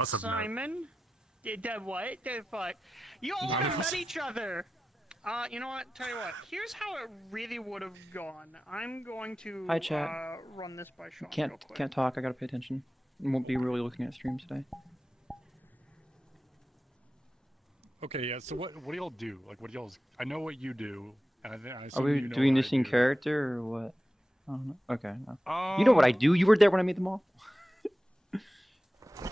us have met. Simon. What? Fuck. You all would have met each other. You know what? Tell you what. Here's how it really would have gone. I'm going to Hi, chat. Run this by Sean. Can't talk. I gotta pay attention. I won't be really looking at stream today. Okay, yeah. So what do y'all do? Like, what do y'all? I know what you do. And I Are we you know doing what this I in do. character or what? I don't know. Okay. No. You know what I do. You were there when I made them all.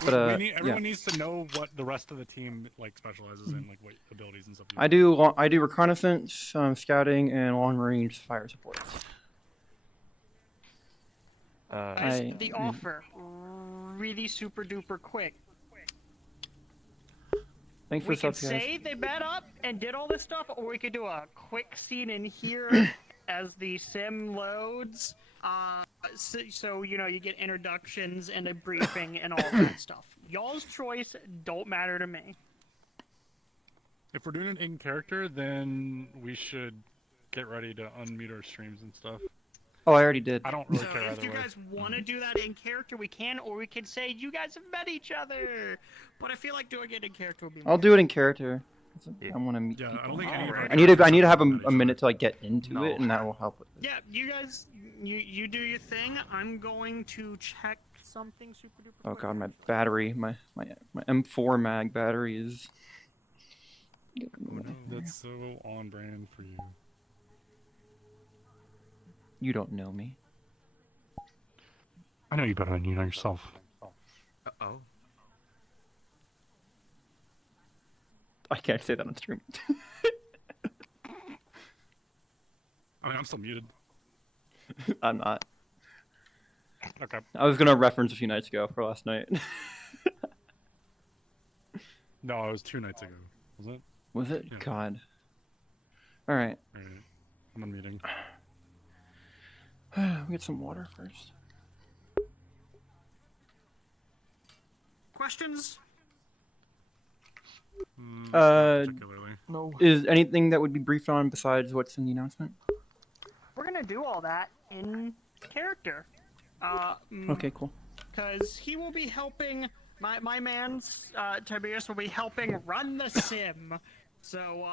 But everyone needs to know what the rest of the team like specializes in, like what abilities and stuff. I do reconnaissance, scouting, and long range fire support. The offer, really super duper quick. Thanks for we the could subs, guys. say they met up and did all this stuff, or we could do a quick scene in here as the sim loads. So you know, you get introductions and a briefing and all that stuff. Y'all's choice don't matter to me. If we're doing it in character, then we should get ready to unmute our streams and stuff. Oh, I already did. I don't really So care if either you way. guys want to do that in character, we can, or we could say you guys have met each other. But I feel like doing it in character would be. I'll do it in character. I want to meet. Yeah, people. I don't think any of our I need to have met a each minute to other. like get into it, and that will help with it. Yeah, you guys, you do your thing. I'm going to check something super duper. Oh quick. god, my battery, my M4 mag battery is. That's so on brand for you. You don't know me. I know you better than you know yourself. Uh-oh. I can't say that on stream. I mean, I'm still muted. I'm not. Okay. I was gonna reference a few nights ago for last night. No, it was 2 nights ago. Was it? Was it? Yeah. God. All right. Alright. I'm unmuting. We get some water first. Questions? Not particularly. No. Is anything that would be briefed on besides what's in the announcement? We're gonna do all that in character. Okay, cool. Because he will be helping. My man's Tiberius will be helping run the sim. So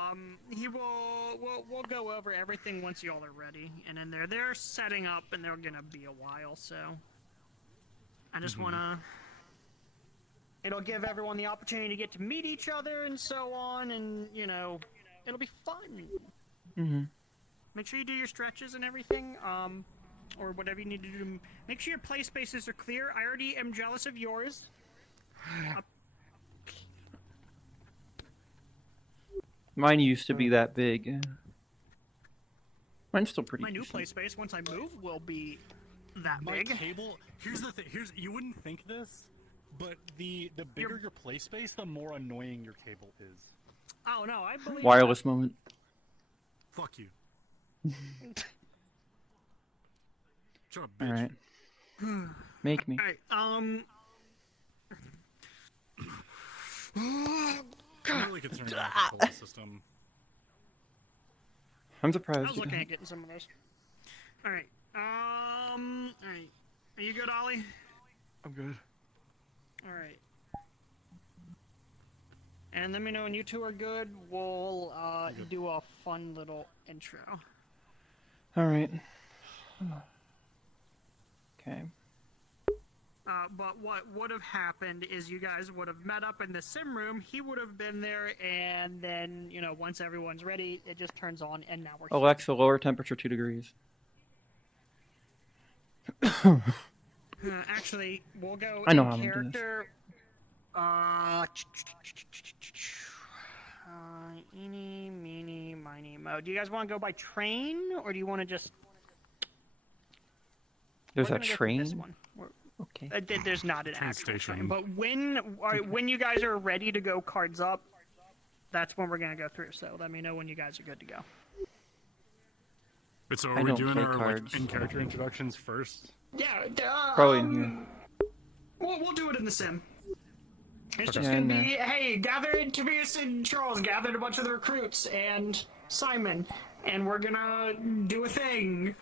we'll go over everything once y'all are ready, and then they're setting up, and they're gonna be a while. So I just wanna. It'll give everyone the opportunity to get to meet each other and so on, and you know, it'll be fun. Make sure you do your stretches and everything, or whatever you need to do. Make sure your play spaces are clear. I already am jealous of yours. Mine used to be that big. Mine's still pretty. My new decent. play space, once I move, will be that My big. cable. Here's the thing. You wouldn't think this, but the bigger your play space, the more annoying your cable is. Oh no, I believe. Wireless moment. Fuck you. Shut up, bitch. All right. Make me. Alright, I'm really concerned about the whole system. I'm I surprised. was looking at getting some of those. Alright, alright. Are you good, Ollie? I'm good. Alright. And let me know when you two are good. We'll do a fun little intro. All right. Okay. But what would have happened is you guys would have met up in the sim room. He would have been there, and then, you know, once everyone's ready, it just turns on, and now we're here. Alexa, lower temperature 2 degrees. Actually, we'll go I know in how I'm gonna do this. character. Eeny, meeny, miny, mo. Do you guys want to go by train, or do you want to just... There's We're a gonna go through train. this one. Okay. There's not an Train actual station. train, but when you guys are ready to go cards up, that's when we're gonna go through. So let me know when you guys are good to go. Wait, so I are we don't doing play our cards. like, in-character introductions first? Yeah, Probably in here. We'll do it in the sim. It's just Yeah, gonna in be, hey, gathered Tobias and Charles gathered a bunch of the recruits and Simon, and we're gonna do a thing.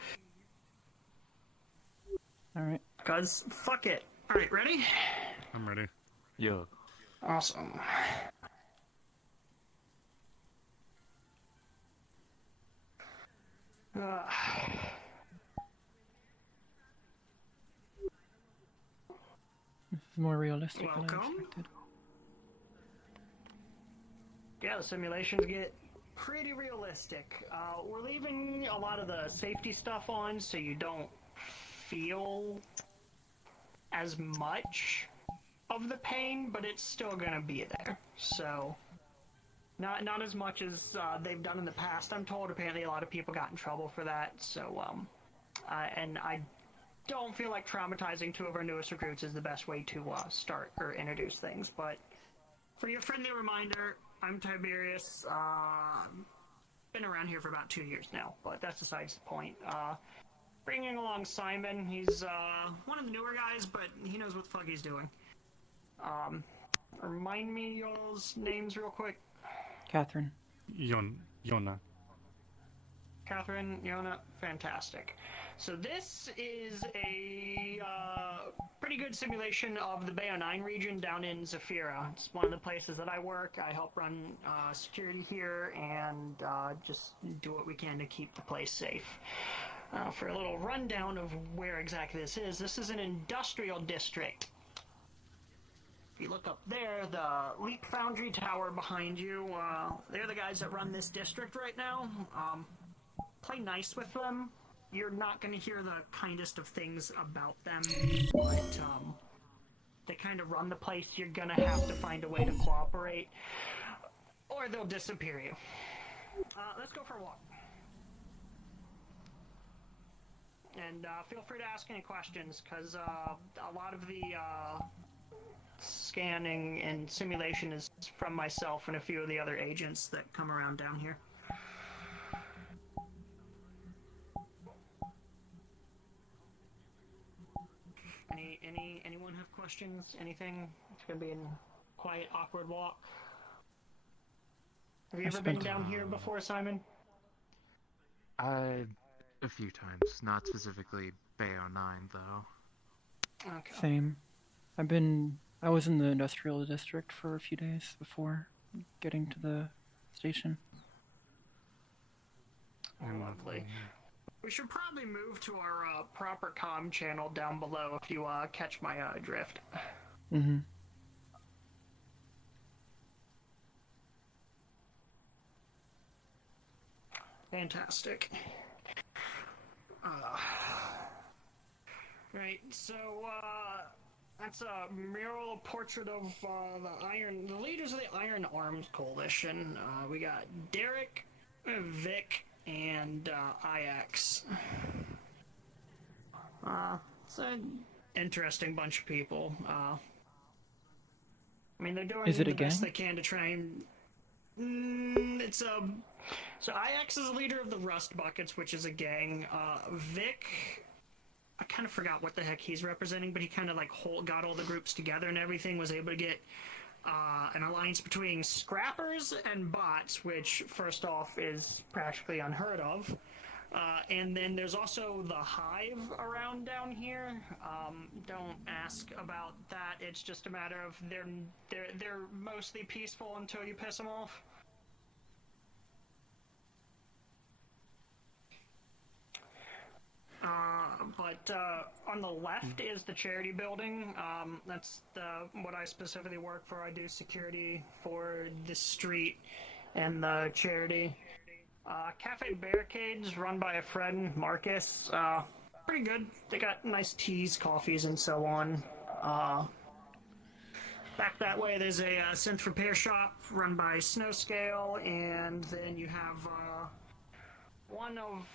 All right. Cause fuck it. All right, ready? I'm ready. Yeah. Awesome. This is more realistic than I Welcome. expected. Yeah, the simulations get pretty realistic. We're leaving a lot of the safety stuff on so you don't feel as much of the pain, but it's still gonna be there. So, not as much as they've done in the past. I'm told apparently a lot of people got in trouble for that. So, and I don't feel like traumatizing two of our newest recruits is the best way to start or introduce things. But for your friendly reminder, I'm Tiberius. Been around here for about 2 years now, but that's besides the point. Bringing along Simon. He's one of the newer guys, but he knows what the fuck he's doing. Remind me y'all's names real quick. Katherine. Yona. Katherine, Yona, fantastic. So this is a pretty good simulation of the Bay 09 region down in Zafira. It's one of the places that I work. I help run security here and just do what we can to keep the place safe. For a little rundown of where exactly this is an industrial district. If you look up there, the Leap Foundry Tower behind you, they're the guys that run this district right now. Play nice with them. You're not going to hear the kindest of things about them, but they kind of run the place. You're going to have to find a way to cooperate, or they'll disappear you. Let's go for a walk. And feel free to ask any questions, because a lot of the scanning and simulation is from myself and a few of the other agents that come around down here. Anyone have questions? Anything? It's gonna be a quiet, awkward walk. Have you ever been down here before, Simon? A few times, not specifically Bay 09 though. Okay. Same. I was in the industrial district for a few days before getting to the station. Lovely. We should probably move to our proper comm channel down below if you catch my drift. Mm-hmm. Fantastic. Right, so that's a mural portrait of the leaders of the Iron Arms Coalition. We got Derek, Vic, and IX. It's an interesting bunch of people. I mean, they're doing the best they can to try and... So IX is the leader of the Rust Buckets, which is a gang. Vic... I kind of forgot what the heck he's representing, but he kind of like got all the groups together and everything, was able to get an alliance between scrappers and bots, which first off is practically unheard of. And then there's also the Hive around down here. Don't ask about that. It's just a matter of they're mostly peaceful until you piss them off. But on the left is the charity building. That's what I specifically work for. I do security for the street and the charity. Cafe Barricades, run by a friend, Marcus. Pretty good. They got nice teas, coffees, and so on. Back that way, there's a synth repair shop run by Snowscale, and then you have one of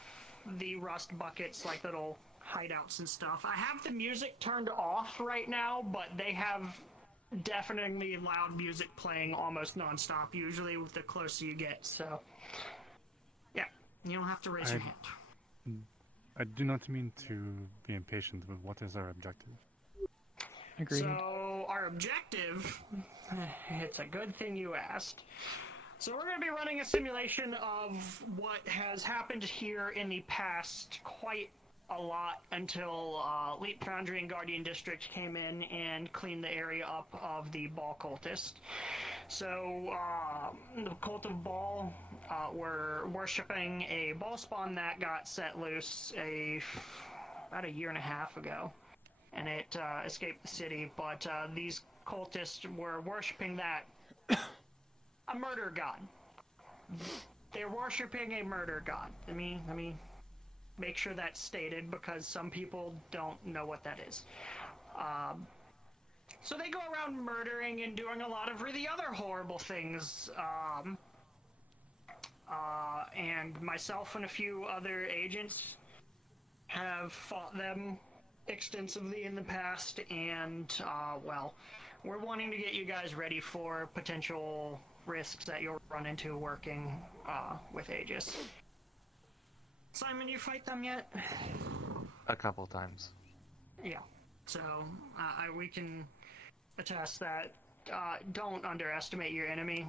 the Rust Buckets, like little hideouts and stuff. I have the music turned off right now, but they have definitely loud music playing almost non-stop, usually with the closer you get, so yeah, you don't have to raise your hand. I do not mean to be impatient, but what is our objective? Agreed. So our objective, it's a good thing you asked. So we're going to be running a simulation of what has happened here in the past quite a lot until Leap Foundry and Guardian District came in and cleaned the area up of the Ball cultist. So the Cult of Ball were worshipping a ball spawn that got set loose about a year and a half ago, and it escaped the city. But these cultists were worshipping that a murder god. They're worshipping a murder god. Let me make sure that's stated because some people don't know what that is. So they go around murdering and doing a lot of really other horrible things. And myself and a few other agents have fought them extensively in the past, and, well, we're wanting to get you guys ready for potential risks that you'll run into working with Aegis. Simon, you fight them yet? A couple times. Yeah. So, we can attest that don't underestimate your enemy.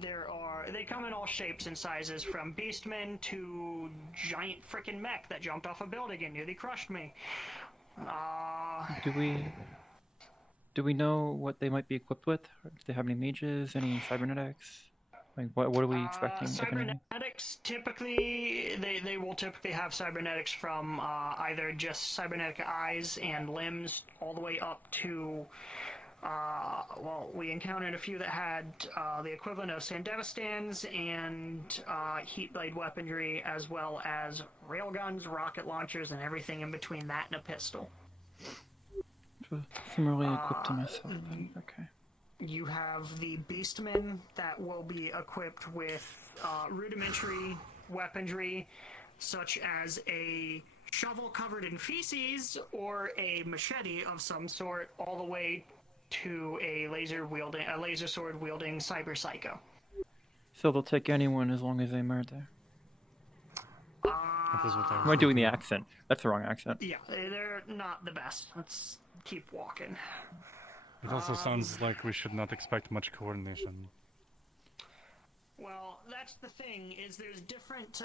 They come in all shapes and sizes, from beastmen to giant frickin' mech that jumped off a building and nearly crushed me. Do we know what they might be equipped with? Do they have any mages, any cybernetics? Like, what are we expecting? if anything? Cybernetics, typically, they will typically have cybernetics from either just cybernetic eyes and limbs all the way up to, well, we encountered a few that had the equivalent of Sandevastans and heat blade weaponry, as well as railguns, rocket launchers, and everything in between that and a pistol. Similarly equipped to myself, then. Okay. You have the Beastmen that will be equipped with rudimentary weaponry, such as a shovel covered in feces or a machete of some sort, all the way to a laser sword wielding cyber psycho. So they'll take anyone as long as they murder. That is what I was Am I doing the thinking. accent? That's the wrong accent. Yeah, they're not the best. Let's keep walking. It also sounds like we should not expect much coordination. Well, that's the thing, is there's different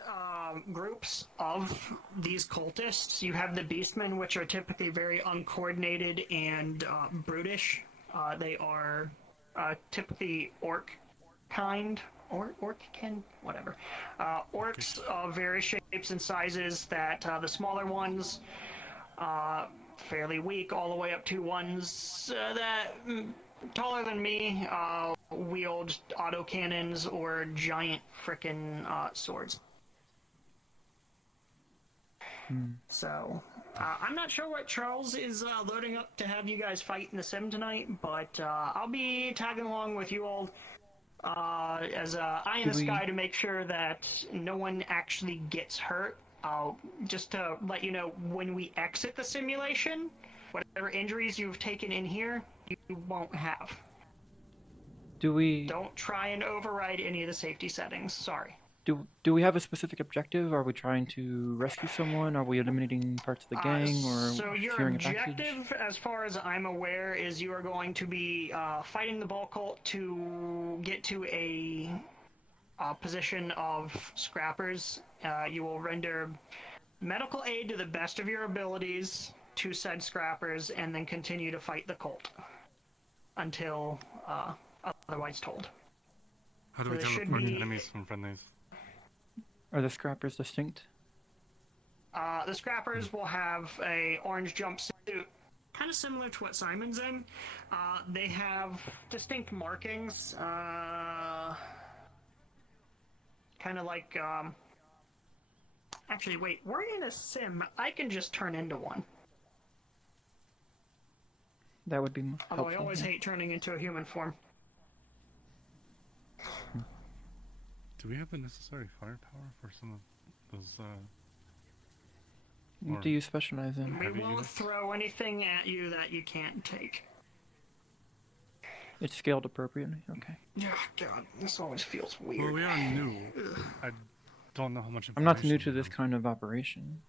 groups of these cultists. You have the Beastmen, which are typically very uncoordinated and brutish. They are typically orc kind, or orc-kin, whatever. Orcs of various shapes and sizes, that the smaller ones, fairly weak, all the way up to ones that taller than me, wield autocannons or giant frickin' swords. So, I'm not sure what Charles is loading up to have you guys fight in the sim tonight, but I'll be tagging along with you all as eye in the sky to make sure that no one actually gets hurt. Just to let you know, when we exit the simulation, whatever injuries you've taken in here, you won't have. Don't try and override any of the safety settings. Sorry. Do we have a specific objective? Are we trying to rescue someone? Are we eliminating parts of the gang, or so your securing a package? objective, as far as I'm aware, is you are going to be fighting the ball cult to get to a position of scrappers. You will render medical aid to the best of your abilities to said scrappers, and then continue to fight the cult until otherwise told. How do we there tell should apart be- enemies from friendlies? Are the scrappers distinct? The scrappers will have a orange jumpsuit, kind of similar to what Simon's in. They have distinct markings, kind of like, actually, wait, we're in a sim. I can just turn into one. That would be helpful. Although I always hate turning into a human form. Do we have the necessary firepower for some of those, What do you specialize in? We Heavy won't units? throw anything at you that you can't take. It's scaled appropriately. Okay. Oh, God, this always feels weird. Well, we are new. I don't know how much I'm information not new we to this have. kind of operation.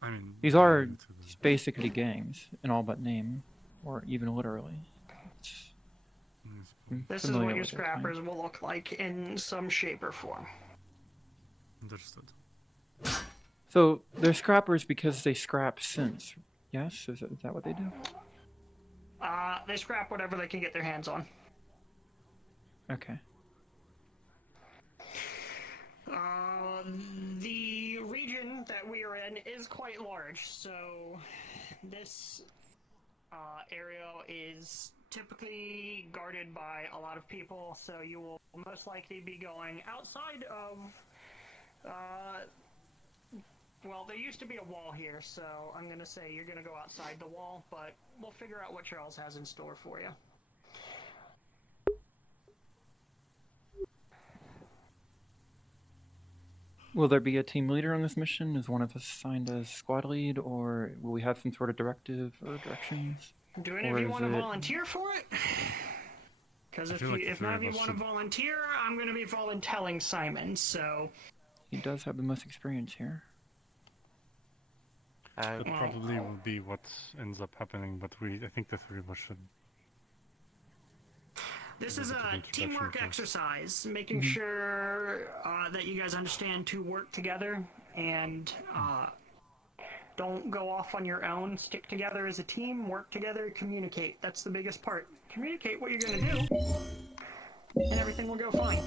I mean, These are into the- basically gangs, in all but name, or even literally. This is what your scrappers will look like in some shape or form. Understood. So they're scrappers because they scrap synths. Yes, is that what they do? They scrap whatever they can get their hands on. Okay. The region that we are in is quite large, so this area is typically guarded by a lot of people, so you will most likely be going outside of, well, there used to be a wall here, so I'm going to say you're going to go outside the wall, but we'll figure out what Charles has in store for you. Will there be a team leader on this mission? Is one of us assigned as squad lead, or will we have some sort of directive or directions? Do any of you want to volunteer for it? Because if none of you want to volunteer, I'm going to be voluntelling Simon, so... He does have the most experience here. That probably will be what ends up happening, but I think the three of us should... This is a teamwork exercise, making sure that you guys understand to work together and don't go off on your own. Stick together as a team, work together, communicate. That's the biggest part. Communicate what you're going to do, and everything will go fine.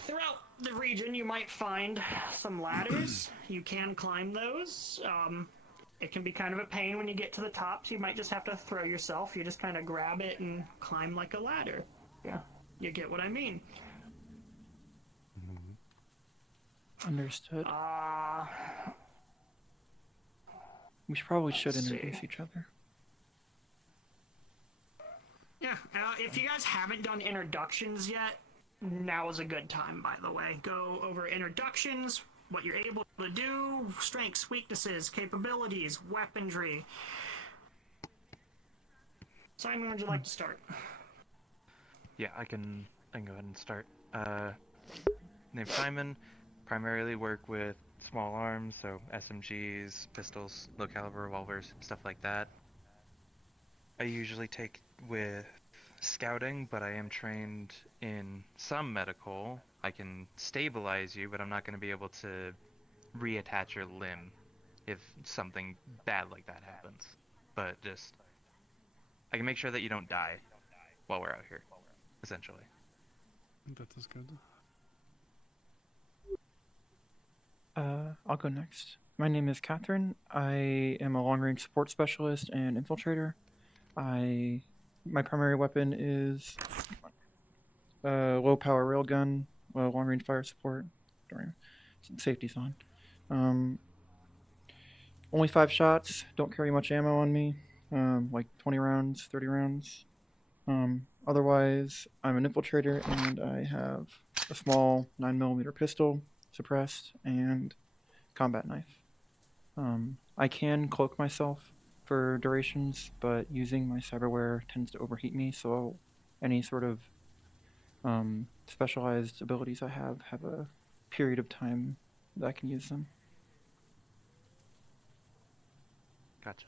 Throughout the region, you might find some ladders. You can climb those. It can be kind of a pain when you get to the top, so you might just have to throw yourself. You just kind of grab it and climb like a ladder. Yeah, you get what I mean. Understood. We probably should introduce each other. Yeah, if you guys haven't done introductions yet, now is a good time, by the way. Go over introductions, what you're able to do, strengths, weaknesses, capabilities, weaponry. Simon, would you like to start? Yeah, I can go ahead and start. Named Simon, primarily work with small arms, so SMGs, pistols, low caliber revolvers, stuff like that. I usually take with scouting, but I am trained in some medical. I can stabilize you, but I'm not going to be able to reattach your limb if something bad like that happens. But just, I can make sure that you don't die while we're out here, essentially. That is good. I'll go next. My name is Katherine. I am a long-range support specialist and infiltrator. My primary weapon is low-power railgun, long-range fire support. Safety's on. Only 5 shots. Don't carry much ammo on me. Like 20 rounds, 30 rounds. Otherwise, I'm an infiltrator, and I have a small 9mm pistol, suppressed, and combat knife. I can cloak myself for durations, but using my cyberware tends to overheat me, so any sort of specialized abilities I have a period of time that I can use them. Gotcha.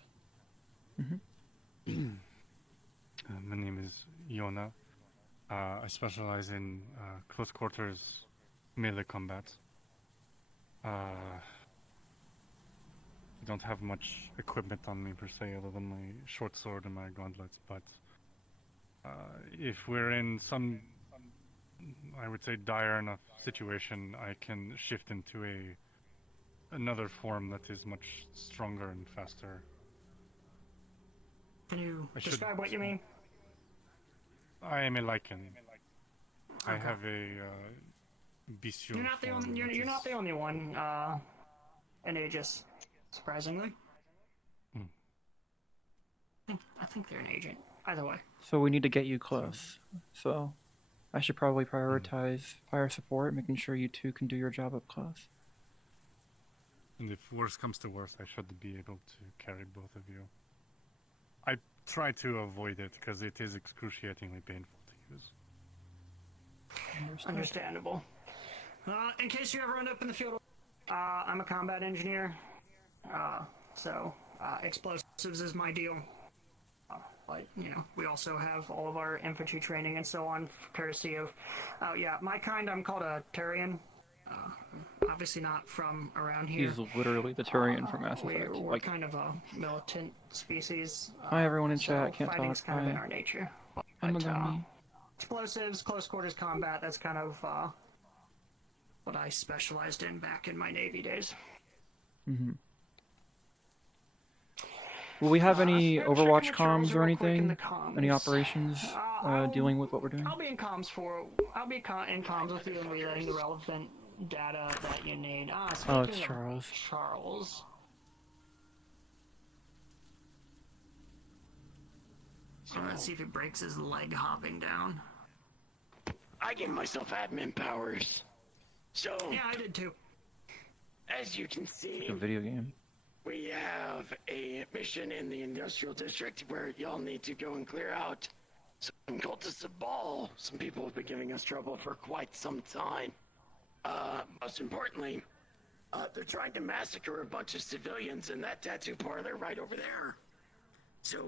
My name is Yona. I specialize in close quarters melee combat. I don't have much equipment on me per se, other than my short sword and my gauntlets, but if we're in some, I would say, dire enough situation, I can shift into another form that is much stronger and faster. Can you describe what you mean? I am a Lycan. Okay. I have a bestial You're not the form only. You're that not is- the only one. In Aegis, surprisingly. I think they're an agent. Either way. So we need to get you close. So I should probably prioritize fire support, making sure you two can do your job up close. And if worse comes to worse, I should be able to carry both of you. I try to avoid it because it is excruciatingly painful to use. Understandable. In case you ever end up in the field, I'm a combat engineer. So explosives is my deal. But, you know, we also have all of our infantry training and so on, courtesy of, yeah, my kind, I'm called a Turian. obviously not from around here. He's literally the Turian from Mass Effect. We're Like, kind of a militant species. hi everyone in so chat, can't fighting's talk. kind of in Hi. our nature. I'm But, Magami. explosives, close quarters combat, that's kind of what I specialized in back in my Navy days. Mm-hmm. Will we have any Checking Overwatch the channels comms or real quick in anything? the comms. Any operations dealing with what we're doing? I'll be in comms in comms with you and relaying the relevant data that you need. Oh, it's Speaking of Charles. Charles. Let's see if he breaks his leg hopping down. I gave myself admin powers. So, Yeah, I did too. as you can see, A video game. we have a mission in the industrial district where y'all need to go and clear out some cultists of Ball. Some people have been giving us trouble for quite some time. Most importantly, they're trying to massacre a bunch of civilians in that tattoo parlor right over there. So,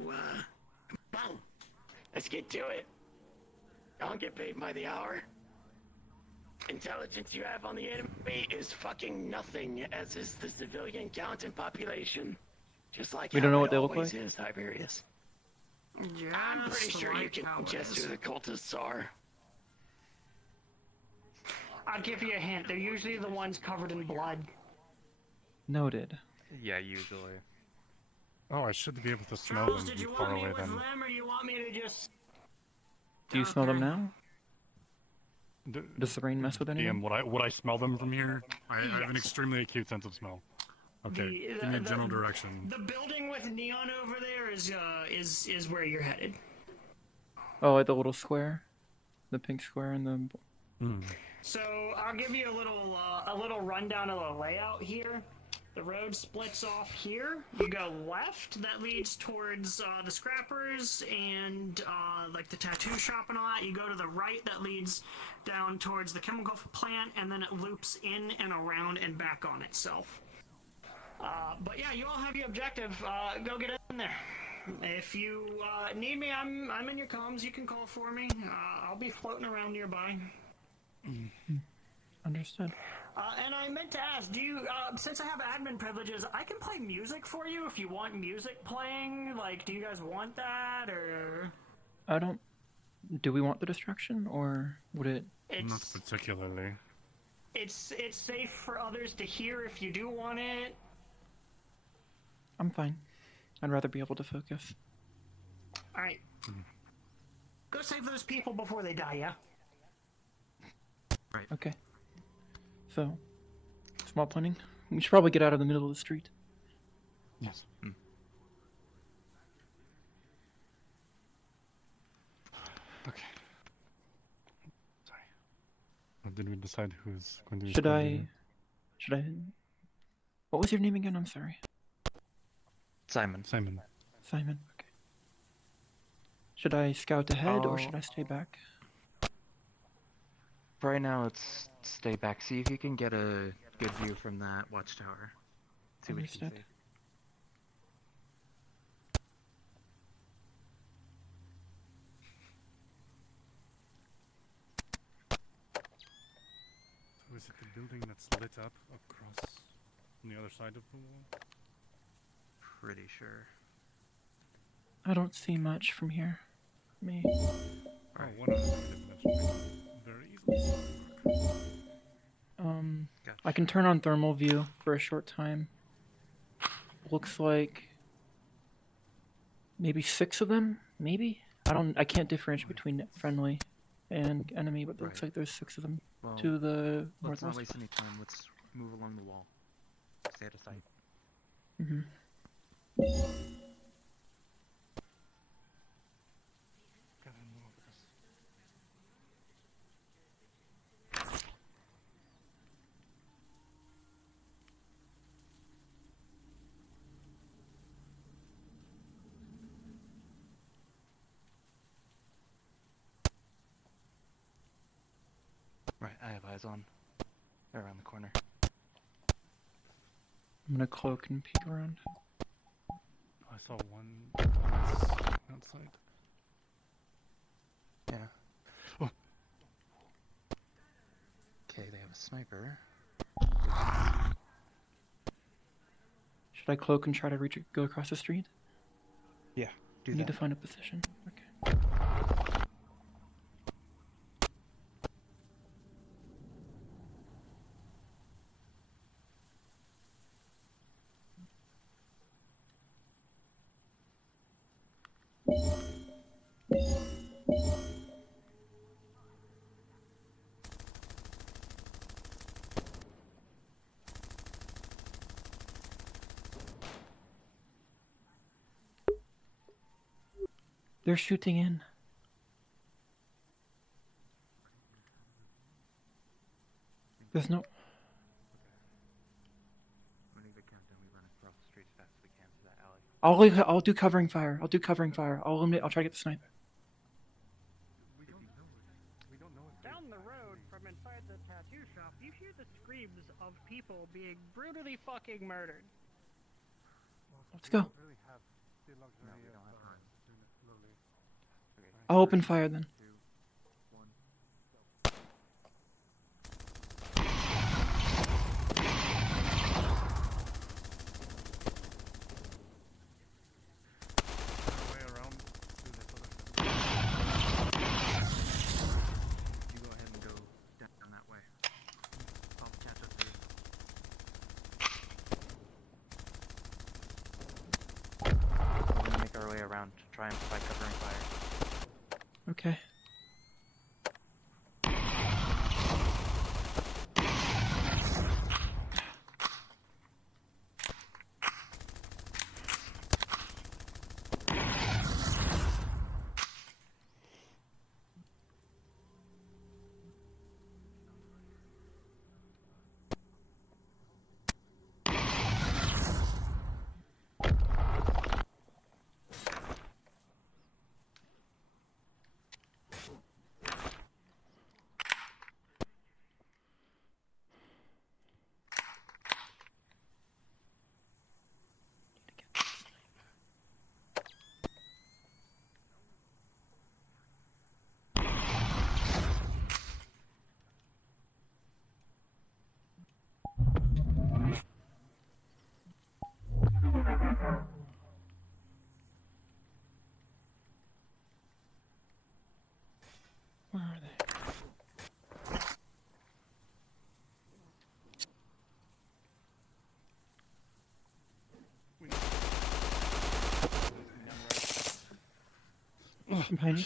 come on, let's get to it. Y'all get paid by the hour. Intelligence you have on the enemy is fucking nothing, as is the civilian count and population. Just like We don't know how what it they look always like? is, Tiberius. Just I'm pretty sure you like can how it guess is. who the cultists are. I'll give you a hint. They're usually the ones covered in blood. Noted. Yeah, usually. Oh, I should be able to smell Charles, them did from you far want me away with then. them, or you want me to just... Do you smell them Okay. now? Does the rain mess with anything? DM, would I smell them from here? I have an Yes. extremely acute sense of smell. Okay, The- give me a the- general direction. The building with neon over there is where you're headed. Oh, like the little square? The pink square and the... Hmm. So I'll give you a little rundown of the layout here. The road splits off here. You go left, that leads towards the scrappers and like the tattoo shop and all that. You go to the right, that leads down towards the chemical plant, and then it loops in and around and back on itself. But yeah, you all have your objective. Go get in there. If you need me, I'm in your comms. You can call for me. I'll be floating around nearby. Understood. And I meant to ask, do you, since I have admin privileges, I can play music for you if you want music playing? Like, do you guys want that, or... I don't... Do we want the distraction, or would it... Not It's, particularly. it's safe for others to hear if you do want it. I'm fine. I'd rather be able to focus. Alright. Go save those people before they die, yeah? Okay. So, small planning. We should probably get out of the middle of the street. Yes. Okay. Sorry. Did we decide who's going to be Should squad I... leader? Should I... What was your name again? I'm sorry. Simon. Simon. Simon. Okay. Should I scout ahead, or I'll- should I stay back? Right now, let's stay back. See if you can get a good view from that watchtower. See what you can Understood. see. So is it the building that's lit up across on the other side of the wall? Pretty sure. I don't see much from here. Me. Oh, one of them did mention it very easily. Gotcha. I can turn on thermal view for a short time. Looks like maybe 6 of them, maybe? I can't differentiate between friendly and enemy, but it looks Right. like there's 6 of them Well, to the let's not northwest. waste any time. Let's move along the wall. Stay out of sight. Mm-hmm. Right, I have eyes on. They're around the corner. I'm gonna cloak and peek around. I saw one outside. Yeah. Oh. Okay, they have a sniper. Should I cloak and try to go across the street? Yeah, do I need that. to find a position. Okay. They're shooting in. There's no. When we get countdown, we run across the street as fast as we can to that alley. I'll do covering fire. I'll do covering fire. I'll try to get the snipe. We don't know if Down the road from inside the tattoo shop, you hear the screams of people being brutally fucking murdered. Let's go. really have the luxury No, we don't have time. doing it slowly. Okay. I'll open fire then. 2, 1. Way around to this other You go ahead and go down that way. I'll catch up to you. We're gonna make our way around to try and provide covering fire. Okay. Where are they? Behind you.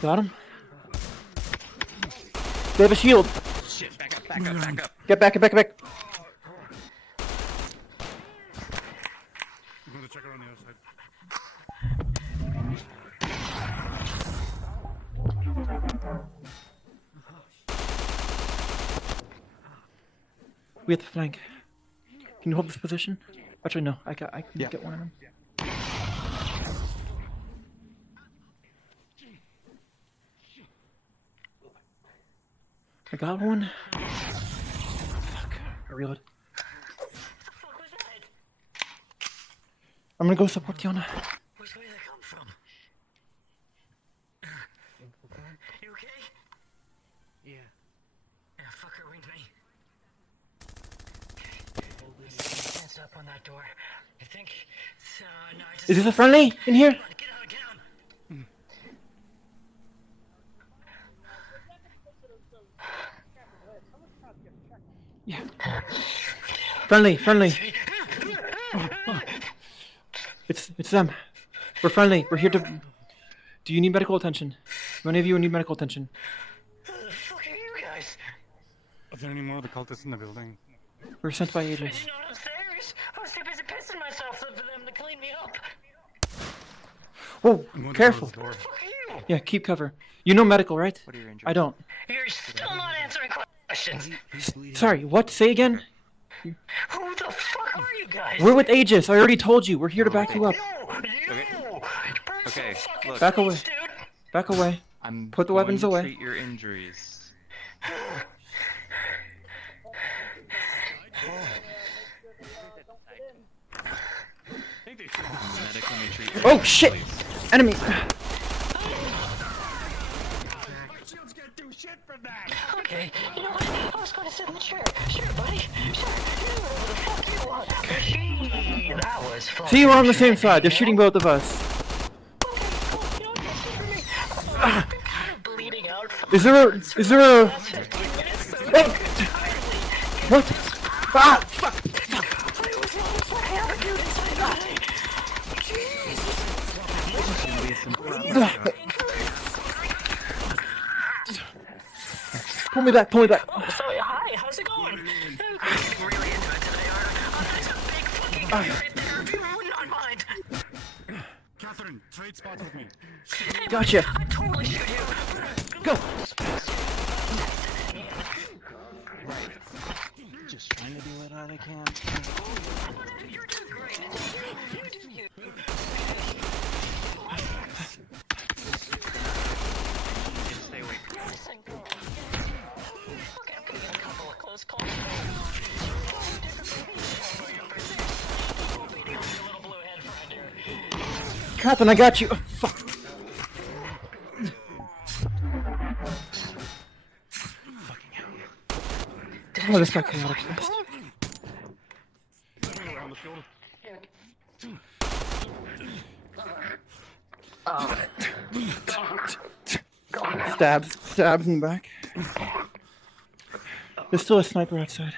Got him. They have a shield. Shit, back up, back up, back up. Get back, get back, get back. I'm going to check her on the other side. We have to flank. Can you hold this position? Actually, no. I can Yeah. get one of them. I got one. Fuck. I reload. I'm gonna go support Kiana. Which way did they come from? You okay? Yeah. Yeah, fucker winged me. Can't stop on that door. I think. No, I just. Is this a friendly in here? Get out, get out. Yeah. Friendly, friendly. It's them. We're friendly. We're here to. Do you need medical attention? Do any of you need medical attention? Who the fuck are you guys? Are there any more of the cultists in the building? We're sent by I Aegis. didn't know downstairs. I was too busy pissing myself for them to clean me up. Whoa, I'm going careful. To close the door. Fuck are you? Yeah, keep cover. You know medical, right? What are your injuries? I don't. You're still not answering questions. Sorry, what? Say again? Who the fuck are you guys? We're with Aegis. I already told you. We're here to back you up. You! Okay, look. Back away. Dude. Back away. I'm Put the going weapons to away. treat your injuries. I think they should Medic, let me treat your Oh, injuries, shit! please. Enemy! Shields can't do shit for that. Okay, you know what? I was gonna sit in the chair. Sure, buddy. Sure. You do whatever the fuck you want. Gee, that was fun. See, we're on the same side. They're shooting both of us. Okay, cool. You know what? That's it for me. I've been kind of bleeding out from Is there a... last 15 minutes, so What? Ah! Fuck! I was wrong. I have a dude inside my Pull me back, pull me back. Oh, sorry. Hi, how's it going? Really into it today, aren't I? There's a big fucking guy right there, if you would not mind. Catherine, trade spots with me. Hey, Gotcha. I'd totally shoot you. Go! Just trying to do what I can. You're doing great. You do you. Just stay away from Yes, and go. Okay, I'm gonna get a couple of close calls. Beating on your little blue head friend here. Catherine, I got you. Oh, fuck. Oh, this got chaotic fast. Around the shoulder. Stabs in the back. There's still a sniper outside.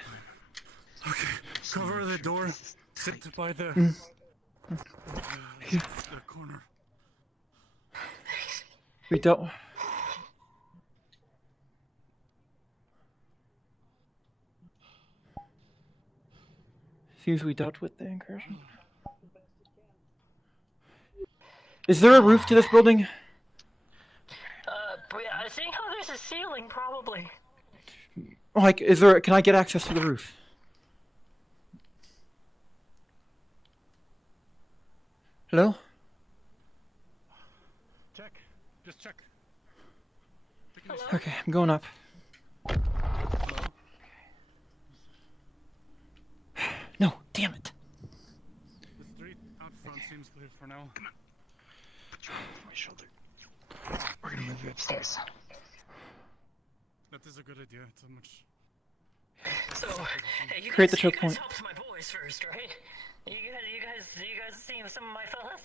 Okay, cover the door. Sit by the corner. We don't. Seems we dealt with the incursion. Is there a roof to this building? I think how there's a ceiling, probably. Like, is there? Can I get access to the roof? Hello? Check. Just check. Okay, I'm going up. No, damn it. The street out front seems clear for now. Come on. Put your arm on my shoulder. We're gonna move you upstairs. That is a good idea. It's a much. So, hey, you Create guys, the choke you point. guys helped my boys first, right? You guys seen some of my fellas?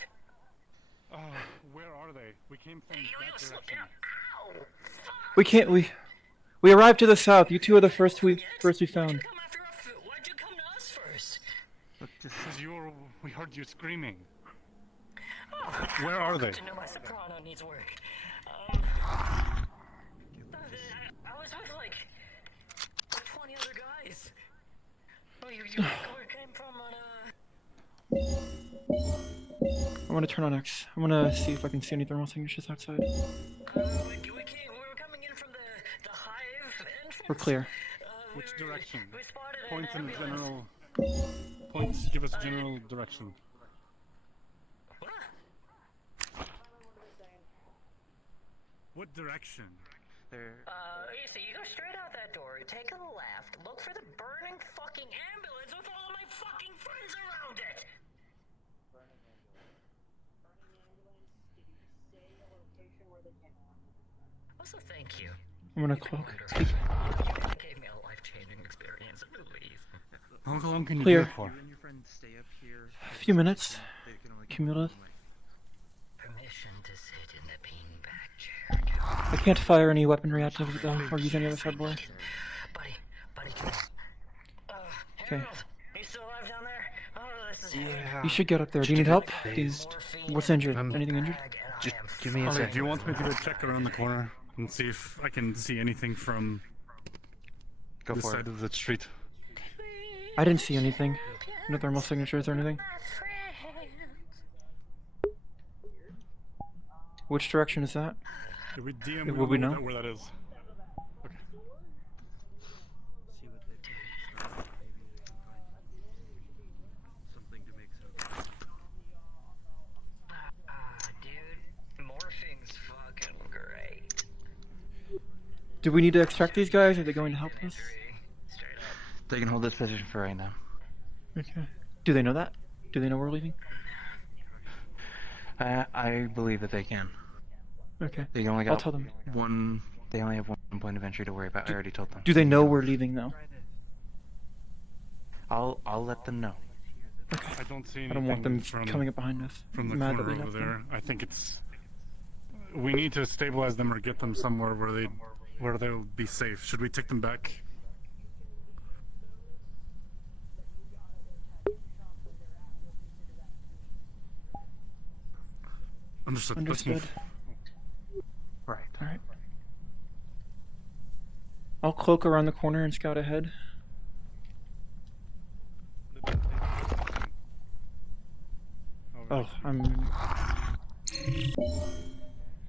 Where are they? We came from Yo, that slow direction. down. Ow! Fuck! We can't. We arrived to the south. You two are the first we Why'd you found. come after us? Why'd you come to us first? Look, this is your. We heard you screaming. Oh, Where are they? to know my soprano needs work. I was with like 20 other guys. Oh, you came from I'm gonna turn on X. I'm gonna see if I can see any thermal signatures outside. we were coming in from the hive entrance. We're clear. Which direction? We spotted Points an in ambulance. general. Points. Give us general direction. What? What direction? There. You see, you go straight out that door, take a left, look for the burning fucking ambulance with all of my fucking friends around it! Also, thank you. I'm gonna cloak. You gave me a life-changing experience, please. How long can you Clear. do it for? You and your friends stay up here. A few minutes. They can only keep Cumulative. one way. Permission to sit in the beanbag chair. I can't fire any weaponry out of it though, or use any other sideboard. Buddy. Okay. Harold, you still alive down there? Oh, this is Yeah. You should get up there. Do you need help? Do you- morphine What's injured? I'm- Anything injured? bag, and Just I am give me a Ollie, second. do you want me to go check around the corner and see if I can see anything from Go this for side it. of the street? I didn't see anything. No thermal signatures or anything. Which direction is that? Did we DM? Will we know? where that is? Okay. See what they do. Something to make sense. dude, morphine's fucking great. Do we need to extract these guys? Are they going to help us? Straight up. They can hold this position for right now. Okay. Do they know that? Do they know we're leaving? I believe that they can. Okay. They only I'll got tell them. one. They only have one point of entry to worry about. I already told them. Do they know we're leaving though? I'll let them know. I don't see I anything don't want them from, coming up behind us. from the Mad that corner we over left there. them. I think it's... We need to stabilize them or get them somewhere where they'll be safe. Should we take them back? Understood. Let's Understood. move. Right. All right. I'll cloak around the corner and scout ahead. Oh, I'm...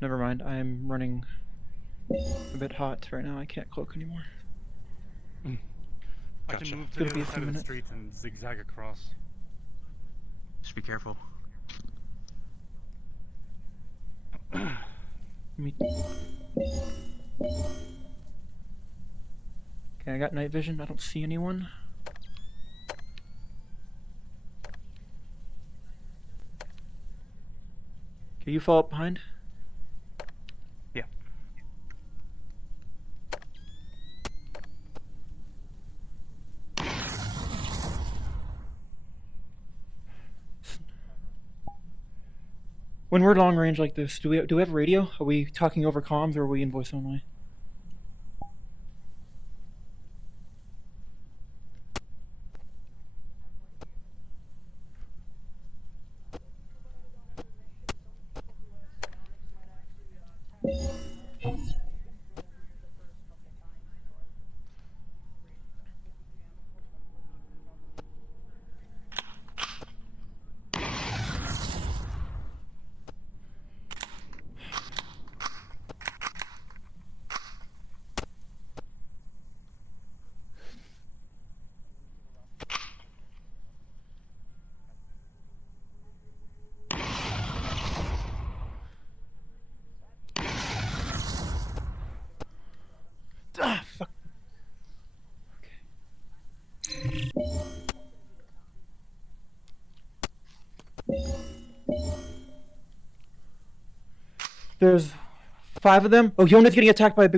Never mind. I am running a bit hot right now. I can't cloak anymore. I Gotcha. can move to It'll the be a other few side of the minutes. street and zigzag across. Just be careful. Me. Okay, I got night vision. I don't see anyone. Okay, you follow up behind. Yeah. When we're long range like this, do we have radio? Are we talking over comms or are we in voice only? Ah, fuck. There's 5 of them. Oh, Yona's getting attacked by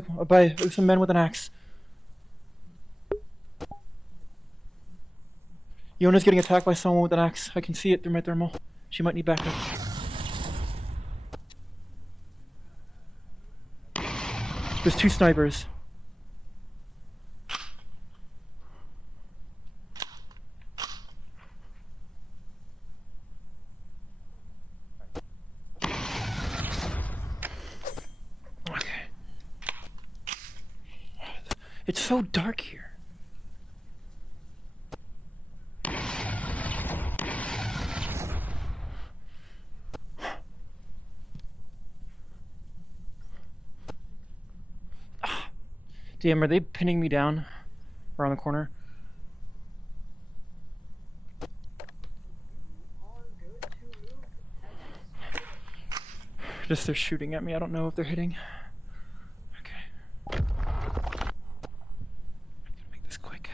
some men with an axe. Yona's getting attacked by someone with an axe. I can see it through my thermal. She might need backup. There's 2 snipers. Okay. It's so dark here. Damn, are they pinning me down around the corner? Just they're shooting at me. I don't know if they're hitting. Okay. Make this quick.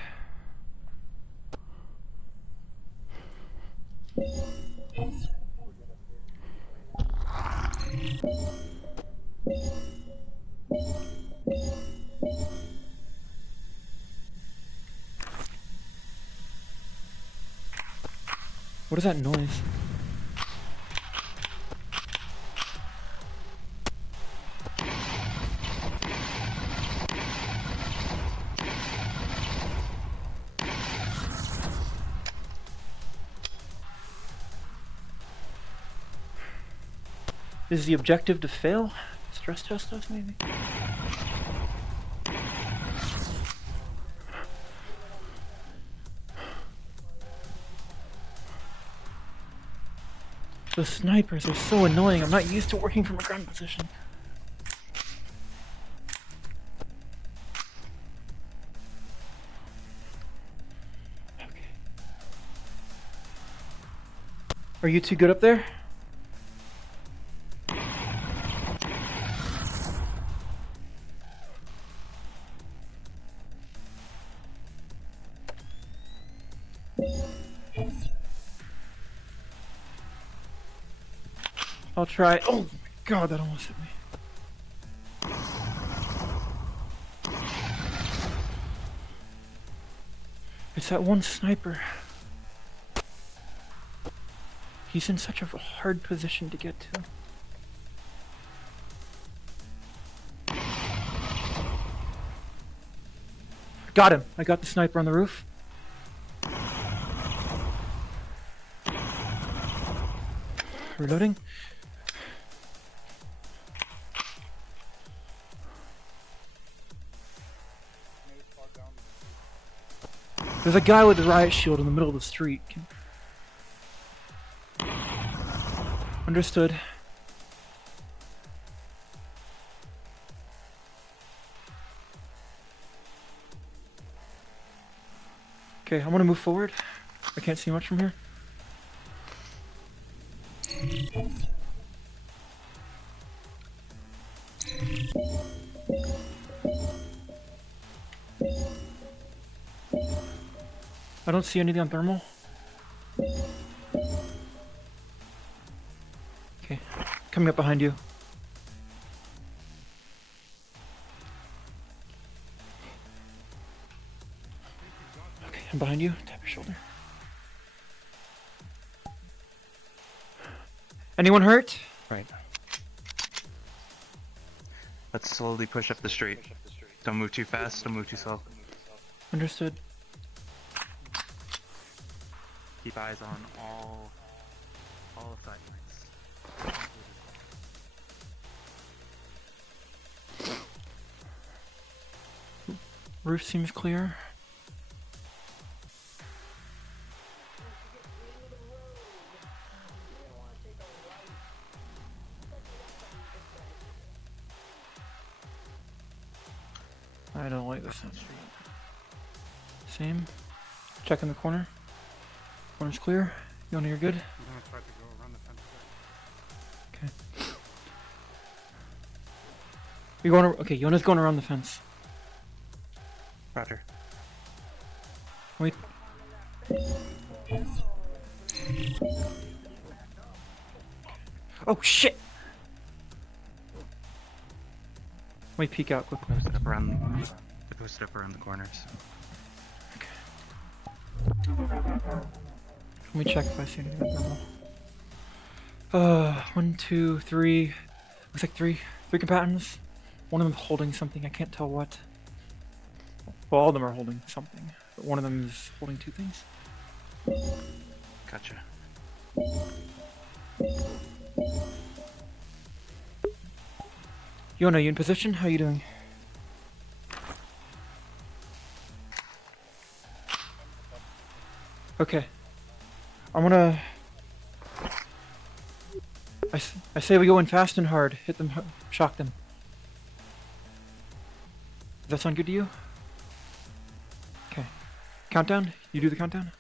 What is that noise? Is the objective to fail? Stress test us, maybe? The snipers are so annoying. I'm not used to working from a ground position. Okay. Are you two good up there? I'll try. Oh my god, that almost hit me. It's that one sniper. He's in such a hard position to get to. Got him. I got the sniper on the roof. Reloading. There's a guy with a riot shield in the middle of the street. Understood. Okay, I'm gonna move forward. I can't see much from here. I don't see anything on thermal. Okay, coming up behind you. Okay, I'm behind you. Tap your shoulder. Anyone hurt? Right. Let's slowly push up the street. Don't move too fast, don't move too slow. Understood. Keep eyes on all of side lights. Roof seems clear. I don't like this sound. Same. Check in the corner. Corner's clear. Yona, you're good. I'm gonna try to go around the fence. Okay. You're going. Okay, Yona's going around the fence. Roger. Wait. Oh shit! Wait, peek out quickly. Posted up around the corners. Let me check if I see anything abnormal. 1, 2, 3. Looks like three combatants. One of them holding something. I can't tell what. Well, all of them are holding something, but one of them is holding two things. Gotcha. Yona, you in position? How you doing? Okay. I'm gonna... I say we go in fast and hard. Hit them, shock them. Does that sound good to you? Okay. Countdown? You do the countdown?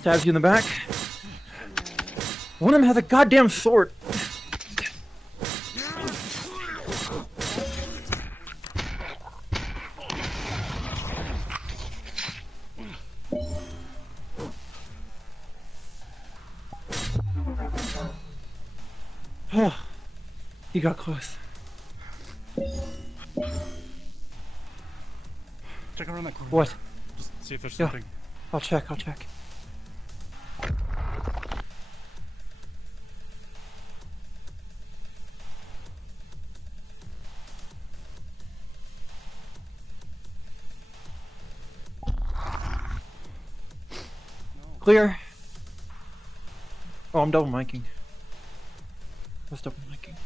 Stabs you in the back. One of them has a goddamn sword. Oh, he got close. Check around that corner. What? Just see if there's Yeah. something. I'll check. Clear. Oh, I'm double miking. I was double miking.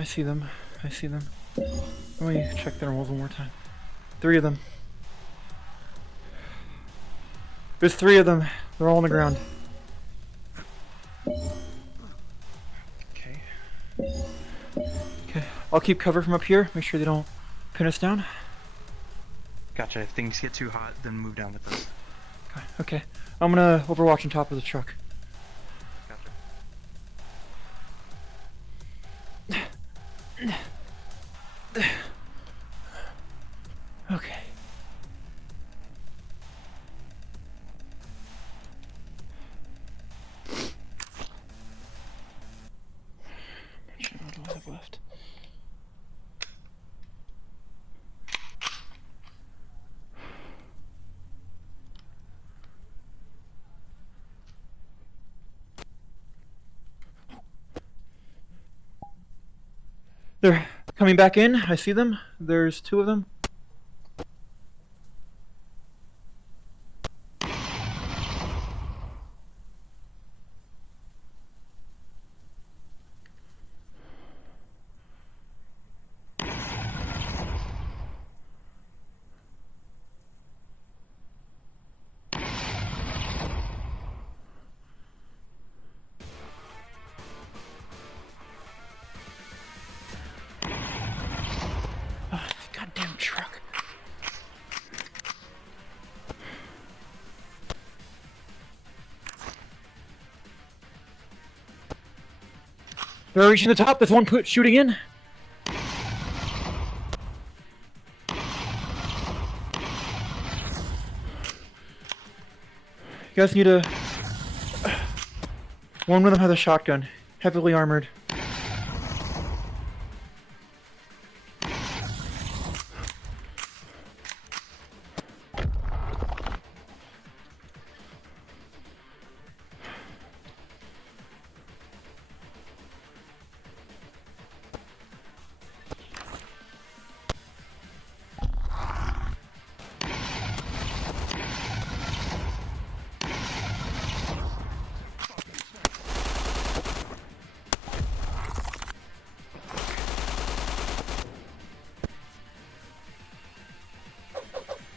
I see them. Let me check their rolls one more time. 3 of them. There's 3 of them. They're all on the ground. I'll keep cover from up here. Make sure they don't pin us down. Gotcha. If things get too hot, then move down with us. Okay. I'm gonna overwatch on top of the truck. Gotcha. Okay. What do I have left? They're coming back in. I see them. There's 2 of them. Goddamn truck. They're reaching the top. There's one shooting in. You guys need a... One of them has a shotgun. Heavily armored.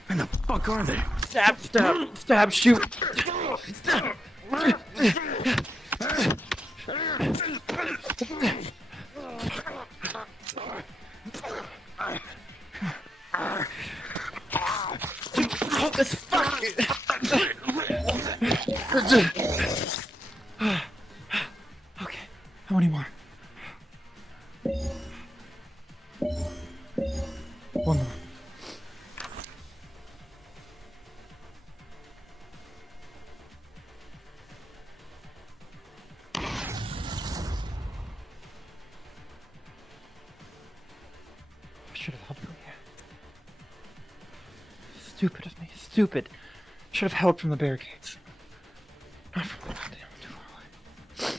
Where the fuck are they? Stab, stab, stab, shoot. This fuck. Okay, how many more? One more. Should have held from here. Stupid of me. Stupid. Should have held from the barricades. Not from the goddamn too far away.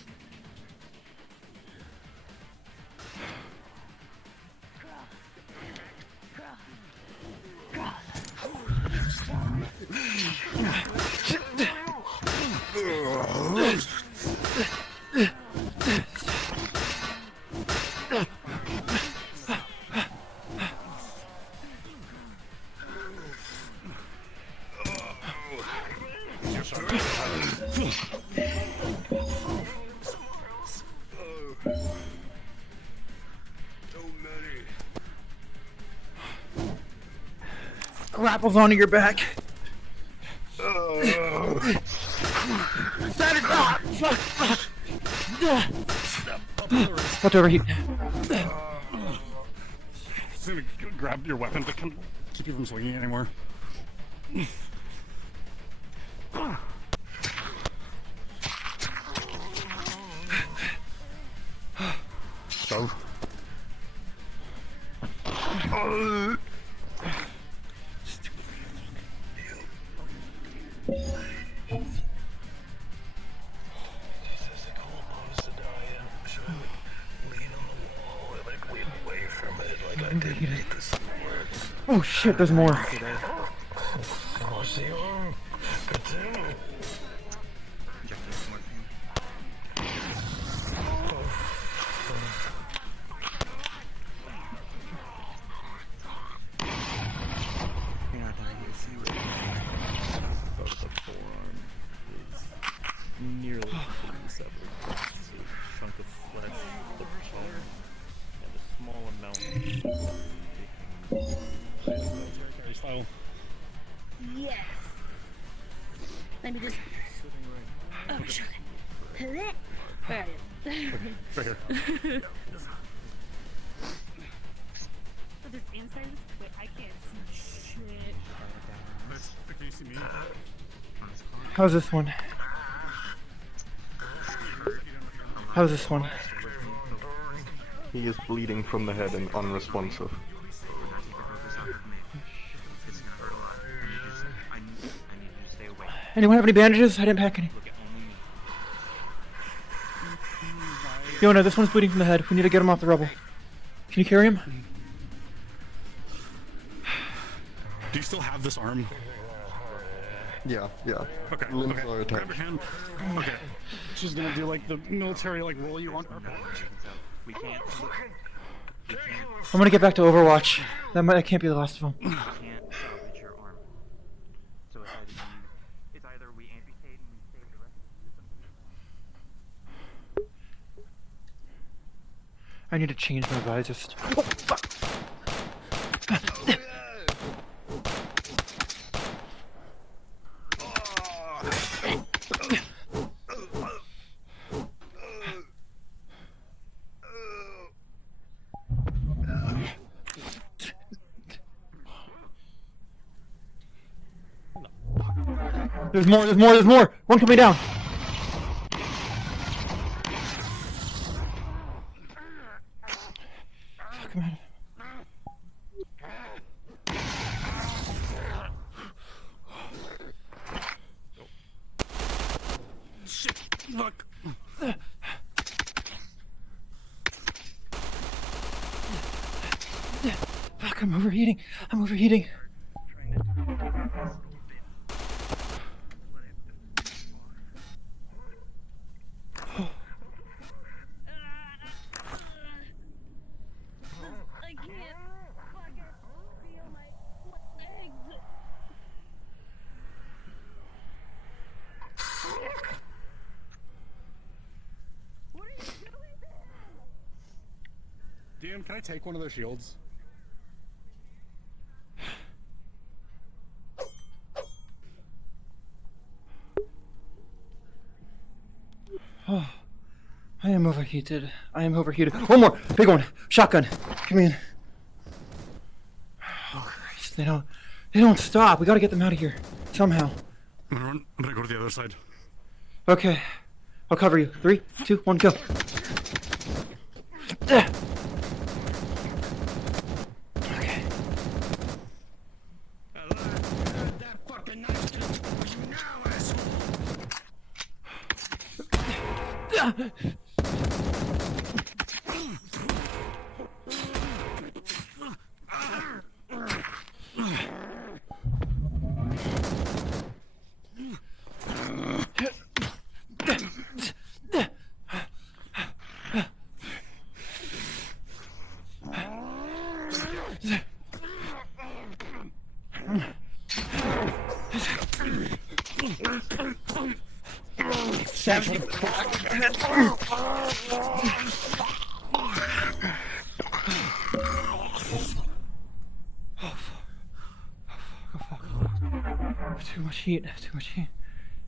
Grapples onto your back. What's overheat? Just gonna grab your weapon to keep you from swinging anymore. So. Oh shit, there's more. Nearly completely severed. A chunk of flesh, the bone, and a small amount Let me just. Oh, shit. Alright. Right here. So there's inside this. Wait, I can't see shit. Can you see me? How's this one? How's this one? He is bleeding from the head and unresponsive. Anyone have any bandages? I didn't pack any. Yona, this one's bleeding from the head. We need to get him off the rubble. Can you carry him? Do you still have this arm? Yeah. Okay. Limbs Okay. are attached. Grab your hand. Okay. She's gonna do like the military roll you on. We can't. I'm gonna get back to Overwatch. That can't be the last of them. We can't salvage your arm. So it's either we amputate and we save the rest. I need to change my visor. Oh, fuck! There's more! One coming down! Fuck, man. Shit! Fuck! Fuck, I'm overheating. I can't fucking feel my legs. What are you doing there? DM, can I take one of those shields? Oh, I am overheated. One more! Big one! Shotgun! Come in. Oh, Christ. They don't stop. We gotta get them out of here. Somehow. I'm gonna run. I'm gonna go to the other side. Okay. I'll cover you. 3, 2, 1, go. Okay. That fucking knife just for you now, asshole.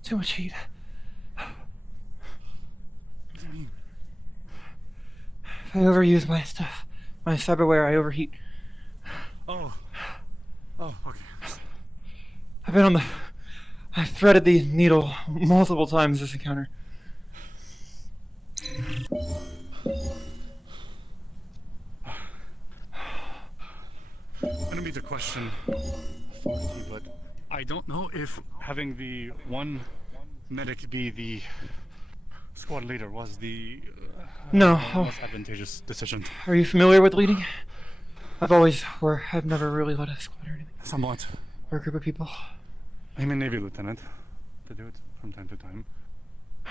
Too much heat. If I overuse my stuff, my cyberware, I overheat. Oh, okay. I've threaded the needle multiple times this encounter. I don't mean to question authority, but I don't know if having the one medic be the squad leader was the No. most advantageous decision. Are you familiar with leading? I've never really led a squad or anything. Somewhat. Or a group of people. I'm a Navy lieutenant to do it from time to time.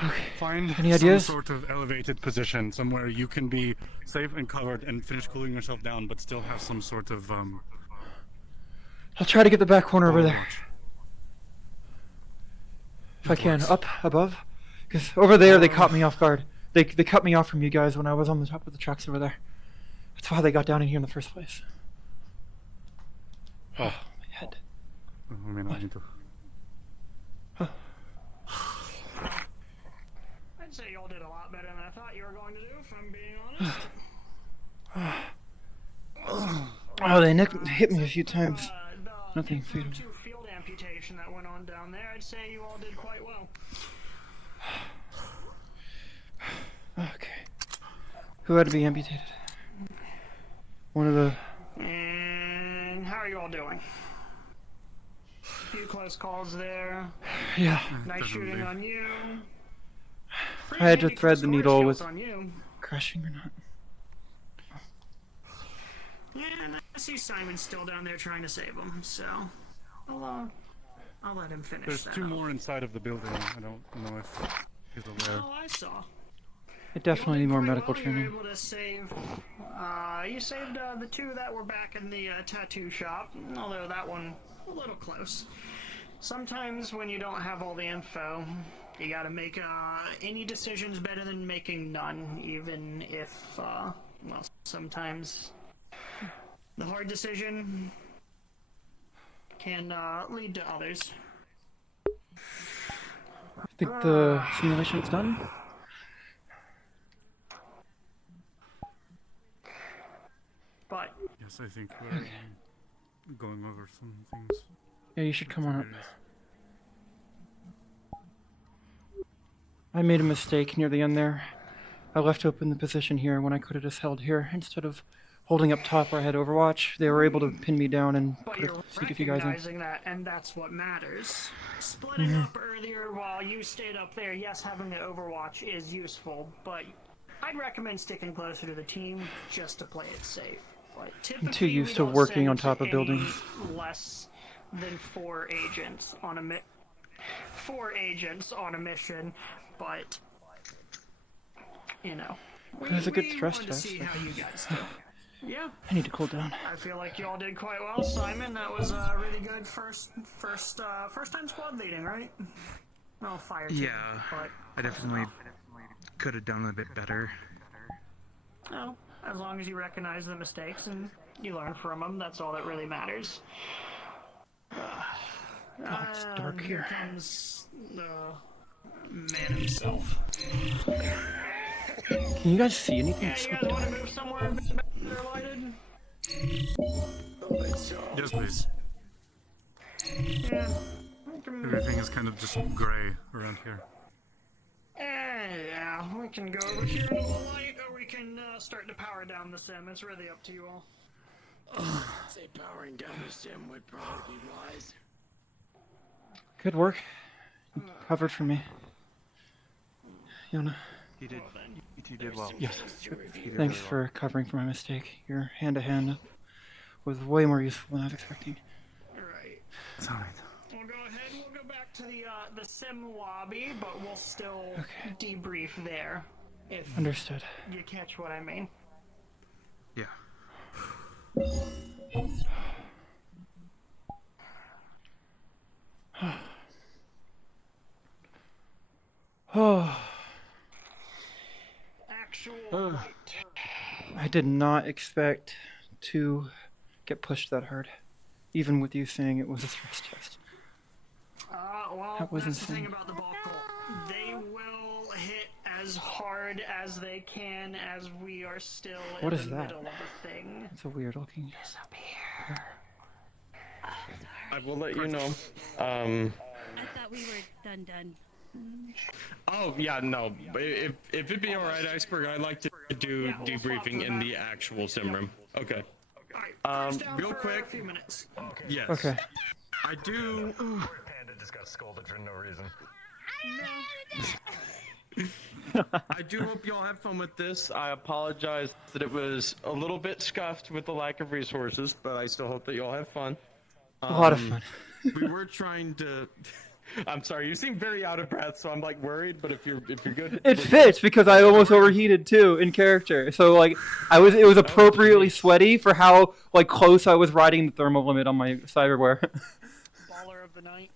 Okay. Find Any ideas? some sort of elevated position, somewhere you can be safe and covered and finish cooling yourself down, but still have some sort of I'll try to get the back corner over there. watch. If I can. Up, above. Because over there they caught me off guard. They cut me off from you guys when I was on the top of the tracks over there. That's why they got down in here in the first place. Oh, My head. we may not need to. I'd say y'all did a lot better than I thought you were going to do, if I'm being honest. Oh, they hit me a few times. The Nothing fatal. field amputation that went on down there, I'd say you all did quite well. Okay. Who had to be amputated? One of the... And how are you all doing? A few close calls there. Yeah. Nice shooting on you. I had to thread the needle with on you. crushing or not. Yeah, and I see Simon's still down there trying to save him, so I'll let him finish There's that two up. more inside of the building. I don't know if he's aware. Oh, I saw. I definitely need more medical You training. were able to save. You saved the two that were back in the tattoo shop, although that one a little close. Sometimes when you don't have all the info, you gotta make any decisions better than making none, even if, well, sometimes the hard decision can lead to others. I think the simulation's done. But Yes, I think we're going over some things. Yeah, you should come on up. I made a mistake near the end there. I left open the position here when I could have just held here instead of holding up top where I had Overwatch. They were able to pin me down and But put you're sneak a few guys in. recognizing that, and that's what matters. Splitting up earlier while you stayed up there, yes, having the Overwatch is useful, but I'd recommend sticking closer to the team just to play it safe. But I'm too typically, used we to don't working send on top of any buildings. less than 4 agents on a mission, but you know, It was a good we stress wanted to test. see how you guys do. Yeah. I need to cool down. I feel like y'all did quite well, Simon. That was really good first time squad leading, right? Well, fire team. Yeah, but I definitely could have done a bit better. no, as long as you recognize the mistakes and you learn from them, that's all that really matters. Oh, it's dark Here here. comes the man himself. Can you guys see anything? Yeah, you guys want to move somewhere a bit better lighted? Yes, please. Yeah. we can- Everything is kind of just gray around here. Yeah, we can go over here into the light, or we can start to power down the sim. It's really up to you all. Say powering down the sim would probably be wise. Good work. Covered for me. Yona, You two did well. yes. You did Thanks really well. for covering for my mistake. Your hand-to-hand was way more useful than I was expecting. Right. It's alright. We'll go ahead. We'll go back to the sim lobby, but we'll still debrief there. If Understood. you catch what I mean. Yeah. Oh, Actual light. I did not expect to get pushed that hard. Even with you saying it was a stress test. Well, That was that's the insane. thing about the ball cult. They will hit as hard as they can as we are still What in is the that? middle of a thing. It's a weird looking. Disappear. I will let you know. I thought we were done. Oh yeah, no. If it'd be all right, Iceberg, I'd like to do Yeah, we'll swap debriefing for in that. the actual sim room. Okay. Alright, down real for quick. a few minutes. Yes. Okay. I do. Panda just got scolded for no reason. I do hope y'all had fun with this. I apologize that it was a little bit scuffed with the lack of resources, but I still hope that y'all have fun. A lot of fun. We were trying to. I'm sorry, you seem very out of breath, so I'm like worried. But if you're good, It fits because I almost overheated too in character. So like it was appropriately sweaty for how like close I was riding the thermal limit on my cyberware. Baller of the night.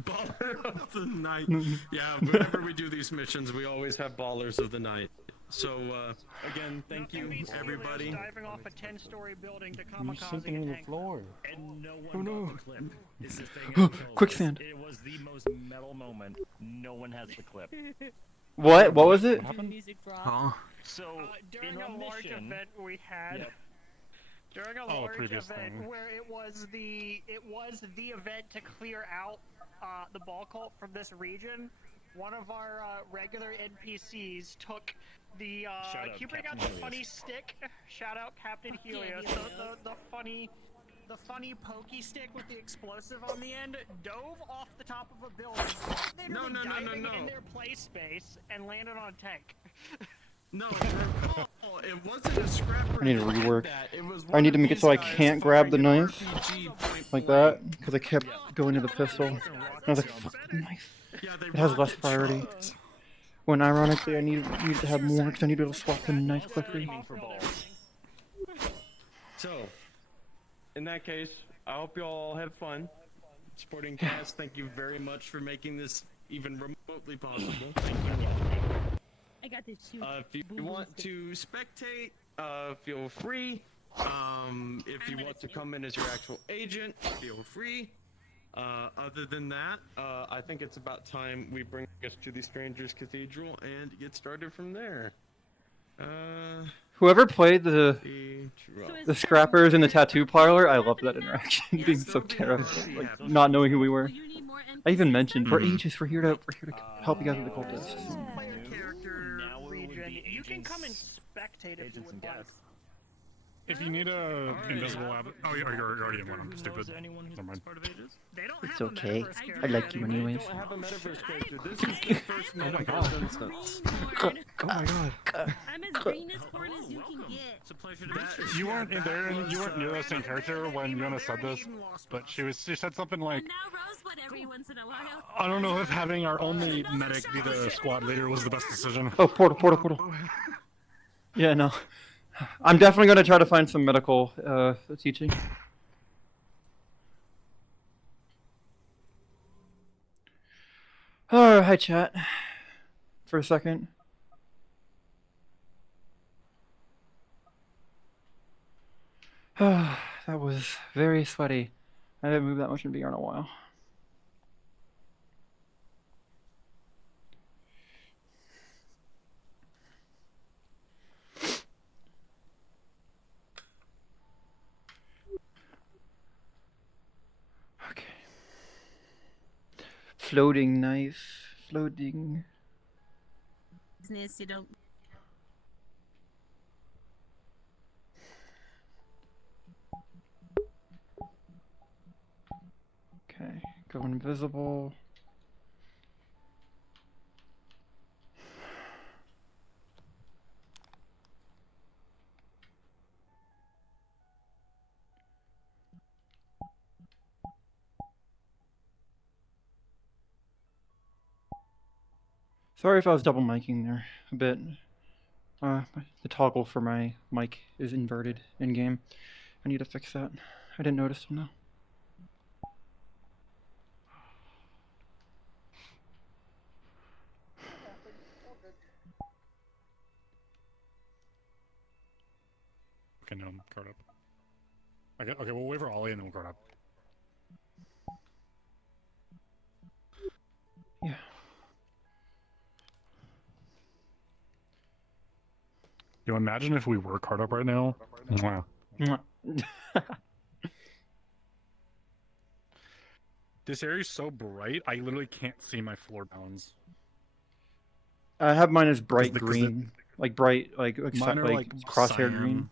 Baller of the night. Yeah, whenever we do these missions, we always have ballers of the night. So again, thank you everybody. Diving off a 10-story building to You're sinking in the floor. And no Oh, one no. got the clip. It's the thing I told you. Quicksand. It was the most metal moment. No one has the clip. What? What was it? What happened? Music drop. Oh, So during in a our large mission, event we had. Yep. During a Oh, large previous event thing. where it was the event to clear out the ball cult from this region, one of our regular NPCs took the Shout out can you bring out Captain the Helios. funny stick? Shout out Captain Helios. The funny pokey stick with the explosive on the end dove off the top of a building, literally diving in their play space, and landed on a tank. No, recall, it wasn't a scrapper. I need to that did rework. that. It was I one need of to make it these so I guys can't grab the firing an knife RPG point like blank. that because I kept going to the pistol. And I was like, fuck the knife. Yeah, they It has less rocket priority. trucked. When ironically I need to have more because I need to be able to swap the knife quickly. aiming for balls. So, in that case, I hope you all have fun. Sporting Cast, thank you very much for making this even remotely possible. Thank you. I got this shoot. If you want to spectate, feel free. If you want to come in as your actual agent, feel free. Other than that, I think it's about time we bring us to the Stranger's Cathedral and get started from there. Whoever played the So scrappers in the tattoo parlor, I love that interaction. Being so terrified, like not knowing who we were. you need more I even NPCs? mentioned we're agents. We're here to help you guys with the cultists. Player character Now we will region. be You can agents- come and spectate if you agents would and like. guests. If you need a Alright. invisible oh, you're already in one. I'm stupid. Anyone who's Never mind. part of ages? They don't It's have okay. A metaverse I character like you yet. anyways. Don't have a metaverse character. This is the first metaverse instance. Greenhorn. Oh my god. I'm as green as corn as you can get. It's a pleasure to meet you. You weren't in there, and you weren't near the same character when Yona said this, but she said something like, And now Rosebud every once in a while. I don't know if having our only medic be the squad leader was the best decision. Oh, portal. Yeah, no. I'm definitely gonna try to find some medical teaching. Oh, hi chat. For a second. That was very sweaty. I haven't moved that much in VR in a while. Okay. Floating knife. Floating. Business, you don't. Okay. Go invisible. Sorry if I was double miking there a bit. The toggle for my mic is inverted in game. I need to fix that. I didn't notice till now. Okay, no, I'm caught up. Okay, we'll wait for Ollie and then we'll caught up. Yeah. Yo, imagine if we were caught up right now. Wow. This area's so bright, I literally can't see my floor bounds. I have mine as bright 'Cause green, like bright, like Mine are like crosshair cyan. green.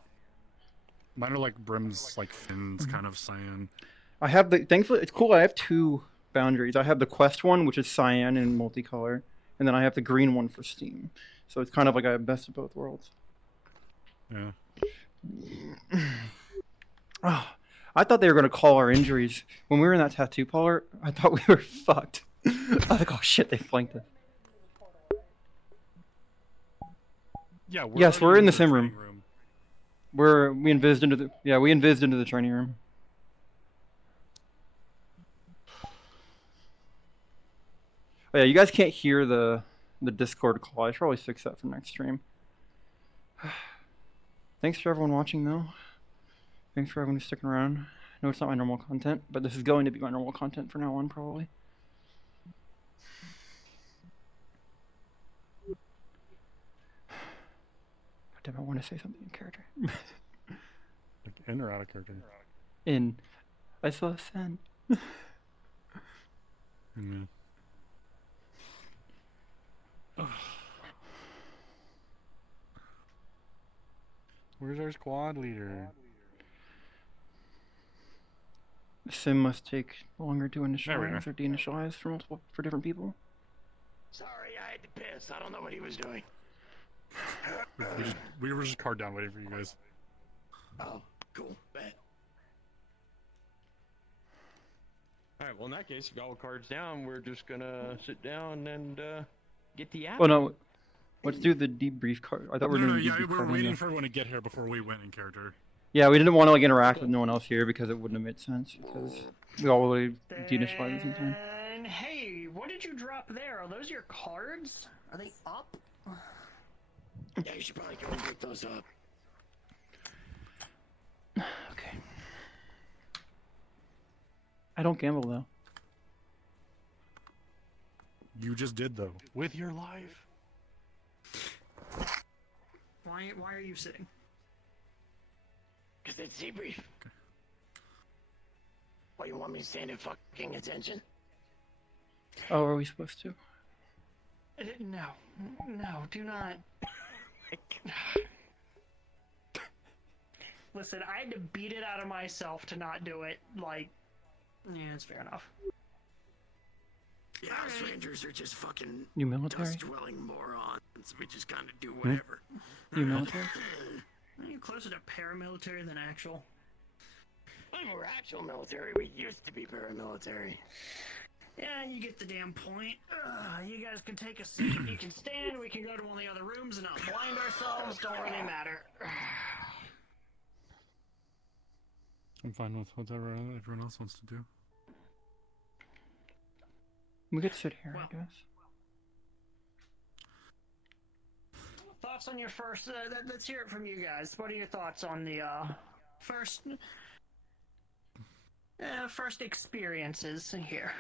Mine are like brims, like fins, kind of cyan. I have the. Thankfully, it's cool. I have two boundaries. I have the quest one, which is cyan and multicolor, and then I have the green one for Steam. So it's kind of like I have best of both worlds. Yeah. Oh, I thought they were gonna call our injuries when we were in that tattoo parlor. I thought we were fucked. I was like, oh shit, they flanked us. Yeah. Yes, already we're in the sim training room. We invised into the training room. Oh yeah, you guys can't hear the Discord call. I should probably fix that for next stream. Thanks for everyone watching, though. Thanks for everyone who's sticking around. I know it's not my normal content, but this is going to be my normal content from now on, probably. Damn, I want to say something in character. Like in or out of character? In. I saw Sen. Mm. Where's our squad leader? Sim must take longer to There we initialize or deinitialize for different people. Sorry, I had to piss. I don't know what he was doing. We were just card down waiting for you guys. Oh, cool. Bet. Alright, well in that case, if y'all cards down, we're just gonna sit down and get the app. Oh no, let's do the debrief card. I thought we were doing the debrief we were card on waiting the- for everyone to get here before we went in character. Yeah, we didn't want to like interact with no one else here because it wouldn't have made sense because we all would deinitialize at the same time. And hey, what did you drop there? Are those your cards? Are they up? Yeah, you should probably go and pick those up. Okay. I don't gamble though. You just did though. With your life. Why are you sitting? Because it's debrief. Okay. What, you want me to stand at fucking attention? Oh, are we supposed to? No, do not. Listen, I had to beat it out of myself to not do it. Like, yeah, it's fair enough. Yeah, us Rangers are just fucking You military? dust-dwelling morons. We just kind of do whatever. You military? Are you closer to paramilitary than actual? I mean, we're actual military. We used to be paramilitary. Yeah, you get the damn point. You guys can take a seat. You can stand. We can go to one of the other rooms and not blind ourselves. Don't really matter. I'm fine with whatever everyone else wants to do. We could sit here, Well. I guess. Thoughts on your first? Let's hear it from you guys. What are your thoughts on the first experiences here?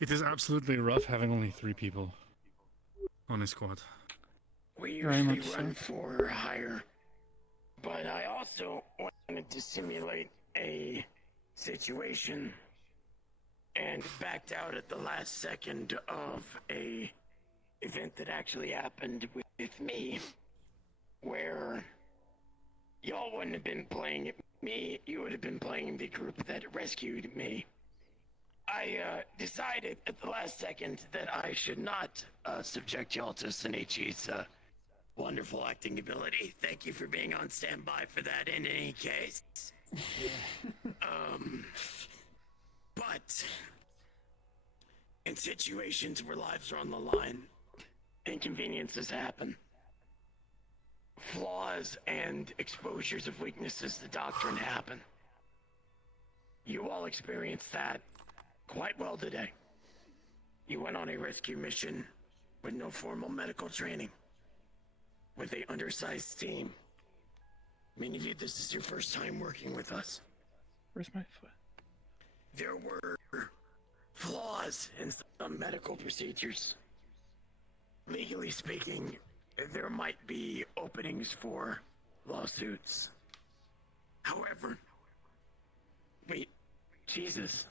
It is absolutely rough having only 3 people on a squad. We Very usually much run so. for hire, but I also wanted to simulate a situation and backed out at the last second of a event that actually happened with me, where y'all wouldn't have been playing me, you would have been playing the group that rescued me. I decided at the last second that I should not subject y'all to Sonichi's wonderful acting ability. Thank you for being on standby for that in any case. But in situations where lives are on the line, inconveniences happen. Flaws and exposures of weaknesses to doctrine happen. You all experienced that quite well today. You went on a rescue mission with no formal medical training, with a undersized team. Many of you, this is your first time working with us. Where's my foot? There were flaws in some medical procedures. Legally speaking, there might be openings for lawsuits. However, wait, Jesus,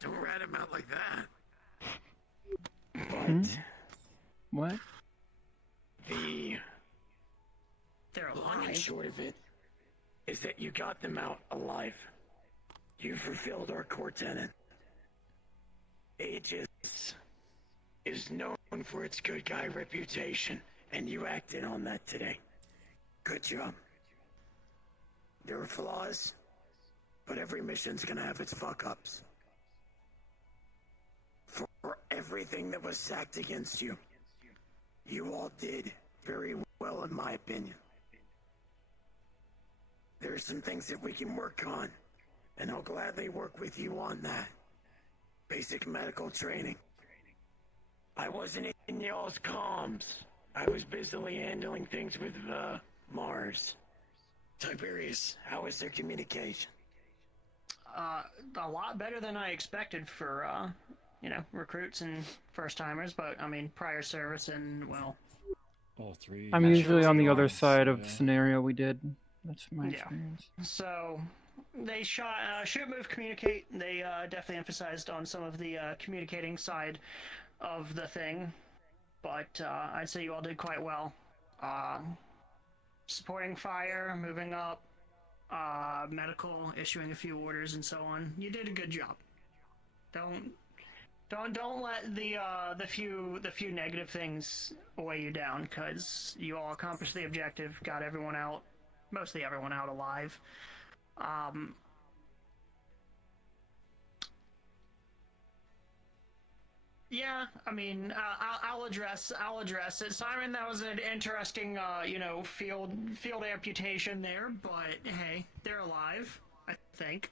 don't rat him out like that. But What? They're long and alive. short of it is that you got them out alive. You fulfilled our core tenet. Aegis is known for its good guy reputation, and you acted on that today. Good job. There are flaws, but every mission's gonna have its fuck-ups. For everything that was stacked against you, you all did very well, in my opinion. There are some things that we can work on, and I'll gladly work with you on that. Basic medical training, I wasn't in y'all's comms. I was busily handling things with, Mars. Tiberius, how is their communication? A lot better than I expected for, recruits and first-timers, but, I mean, prior service and, well... All three. I'm That's usually your on the other response, side of the scenario we did. That's my Yeah. experience. So, they shot, shoot, move, communicate. They, definitely emphasized on some of the, communicating side of the thing. But, I'd say you all did quite well. Supporting fire, moving up, medical, issuing a few orders, and so on. You did a good job. Don't let the few negative things weigh you down, because you all accomplished the objective, got everyone out, mostly everyone out alive. Yeah, I mean, I'll address it. Simon, that was an interesting, field amputation there, but hey, they're alive, I think.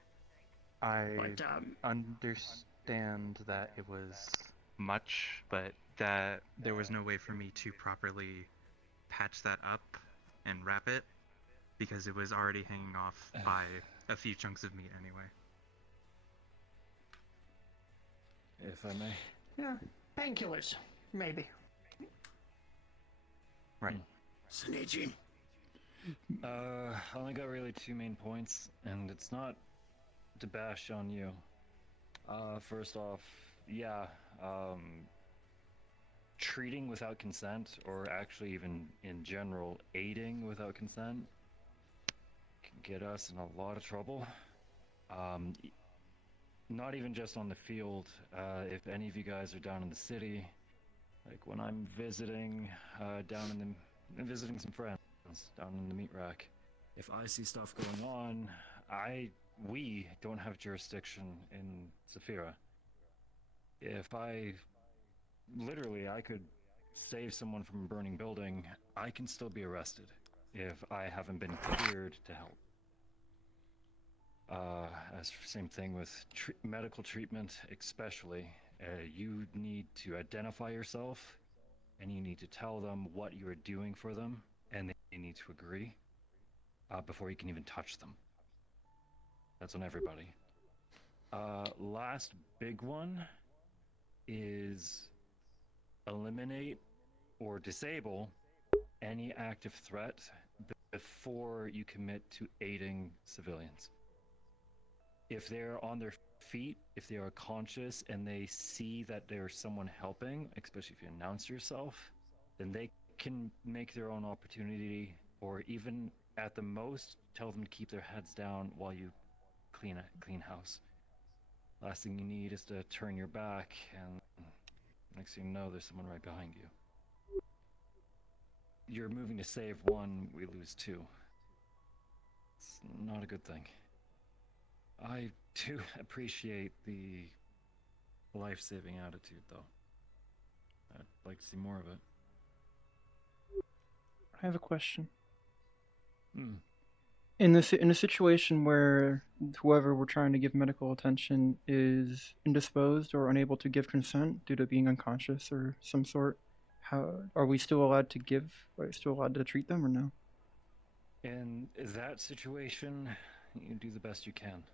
I But, understand that it was much, but that there was no way for me to properly patch that up and wrap it because it was already hanging off by a few chunks of meat anyway. If I may. yeah, painkillers, maybe. Right. Sunichi? I only got really two main points, and it's not to bash on you. First off, yeah, treating without consent, or actually even in general, aiding without consent, can get us in a lot of trouble. Not even just on the field. If any of you guys are down in the city, like when I'm visiting, visiting some friends down in the meat rack, if I see stuff going on, we don't have jurisdiction in Saphira. If I could save someone from a burning building, I can still be arrested if I haven't been cleared to help. Same thing with medical treatment, especially. You need to identify yourself, and you need to tell them what you are doing for them, and they need to agree before you can even touch them. That's on everybody. Last big one is eliminate or disable any active threat before you commit to aiding civilians. If they're on their feet, if they are conscious and they see that there's someone helping, especially if you announce yourself, then they can make their own opportunity, or even at the most tell them to keep their heads down while you clean house. Last thing you need is to turn your back, and next thing you know, there's someone right behind you. You're moving to save one, we lose two. It's not a good thing. I do appreciate the life-saving attitude, though. I'd like to see more of it. I have a question. Hmm. In a situation where whoever we're trying to give medical attention is indisposed or unable to give consent due to being unconscious or some sort, how are we still allowed to treat them or no? In that situation, you do the best you can.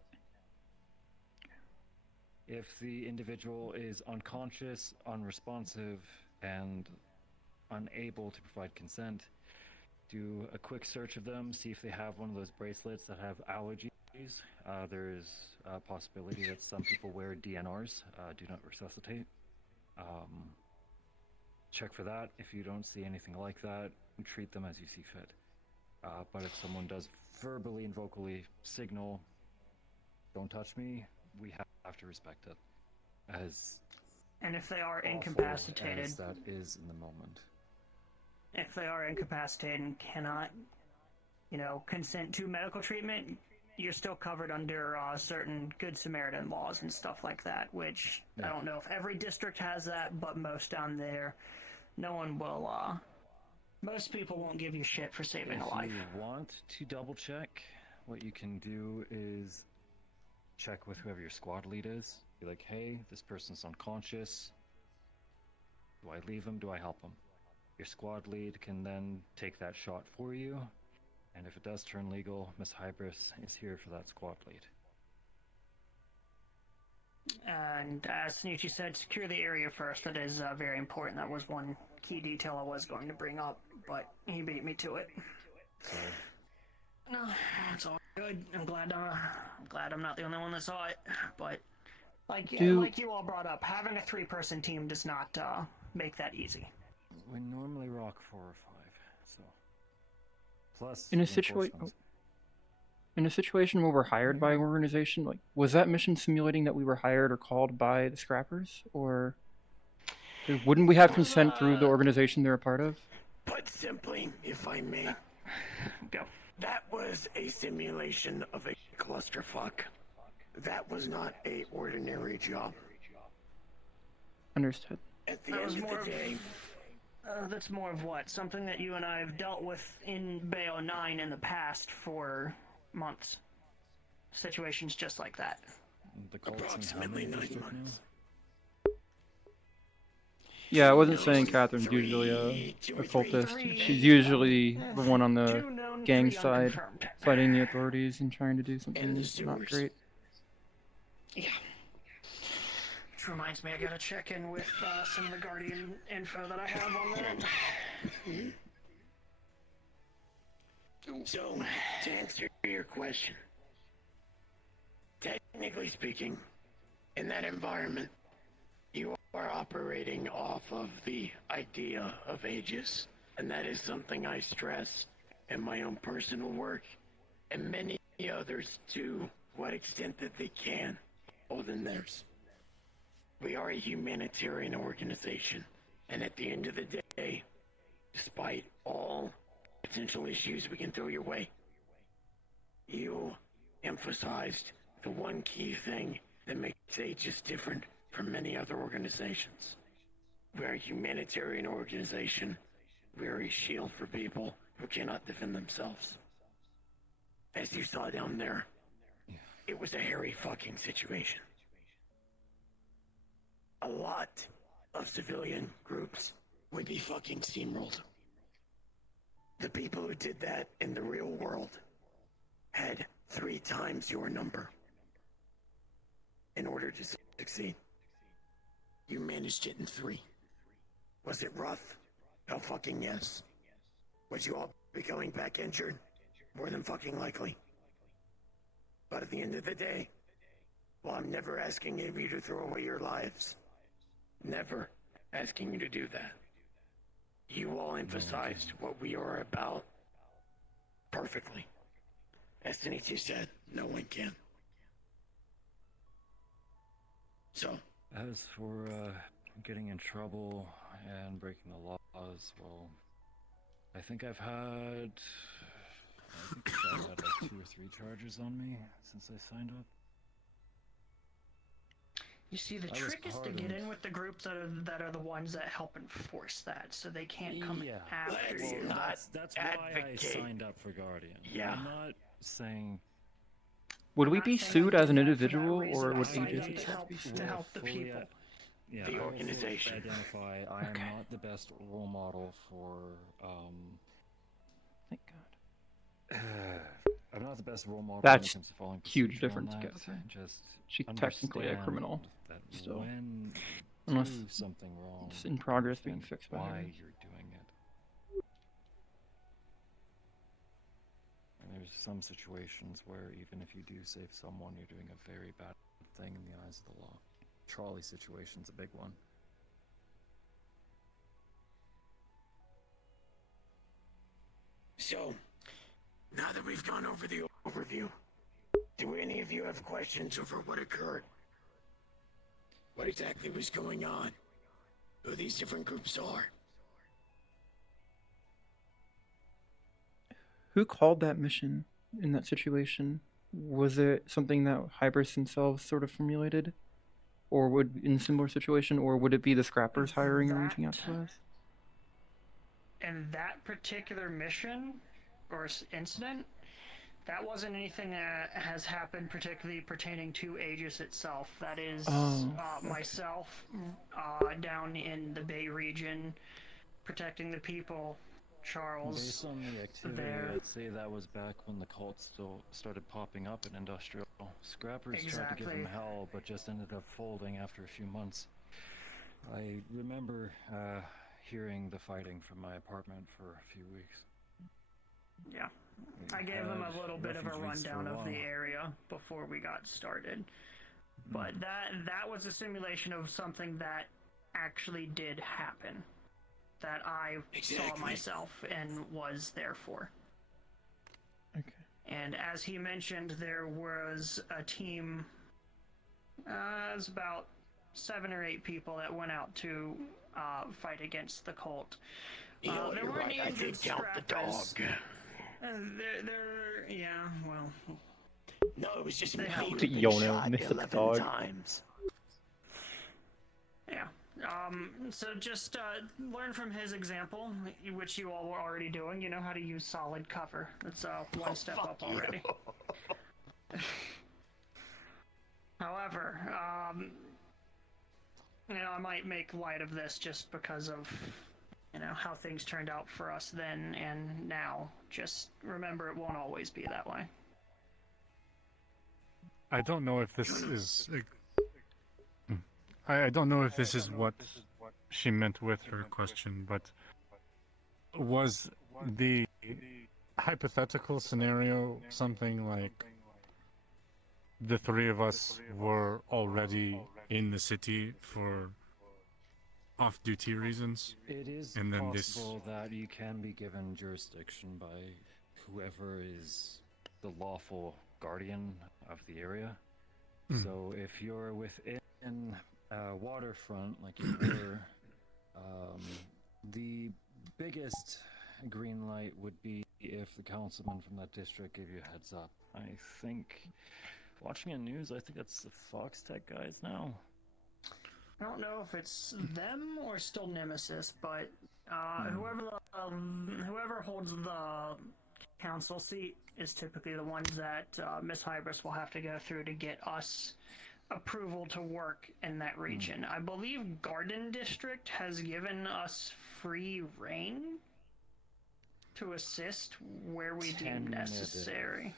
If the individual is unconscious, unresponsive, and unable to provide consent, do a quick search of them, see if they have one of those bracelets that have allergies. There's a possibility that some people wear DNRs, do not resuscitate. Check for that. If you don't see anything like that, treat them as you see fit. But if someone does verbally and vocally signal, don't touch me, we have to respect it. And if they are awful incapacitated, as that is in the moment. if they are incapacitated and cannot, consent to medical treatment, you're still covered under certain Good Samaritan laws and stuff like that, which I don't know if every district has that, but most down there, no one will, most people won't give you shit for saving a life. If you want to double check, what you can do is check with whoever your squad lead is. Be like, hey, this person's unconscious. Do I leave him? Do I help him? Your squad lead can then take that shot for you, and if it does turn legal, Miss Hybris is here for that squad lead. And as Snucci said, secure the area first. That is very important. That was one key detail I was going to bring up, but he beat me to it. Sorry. No, it's all good. I'm glad I'm not the only one that saw it. But like you all brought up, having a 3-person team does not make that easy. We normally rock 4 or 5, so plus In a situation where we're hired by an organization, like, was that mission simulating that we were hired or called by the Scrappers, or wouldn't we have consent through the organization they're a part of? Put simply, if I may, Go. that was a simulation of a clusterfuck. That was not a ordinary job. Understood. At the end of the day, that's more of what? Something that you and I have dealt with in Bay 09 in the past for months. Situations just like that. approximately 9 months. Yeah, I wasn't saying Catherine's usually a cultist. She's usually the one on the gang side, fighting the authorities and trying to do something not great. Yeah. Which reminds me, I gotta check in with some of the Guardian info that I have on that. So, to answer your question, technically speaking, in that environment, you are operating off of the idea of ages, and that is something I stress in my own personal work, and many others to what extent that they can, more than theirs. We are a humanitarian organization, and at the end of the day, despite all potential issues we can throw your way, you emphasized the one key thing that makes Aegis different from many other organizations. We're a humanitarian organization. We're a shield for people who cannot defend themselves. As you saw down there, it was a hairy fucking situation. A lot of civilian groups would be fucking steamrolled. The people who did that in the real world had 3 times your number in order to succeed. You managed it in 3. Was it rough? Hell fucking yes. Would you all be going back injured? More than fucking likely. But at the end of the day, well, I'm never asking any of you to throw away your lives. Never asking you to do that. You all emphasized what we are about perfectly. As Shinichi said, no one can. So, as for getting in trouble and breaking the laws, well, I think I've had like 2 or 3 charges on me since I signed up. You see, the trick is to get in with the groups that are the ones that help enforce that, so they can't come after you. That's why I signed up for Guardian. Yeah. I'm not saying... Would we be sued as an individual, or would Aegis itself be sued? To help the people. Yeah, the organization. Identify I am not the best role model for, Thank God. I'm not the best role model That's when it comes to following huge procedure on difference, that. Katherine. Just She's technically a understand criminal, that still. when Unless do something wrong, it's in progress being understand fixed by why her. you're doing it. And there's some situations where even if you do save someone, you're doing a very bad thing in the eyes of the law. Trolley situation's a big one. So, now that we've gone over the overview, do any of you have questions over what occurred? What exactly was going on? Who these different groups are? Who called that mission in that situation? Was it something that Hybris themselves sort of formulated? Or would, in a similar situation, or would it be the Scrappers hiring or reaching out to us? And that particular mission or incident, That wasn't anything that has happened particularly pertaining to Aegis itself. That is myself down in the Bay region, protecting the people. Charles. Based on the activity, there. I'd say that was back when the cults still started popping up in Industrial. Scrappers tried to give them hell, but just ended up folding after a few months. I remember hearing the fighting from my apartment for a few weeks. Yeah. I gave them a little bit of a rundown of the area before we got started. But that was a simulation of something that actually did happen. That I saw myself and was there for. Okay. And as he mentioned, there was a team, it was about 7 or 8 people that went out to fight against the cult. You know, you're right, I did count the dog. Yeah, well... No, it was just me. Yono, Mr. Dog. Times. Yeah. So just learn from his example, which you all were already doing. You know how to use solid cover. That's one step up already. However, you know, I might make light of this just because of, you know, how things turned out for us then and now. Just remember, it won't always be that way. I don't know if this is... I don't know if this is what she meant with her question, but was the hypothetical scenario something like the 3 of us were already in the city for off-duty reasons? It is and then possible that you can be given jurisdiction by whoever is the lawful guardian of the area. So if you're within waterfront, like you were, the biggest green light would be if the councilman from that district gave you a heads up. I think, watching the news, I think that's the Fox Tech guys now. I don't know if it's them or still Nemesis, but whoever holds the council seat is typically the ones that Miss Hybris will have to go through to get us approval to work in that region. I believe Garden District has given us free reign to assist where we deem necessary.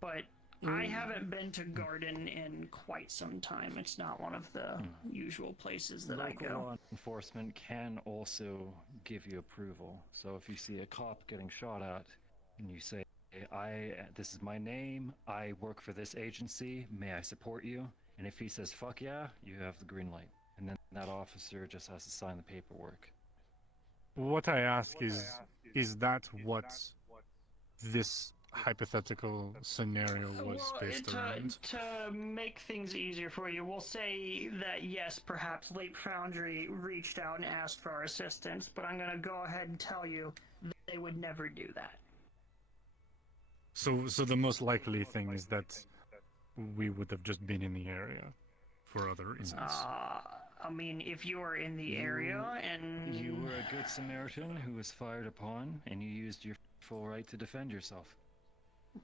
But I haven't been to Garden in quite some time. It's not one of the usual places that I go. Local law enforcement can also give you approval. So if you see a cop getting shot at and you say, this is my name, I work for this agency, may I support you? And if he says, fuck yeah, you have the green light. And then that officer just has to sign the paperwork. What I ask is that what this hypothetical scenario was based around? To make things easier for you, we'll say that yes, perhaps Leap Foundry reached out and asked for our assistance, but I'm going to go ahead and tell you that they would never do that. So the most likely thing is that we would have just been in the area for other reasons. I mean, if you were in the area and... You were a good Samaritan who was fired upon, and you used your full right to defend yourself.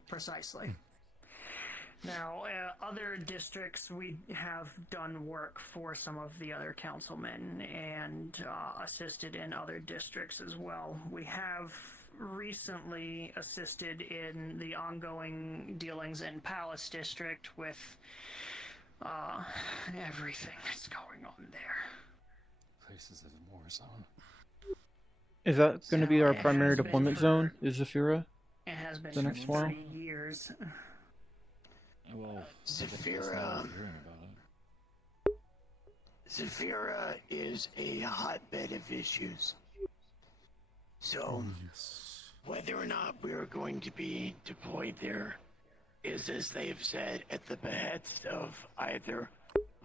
Precisely. Now, other districts, we have done work for some of the other councilmen and assisted in other districts as well. We have recently assisted in the ongoing dealings in Palace District with everything that's going on there. Places of war zone. Is that going to be our primary deployment zone? Is Zafira? It has been the next for while? 30 years. Well, Zafira is a hotbed of issues. So, whether or not we are going to be deployed there is, as they've said, at the behest of either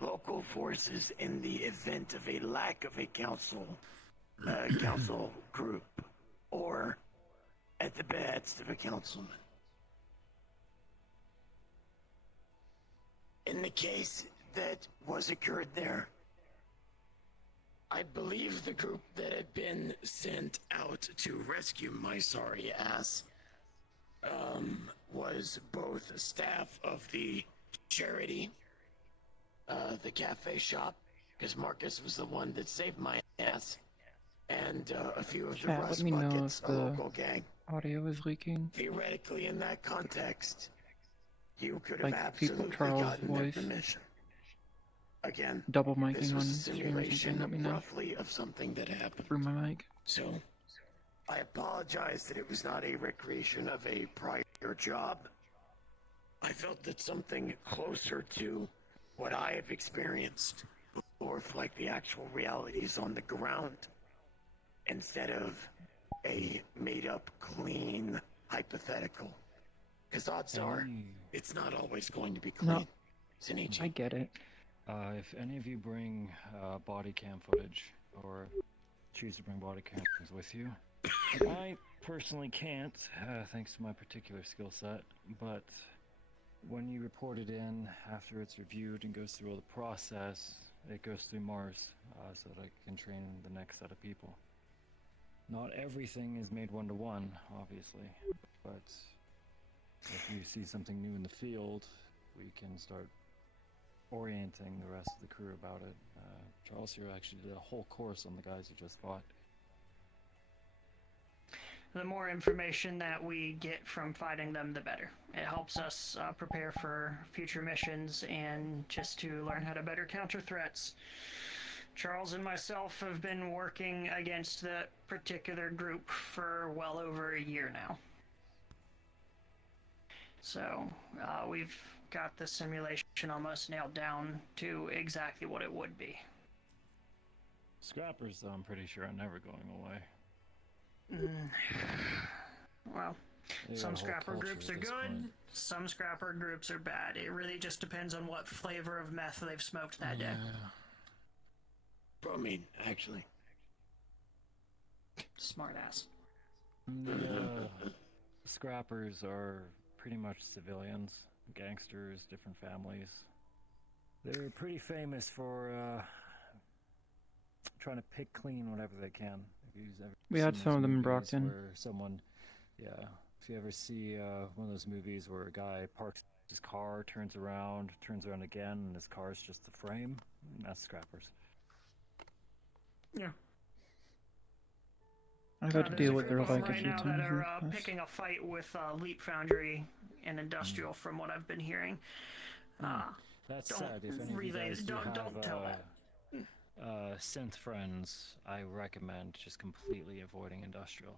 local forces in the event of a lack of a council group, or at the behest of a councilman. In the case that was occurred there, I believe the group that had been sent out to rescue my sorry ass was both staff of the charity, the cafe shop, because Marcus was the one that saved my ass, and a few of the Chat, let Rust me know Buckets, if a the local gang. audio is leaking. Theoretically, in that context, you could have Like people, absolutely Charles' gotten their voice. permission. Again, Double this miking was on a stream or something, simulation let me know. roughly of something that happened. Through my mic. So, I apologize that it was not a recreation of a prior job. I felt that something closer to what I have experienced will reflect the actual realities on the ground instead of a made-up, clean hypothetical. Because odds are, it's not always going to be clean. No, Shinichi. I get it. If any of you bring body cam footage, or choose to bring body cams with you, I personally can't, thanks to my particular skill set, but when you report it in, after it's reviewed and goes through all the process, it goes through Mars, so that I can train the next set of people. Not everything is made one-to-one, obviously, but if you see something new in the field, we can start orienting the rest of the crew about it. Charles here actually did a whole course on the guys who just fought. The more information that we get from fighting them, the better. It helps us prepare for future missions and just to learn how to better counter threats. Charles and myself have been working against that particular group for well over a year now. So we've got the simulation almost nailed down to exactly what it would be. Scrappers, I'm pretty sure, are never going away. Well, They got some a whole scrapper culture groups at are this good, point. some scrapper groups are bad. It really just depends on what flavor of meth they've smoked that day. Bromine, actually. Smart ass. The scrappers are pretty much civilians, gangsters, different families. They're pretty famous for trying to pick clean whatever they can. If you've ever We had seen some those of them in movies Brockton. where someone, if you ever see one of those movies where a guy parks his car, turns around again, and his car's just the frame, that's scrappers. Yeah. I've had to There's deal a with their group of like them a right few now times that in are the past. picking a fight with Leap Foundry and Industrial, from what I've been hearing. That Don't said, if any of you relay. guys Don't have tell that. synth friends, I recommend just completely avoiding industrial.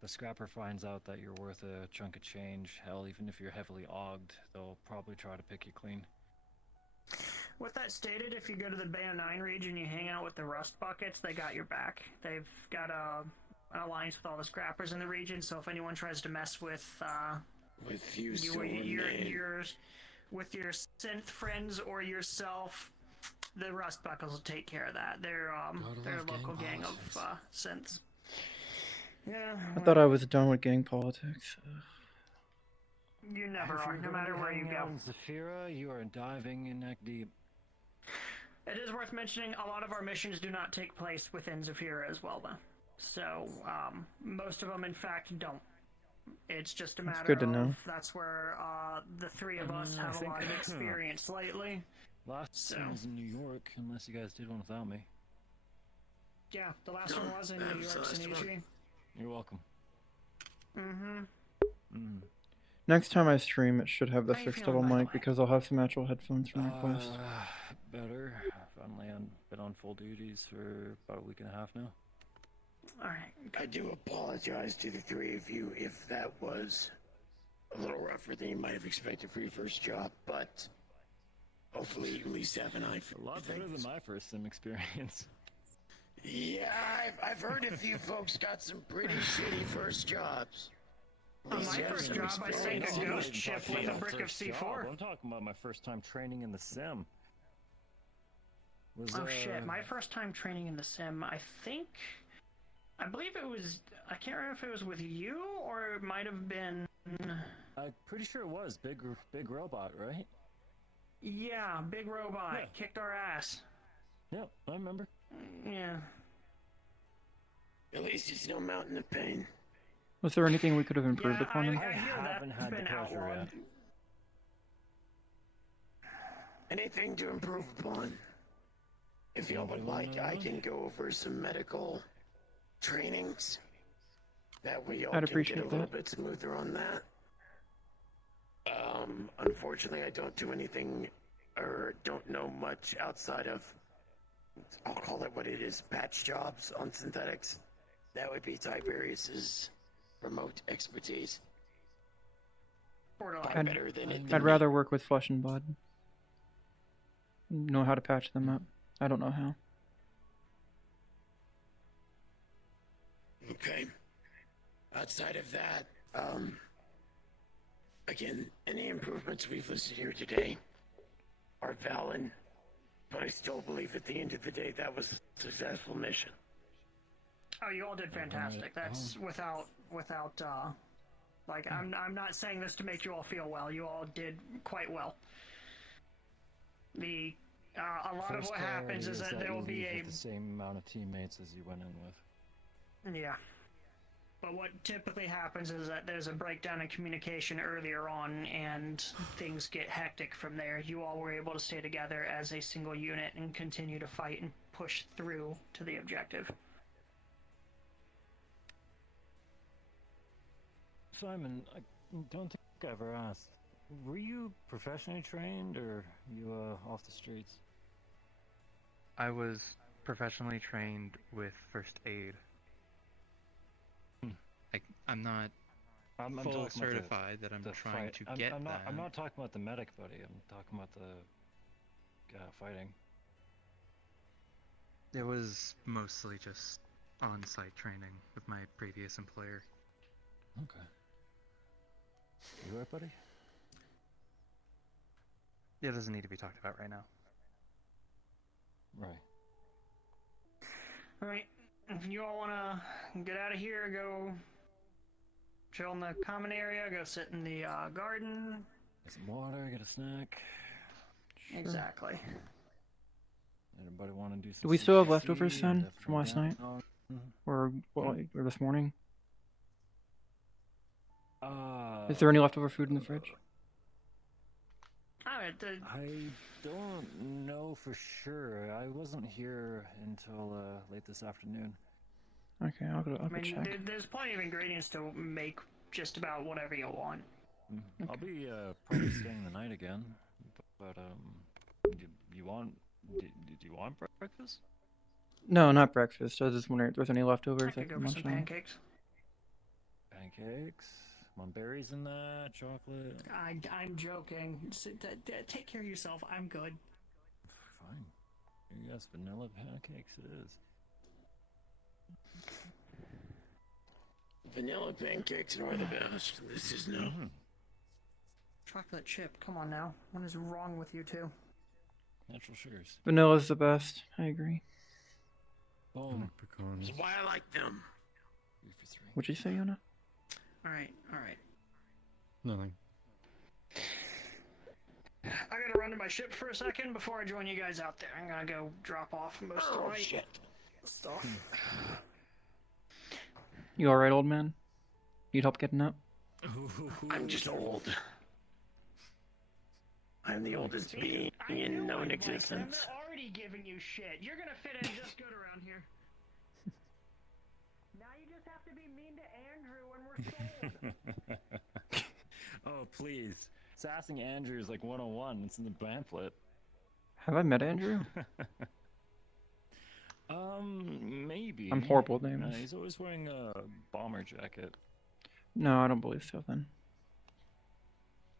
The scrapper finds out that you're worth a chunk of change. Hell, even if you're heavily ogged, they'll probably try to pick you clean. With that stated, if you go to the Bay of 9 region, you hang out with the Rust Buckets, they got your back. They've got an alliance with all the scrappers in the region, so if anyone tries to mess with you, with your synth friends or yourself, the Rust Buckets will take care of that. They're a local gang of synths. Yeah. I thought I was done with gang politics. You never If are, you're no gonna matter be where you hanging go. out in Zafira, you are diving in neck deep. It is worth mentioning, a lot of our missions do not take place within Zafira as well, though. So, most of them, in fact, don't. It's just a matter good to of know. that's where the three of us have a lot of experience lately. Last time was in New York, unless you guys did one without me. Yeah, the last one was in New York, Shinichi. You're welcome. Next time I stream, it should have the How you fixed feeling, double by the mic way? because I'll have some actual headphones from Request. Better. Finally, I've been on full duties for about a week and a half now. Alright. I do apologize to the three of you if that was a little rougher than you might have expected for your first job, but hopefully you at least have an eye for A lot better than my first sim experience. Yeah, I've heard a few folks got some pretty shitty first jobs. On my first job, I sank a ghost ship with a brick of C4. I'm talking about my first time training in the sim. Oh shit, my first time training in the sim, I believe it was, I can't remember if it was with you, or it might have been... I'm pretty sure it was Big Robot, right? Yeah, Big Robot, Yeah. kicked our ass. Yep, I remember. Yeah. At least it's no mountain of pain. Was there anything we could have improved Yeah, upon him? I hear haven't that's had the been pleasure outlawed. yet. Anything to improve upon? If y'all would like, I can go over some medical trainings. That way y'all I'd can get a appreciate little that. bit smoother on that. Unfortunately, I don't do anything, or don't know much outside of, I'll call it what it is, patch jobs on synthetics. That would be Tiberius's remote expertise. Far better than it. I'd rather work with flesh and blood. Know how to patch them up. I don't know how. Okay. Outside of that, again, any improvements we've listed here today are valid, but I still believe at the end of the day that was a successful mission. Oh, you all did fantastic. That's without, like, I'm not saying this to make you all feel well. You all did quite well. A lot of what happens is that there will be the same amount of teammates as you went in with. Yeah. But what typically happens is that there's a breakdown in communication earlier on, and things get hectic from there. You all were able to stay together as a single unit and continue to fight and push through to the objective. Simon, I don't think I ever asked. Were you professionally trained, or you off the streets? I was professionally trained with first aid. I'm not I'm full talking certified that I'm the trying fight. to I'm get not, that. I'm not talking about the medic, buddy. I'm talking about the fighting. It was mostly just on-site training with my previous employer. Okay. You alright, buddy? It doesn't need to be talked about right now. Right. Alright, if you all want to get out of here, go chill in the common area, go sit in the garden. Get some water, get a snack. Sure. Exactly. Anybody want to do some Do we still have CPC? leftovers then Definitely from last night? down. Or this morning? Uh, Is there any leftover food in the fridge? Alright, I don't know for sure. I wasn't here until late this afternoon. Okay, I'll go I mean, check. there's plenty of ingredients to make just about whatever you want. I'll be probably staying the night again. But you want? Did you want breakfast? No, not breakfast. I was just wondering if there's any leftovers. I could go for some on. pancakes. Pancakes. Want berries in that? Chocolate? I'm joking. Take care of yourself. I'm good. Fine. Yes, vanilla pancakes it is. Vanilla pancakes are the best. This is no. Chocolate chip. Come on now. What is wrong with you two? Natural sugars. Vanilla's the best. I agree. Boom. That's why I like them. 3 for 3. What'd you say, Yona? Alright. Nothing. I gotta run to my ship for a second before I join you guys out there. I'm gonna go drop off most of my stuff. You alright, old man? Need help getting up? I'm just old. I'm the oldest being in known existence. I'm already giving you shit. You're gonna fit in just good around here. Now you just have to be mean to Andrew when we're sold. Oh, please. Sassing Andrew is like 101. It's in the pamphlet. Have I met Andrew? Maybe. I'm horrible at names. He's always wearing a bomber jacket. No, I don't believe so then.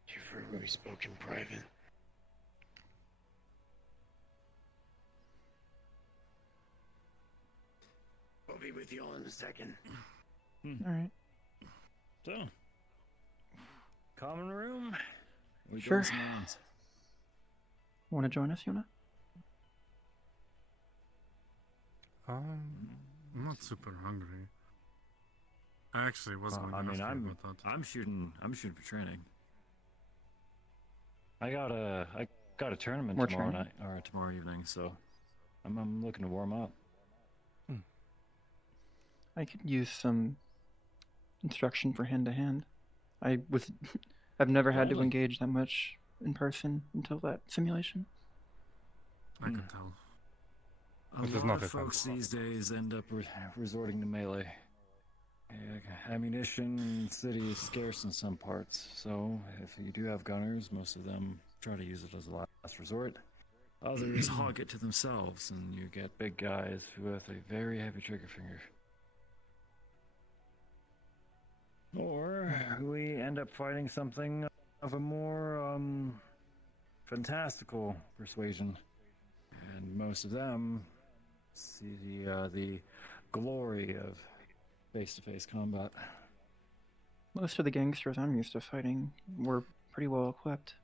You've heard we spoke in private. I'll be with you all in a second. Alright. So, common room? We Sure. doing some rounds? Want to join us, Yona? I'm not super hungry. I actually was going to ask you about that. I'm shooting for training. I got a tournament More tomorrow training? night or tomorrow evening, so I'm looking to warm up. I could use some instruction for hand to hand. I've never had to Really? engage that much in person until that simulation. I can tell. A It is lot not of a folks fun these days end up resorting to melee. Ammunition in the city is scarce in some parts, so if you do have gunners, most of them try to use it as a last resort. Others hog it to themselves, and you get big guys with a very heavy trigger finger. Or we end up fighting something of a more fantastical persuasion, and most of them see the glory of face-to-face combat. Most of the gangsters I'm used to fighting were pretty well equipped.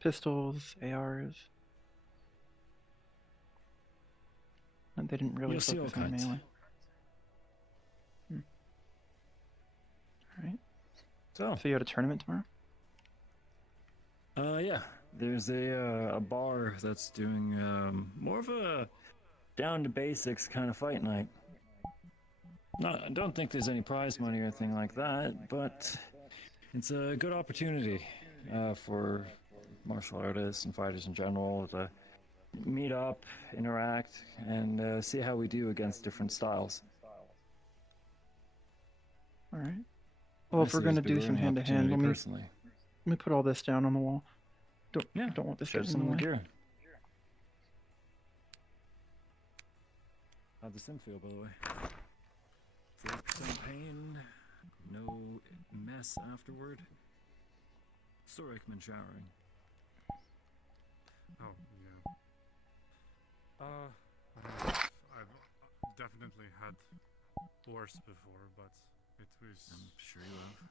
Pistols, ARs. And they didn't really You'll see all focus on kinds. melee. Alright. So So you had a tournament tomorrow? yeah, there's a bar that's doing more of a down to basics kind of fight night. I don't think there's any prize money or anything like that, but it's a good opportunity for martial artists and fighters in general to meet up, interact, and see how we do against different styles. Alright. Well, if we're Honestly, gonna it's been do some an hand to hand, opportunity let me personally. put all this down on the wall. Yeah, Don't want this show getting some in the of way. the gear. How'd the sim feel, by the way? 4% pain, no mess afterward. Still recommend showering. Oh, yeah. I mean, I've definitely had worse before, but it was... I'm sure you have.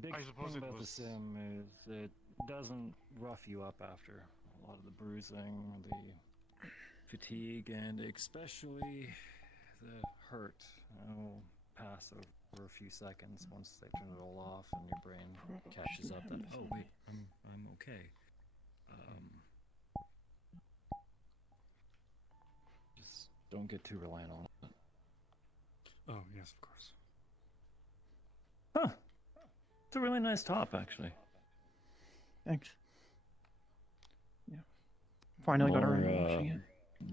Big I suppose thing it about was... the sim is it doesn't rough you up after. A lot of the bruising, the fatigue, and especially the hurt will pass over a few seconds once they turn it all off and your brain catches up that, oh wait, I'm okay. Just don't get too reliant on it. Oh, yes, of course. Huh. It's a really nice top, actually. Thanks. Yeah. Finally got around to More, washing it.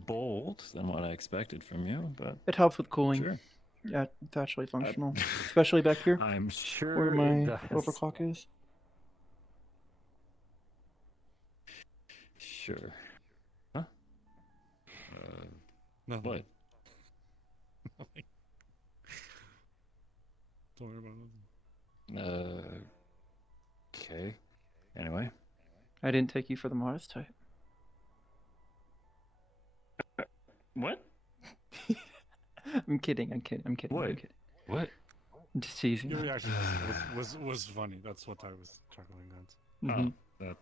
bold than what I expected from you, but It helps with cooling. sure. Yeah, it's actually functional. Especially back here, I'm sure where it my does. overclock is. Sure. Huh? No. What? Don't worry about it. Okay. Anyway. I didn't take you for the modest type. What? I'm kidding. I'm kidding. What? I'm kidding. What? I'm just teasing. Your reaction was funny. That's what I was chuckling at. Mhm. That.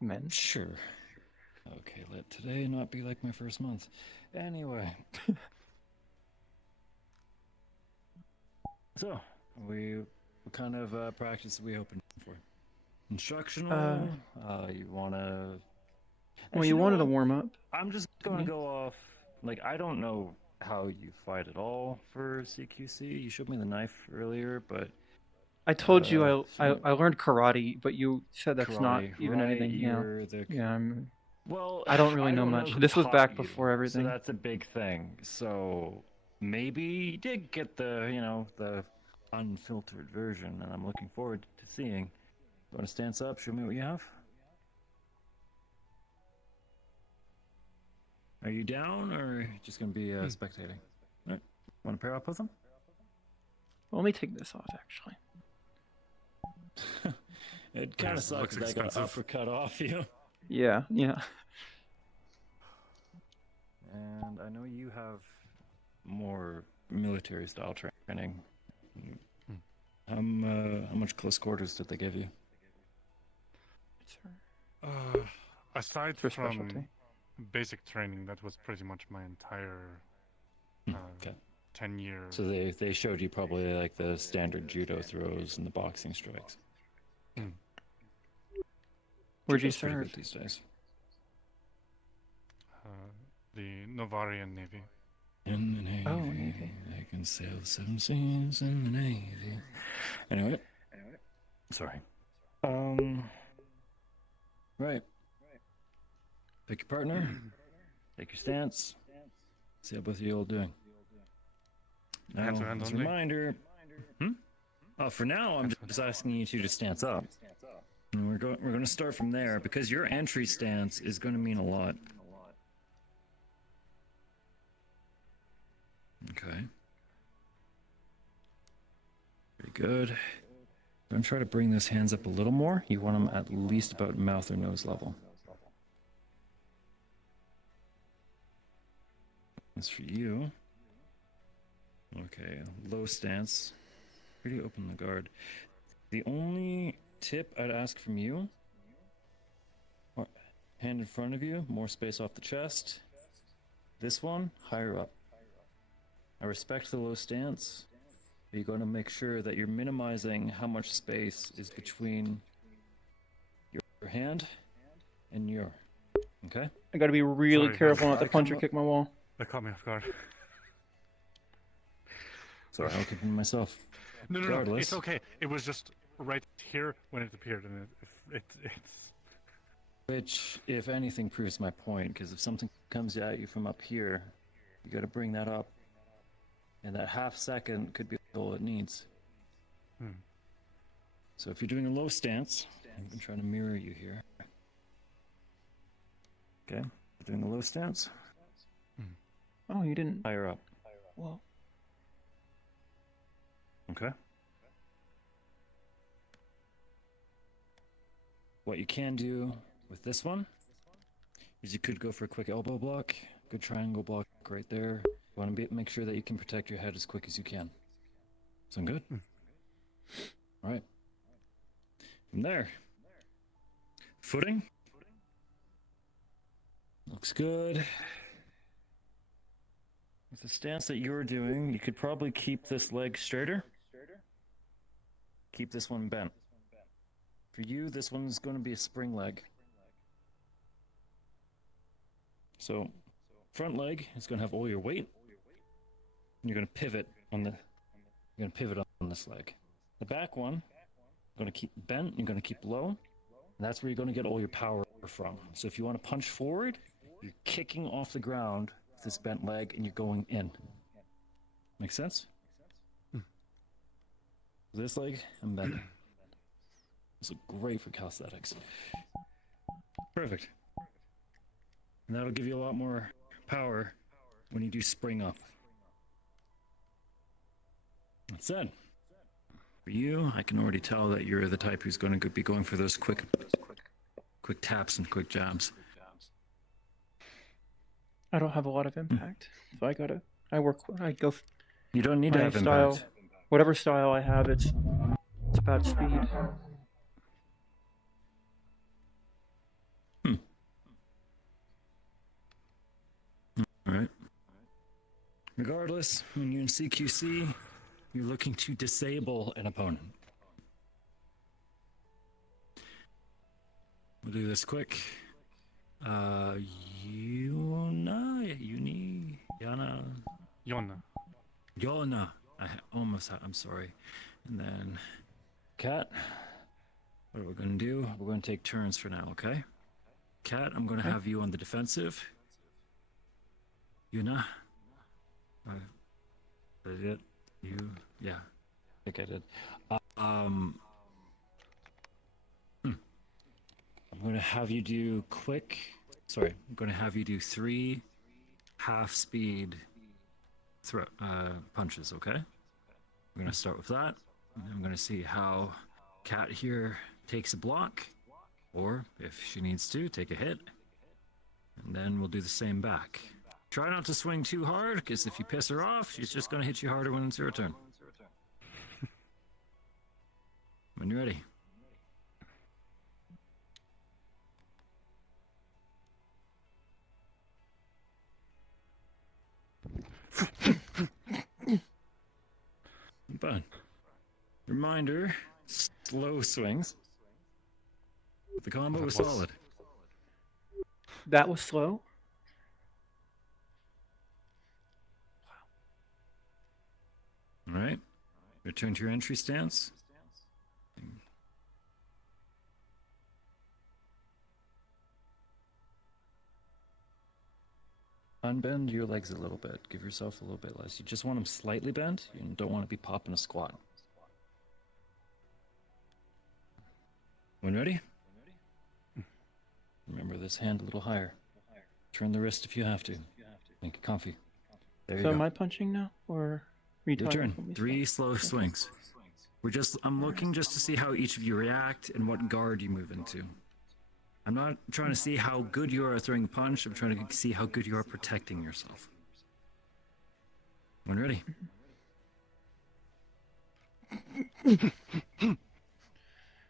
Men. Sure. Okay, let today not be like my first month. Anyway. So, what kind of practice are we hoping for? Instructional? You wanna... Well, you wanted to warm up. I'm just gonna go off... Like, I don't know how you fight at all for CQC. You showed me the knife earlier, but... I told you I learned karate, but you said that's not karate, even right? anything. Yeah. You're the... Yeah. Well, I don't really know much. who This was taught back you, before everything. So that's a big thing. So maybe you did get the, the unfiltered version, and I'm looking forward to seeing. You want to stance up? Show me what you have. Are you down, or just gonna be spectating? All right. Want to pair up with them? Well, let me take this off, actually. It kind of Yes, sucks looks that I got expensive. uppercut off you. Yeah. Yeah. And I know you have more military style training. How much close quarters did they give you? Aside For from specialty. basic training, that was pretty much my entire Okay. 10-year. So they showed you probably like the standard judo throws and the boxing strikes. Where'd you Judo's pretty serve? good these days? The Novarian Navy. In the Navy. Oh, Sailed 7 seas in the Navy. Anyway. Sorry. Right. Pick your partner. Take your stance. See how both of you all doing. Now, Hands around as a only. reminder... Oh, for now, I'm just asking you two to stance up. And we're going to start from there, because your entry stance is going to mean a lot. Okay. Very good. I'm going to try to bring those hands up a little more. You want them at least about mouth or nose level. As for you... Okay, low stance. Pretty open the guard. The only tip I'd ask from you... Hand in front of you, more space off the chest. This one, higher up. I respect the low stance. But you're going to make sure that you're minimizing how much space is between your hand and your... Okay? I gotta be really Sorry, careful not to I punch or come kick my wall. That caught me off guard. Sorry, I'll keep it myself. No, Regardless. it's okay. It was just right here when it appeared, and it's... Which, if anything, proves my point, because if something comes at you from up here, you gotta bring that up. And that half second could be all it needs. So if you're doing a low stance, I'm trying to mirror you here. Okay, doing the low stance. Oh, you didn't. Higher up. Well, Okay. What you can do with this one is you could go for a quick elbow block, good triangle block right there. You want to make sure that you can protect your head as quick as you can. Sound good? All right. From there, footing. Looks good. With the stance that you're doing, you could probably keep this leg straighter. Keep this one bent. For you, this one's going to be a spring leg. So, front leg is going to have all your weight. And you're going to pivot on this leg. The back one, you're going to keep bent, you're going to keep low. And that's where you're going to get all your power from. So if you want to punch forward, you're kicking off the ground with this bent leg and you're going in. Make sense? This leg, I'm bending. This is great for calisthenics. Perfect. And that'll give you a lot more power when you do spring up. That said, for you, I can already tell that you're the type who's going to be going for those quick taps and quick jabs. I don't have a lot of impact, so I go. You don't need to My have style, impact. whatever style I have, it's about speed. Alright. Regardless, when you're in CQC, you're looking to disable an opponent. We'll do this quick. Yona. I'm sorry. And then, Kat, what are we going to do? We're going to take turns for now, okay? Kat, I'm going to have you on the defensive. Yuna? Did I get you? Yeah, I think I did. I'm going to have you do I'm going to have you do 3 half-speed punches, okay? We're going to start with that. And I'm going to see how Kat here takes a block, or if she needs to, take a hit. And then we'll do the same back. Try not to swing too hard, because if you piss her off, she's just going to hit you harder when it's your turn. When you're ready. But reminder, slow swings. The combo was solid. That was slow. Return to your entry stance. Unbend your legs a little bit. Give yourself a little bit less. You just want them slightly bent. You don't want to be popping a squat. When ready? Remember this hand a little higher. Turn the wrist if you have to. Make it comfy. There you So go. am I punching now, or are you Your talking turn. for me? 3 slow swings. I'm looking just to see how each of you react and what guard you move into. I'm not trying to see how good you are at throwing a punch. I'm trying to see how good you are protecting yourself. When ready.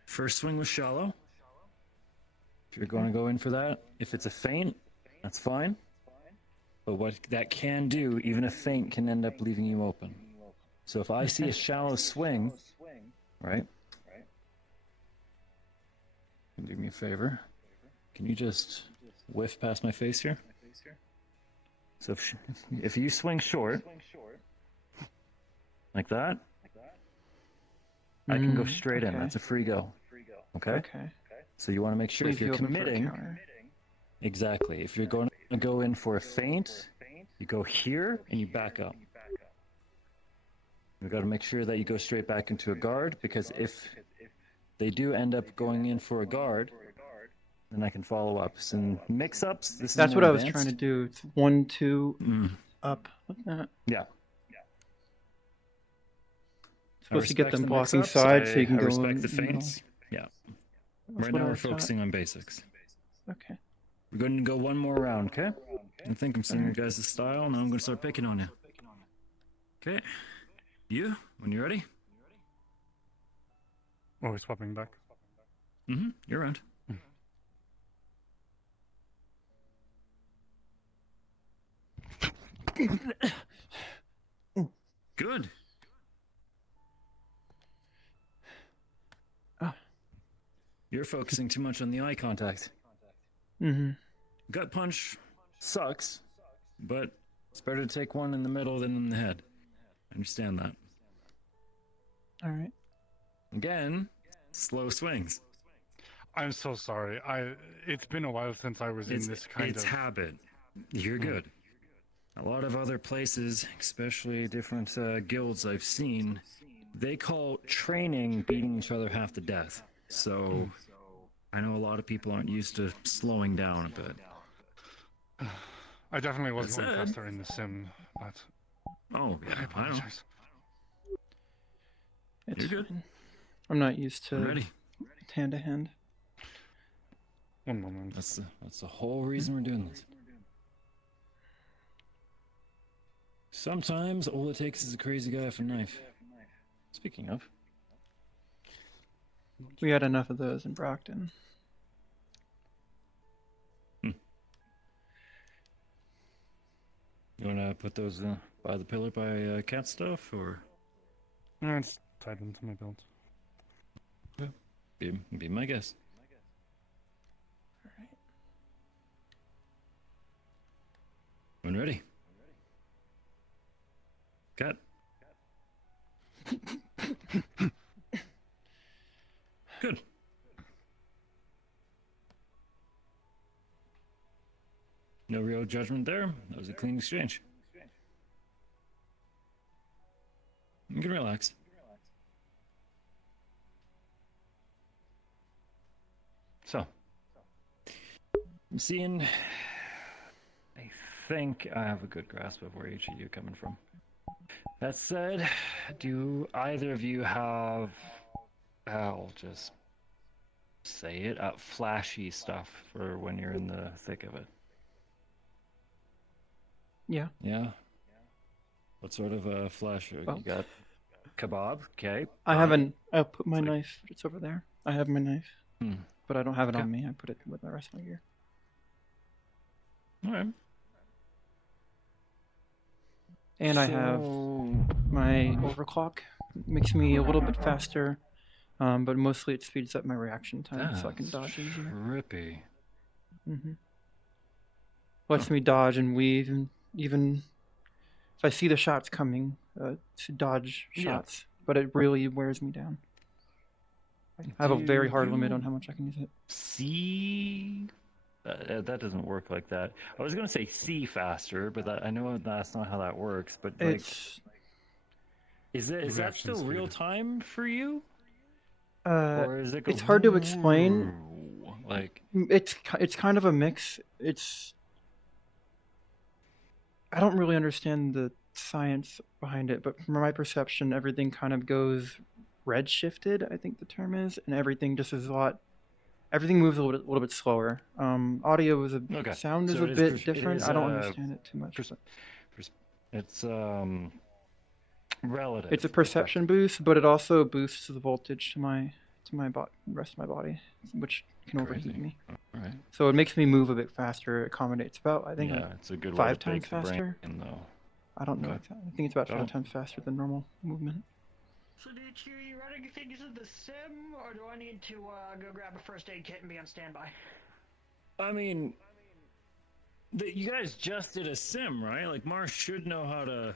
First swing was shallow. If you're going to go in for that, if it's a feint, that's fine. But what that can do, even a feint can end up leaving you open. So if I see a shallow swing, right? Do me a favor. Can you just whiff past my face here? So if you swing short, like that, I can go straight in. That's a free go. Okay? Okay. So you want to make sure Leave if you're you open for a committing, counter. exactly. If you're going to go in for a feint, you go here and you back up. You've got to make sure that you go straight back into a guard, because if they do end up going in for a guard, then I can follow up. So in mix-ups, this is That's more what I was advanced. trying to do. It's 1, 2, up, like that. Yeah. Supposed to get them the blocking mix-ups. side so you can I go respect in the the middle. feints. Yeah. That's Right what now I we're was taught. focusing on basics. Okay. We're going to go one more round, okay? I think I'm seeing you Alright. guys' style. Now I'm going to start picking on you. Okay. You, when you're ready? Oh, we're swapping back. Mm-hmm. You're around. Good. You're focusing too much on the eye contact. Mm-hmm. Gut punch sucks, but it's better to take one in the middle than in the head. I understand that. All right. Again, slow swings. I'm so sorry. It's been a while since I was in this kind It's of habit. You're good. A lot of other places, especially different guilds I've seen, they call training beating each other half to death. So I know a lot of people aren't used to slowing down a bit. I definitely was That going said- faster in the sim, but Oh, I yeah, I know. apologize. It's You're good. fine. I'm not used to I'm ready. hand to hand. One moment. That's the whole reason we're doing this. Sometimes all it takes is a crazy guy with a knife. Speaking of, We had enough of those in Brockton. you want to put those by the pillar by cat stuff, or It's tied into my belt. be my guess? When ready. Cut. Good. No real judgment there. That was a clean exchange. You can relax. So, I'm seeing. I think I have a good grasp of where each of you are coming from. That said, do either of you have, I'll just say it, flashy stuff for when you're in the thick of it? Yeah. Yeah? What sort of a flash? Well- You got kebab, okay. I haven't. I'll put my It's like- knife. It's over there. I have my knife, but I don't have it Okay. on me. I put it with the rest of my gear. Alright. And I have my overclock. Makes me a little bit faster, but mostly it speeds up my reaction time so I can dodge easier. Trippy. Lets me dodge and weave, and even if I see the shots coming, to dodge Yeah. shots but it really wears me down. I have a very hard limit on how much I can use it. See, that doesn't work like that. I was gonna say see faster, but I know that's not how that works. But like, It's is that reaction still speed. real time for you, uh, or is it? it's hard to explain. Like, It's kind of a mix. I don't really understand the science behind it, but from my perception, everything kind of goes red-shifted, I think the term is, and everything just is everything moves a little bit slower. Audio is Okay. sound is So a it is bit different. is, I don't understand it too much. it's relative. It's a perception boost, but it also boosts the voltage to my rest of my body, which can overheat Crazy. me. All right. So it makes me move a bit faster. It accommodates about, I think, Yeah, it's a good 5 way to times bake the faster. brain, though. I don't know Okay. exactly. I think it's about Got 5 it. times faster than normal movement. So, Ditch, you running things in the sim, or do I need to go grab a first aid kit and be on standby? I mean, you guys just did a sim, right? Like, Mars should know how to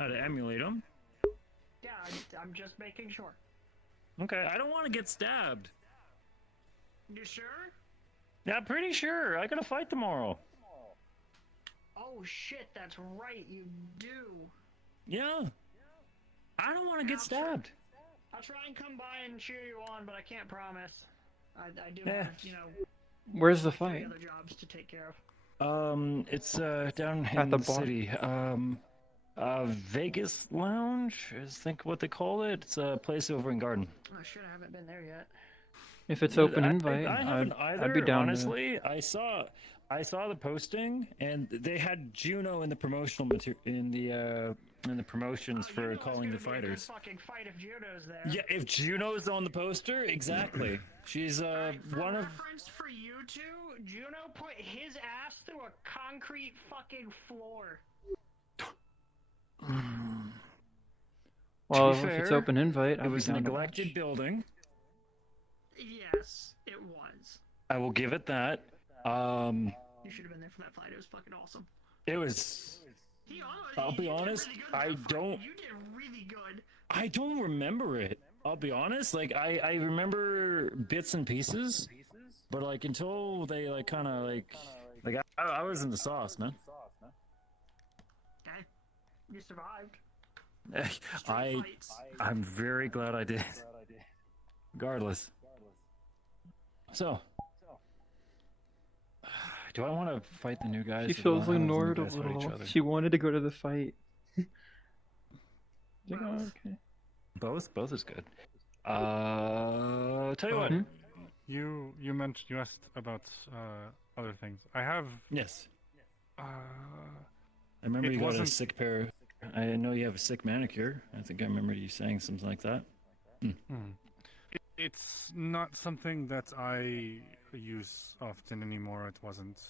emulate them. Yeah, I'm just making sure. Okay, I don't want to get stabbed. You sure? Yeah, pretty sure. I got a fight tomorrow. Oh shit, that's right, you do. Yeah. I don't want to get stabbed. I'll try and come by and cheer you on, but I can't promise. I do Yeah. have, Where's the 3 fight? other jobs to take care of. It's down At in the the bar? city. Vegas Lounge is think what they call it. It's a place over in Garden. Oh shit, I haven't been there yet. If it's open I invite, haven't either. I'd be down honestly, I saw the posting, and they had Juno in the promotional in the promotions Oh, for you know it's calling the gonna be a good fighters. fucking fight if Juno's there. Yeah, if Juno's on the poster, exactly. She's Alright, for one of. reference for you two, Juno put his ass through a concrete fucking floor. Well, To be if it's fair, open invite, I'd It be was a down to neglected watch. building. Yes, it was. I will give it that. You should have been there for that fight. It was fucking awesome. It was. I'll be honest, I don't. You did really good. I don't remember it. I'll be honest. Like I remember bits and pieces, but like until they like kind of like I was in the sauce, man. Okay, you survived. I'm very glad I did. Regardless. So, do I want to fight the new guys? She or do I feels wanna have the new ignored a guys fight each little. other? She wanted to go to the fight. Like, oh, okay. Both is good. Tell you what. Hmm? You asked about other things. I have. Yes. Uh, I remember It you got a wasn't- sick pair. I know you have a sick manicure. I think I remember you saying something like that. It's not something that I use often anymore. It wasn't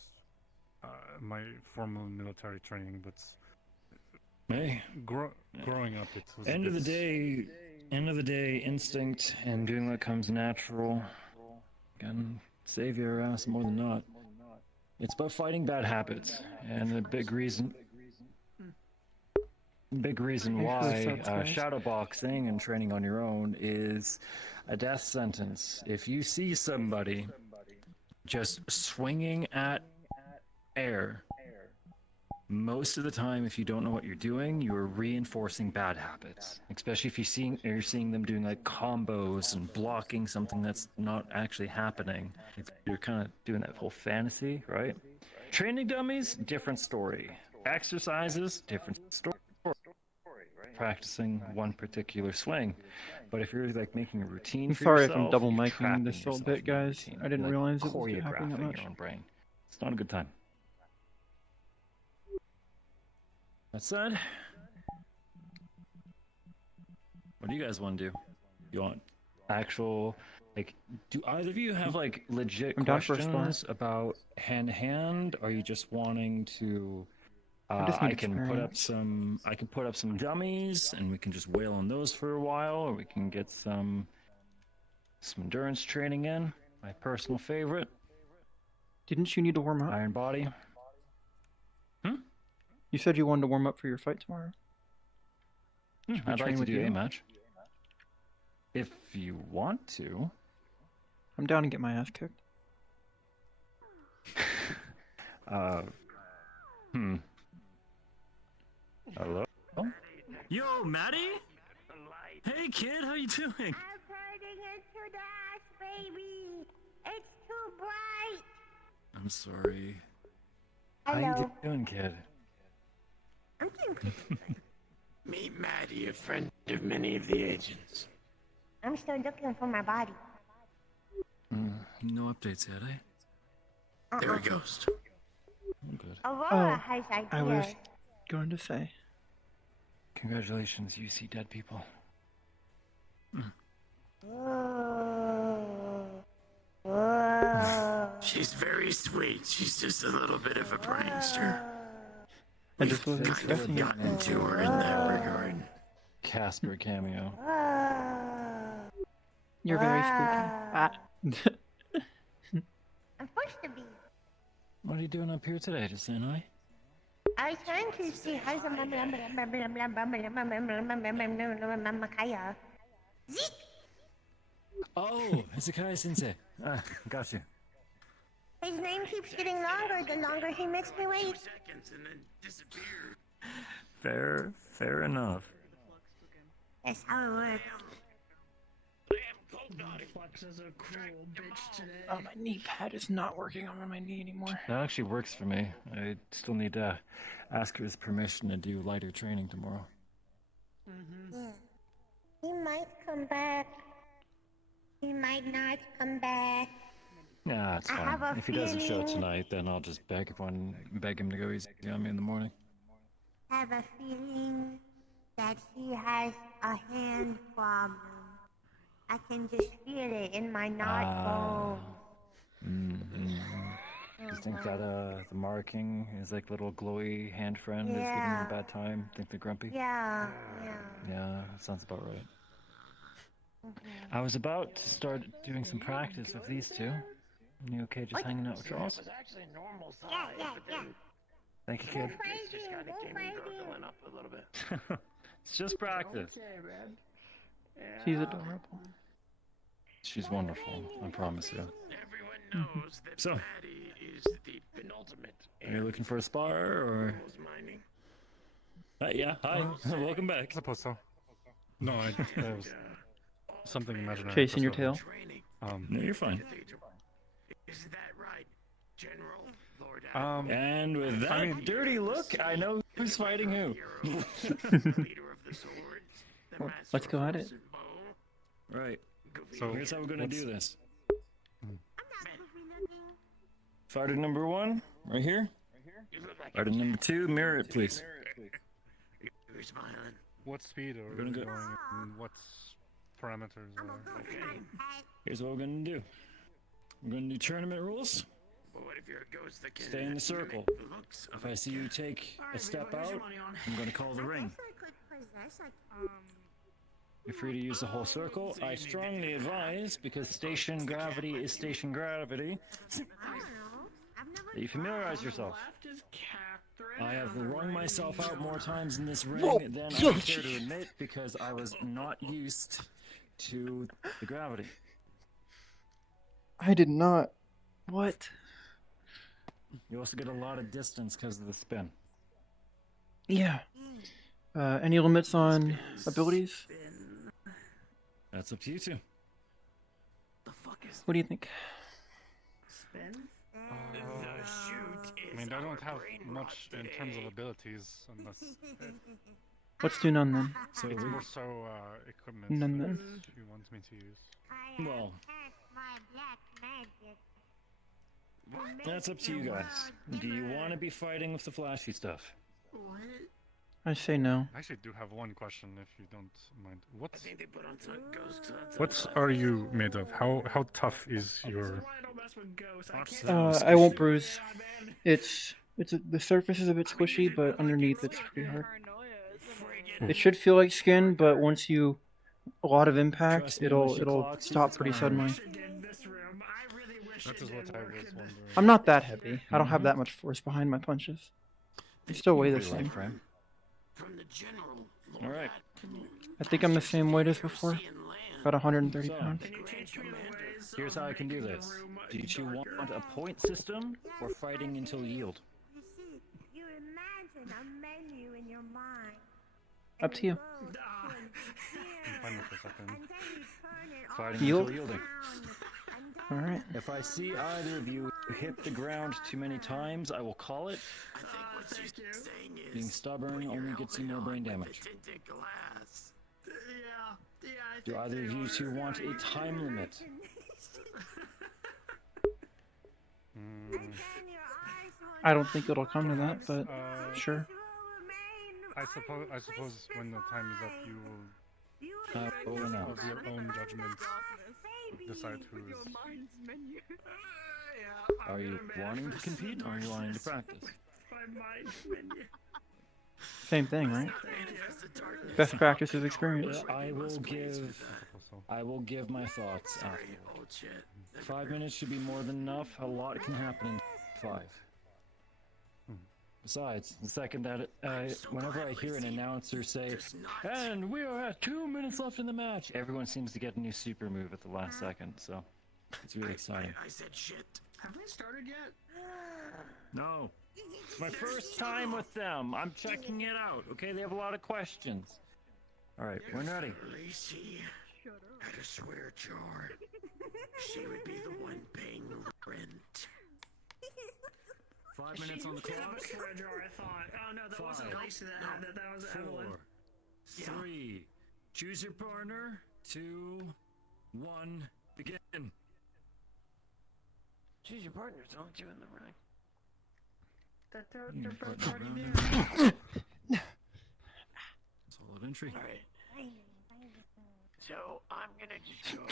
my formal military training, but Hey, growing up, it was. end of the day, instinct and doing what comes natural can save your ass more than not. It's about fighting bad habits, and a big reason why shadow boxing and training on your own is a death sentence. If you see somebody just swinging at air, most of the time, if you don't know what you're doing, you're reinforcing bad habits. Especially if you're seeing them doing like combos and blocking something that's not actually happening. You're kind of doing that whole fantasy, right? Training dummies, different story. Exercises, different story. Practicing one particular swing, but if you're like making a routine I'm for sorry yourself, if I'm double you're micing trapping this a little yourself bit, in the guys. routine. I didn't You're, realize it was happening that choreographing much. your own brain. It's not a good time. That said, what do you guys want to do? You want actual, like, do either of you have like legit I'm down for a spar. questions about hand-to-hand? Are you just wanting to? I just need I can put up some dummies, and we can just wail on those for a while, or we can get some endurance training in. My personal favorite, Didn't you need to warm up? Iron Body. You said you wanted to warm up for your fight tomorrow. Should we I'd train like to with do you? a match. If you want to. I'm down to get my ass kicked. Hello? Yo, Maddie? Hey, kid, how you doing? I'm turning into the ash, baby. It's too bright. I'm sorry. Hello. How you doing, kid? I'm doing pretty good. Meet Maddie, a friend of many of the agents. I'm still looking for my body. No updates yet, eh? There he goes. I'm good. Aurora has ideas. I was going to say. Congratulations, you see dead people. She's very sweet. She's just a little bit of a prankster. I just wasn't Kind of expecting it. gotten to her in that regard. Casper cameo. You're very spooky. Ah. I'm supposed to be. What are you doing up here today? Just saying hi? I was trying to see how's the Makaya. Zeke! Oh, Hezekiah Sensei. Got you. His name keeps getting longer the longer he makes me wait. Seconds and then disappeared. Fair enough. That's how it works. Flex is a cruel bitch today. Oh, my knee pad is not working on my knee anymore. That actually works for me. I still need to ask his permission to do lighter training tomorrow. Yeah. He might come back. He might not come back. Yeah, it's I fine. have a If he doesn't show feeling- tonight, then I'll just beg him to go easy on me in the morning. I have a feeling that he has a hand problem. I can just feel it in my knot bone. Do you think that the marking, his like little glowy hand friend, is giving him Yeah. a bad time? Think they're grumpy? Yeah, yeah. Yeah, that sounds about right. I was about to start doing some practice with these two. You okay just hanging out with Charles? was actually normal size, Yeah. Thank you, kid. It's just kind of came and gurgling up a little bit. It's just practice. man. She's adorable. She's wonderful, I promise you. Everyone knows that So- Maddie is the penultimate. Are you looking for a spar or? Was mining. Yeah, hi. Welcome back. I suppose so. No, I was something imaginary. Chasing your for tail. Training. No, you're fine. Is that right, General? Lord And with that I mean- dirty look, I know who's fighting who. leader of the swords, the Well, master let's go of at horse it. and bow, Right. goofy So- Here's how we're gonna do this. I'm not goofy looking. Fighter number 1, right here. You look like Fighter number 2, mirror it, please. you're smiling. What speed are gonna we go- going and what parameters I'm a are goofy pet. Here's what we're gonna do. We're gonna do tournament rules. But what if you're a ghost that can Stay in the circle. mimic the looks of If I see you take a step out, I'm gonna call the ring. I could possess a You're free to use the whole circle. I strongly advise, because station gravity is station gravity, I don't know. I've never that you familiarize yourself. Left is Catherine. I have on the wrung right myself is out more times in this ring Whoa. than I care to admit, because I was not used to the gravity. I did not. What? You also get a lot of distance because of the spin. Yeah. Any limits on abilities? That's up to you two. the fuck is What do you think? Spin. the shoot? I mean, I don't have much in terms of today. abilities, unless Let's do none then. So it's we, more so equipment None that then. he wants me to use. I have Well. cast my black magic. that's up to you guys. Do you want to be fighting with the flashy stuff? What? I say no. I actually do have one question, if you don't mind. I What think they put on some ghost hunts. what are you made of? How tough is your? Why I don't mess with ghosts? I Watch can't. that. I won't bruise. The surface is a bit squishy, but underneath it's pretty hard. It should feel like skin, but once you a lot of impact, Trust me, when she it'll clocks you, stop it's pretty gonna suddenly. Wish it did in this room. I really wish That it is did what I work was in this- wondering. I'm not that heavy. I don't have that much force behind my punches. I still weigh the What do you same. like, Frame? from the general. All right. I think I'm the same weight as before. About 130 pounds. Here's how I can do this. Do you want a point system or fighting until yield? You see, you imagine a menu in your mind. Up to you. Fine with the second. Fighting Yield? until yielding. Alright. If I see either of you hit the ground too many times, I will call it. I think what she's saying is Being stubborn only gets you more brain damage. tinted glass. Do either of you two want a time limit? I don't think it'll come to that, but sure. I suppose when the time is up, you will, Or not. of your own judgment, decide who is. Are you wanting to compete or are you wanting to practice? Same thing, right? Best practice is experience. I will give my thoughts afterward. 5 minutes should be more than enough. A lot can happen in 5. Besides, the second that whenever I hear an announcer say, "And we are at 2 minutes left in the match," everyone seems to get a new super move at the last second. So it's really exciting. I said shit. Have we started yet? No. It's my first time with them. I'm checking it out. Okay, they have a lot of questions. All right, when ready. Lacey had a swear jar. She would be the one paying the rent. 5 minutes on the clock. Swear jar, I thought. Oh no, that wasn't Lacey that had that. That was Evelyn. 4, 3. Choose your partner. 2, 1. Begin. Choose your partners, don't you in the ring? They're both already there. Solid entry. All right. So I'm gonna just go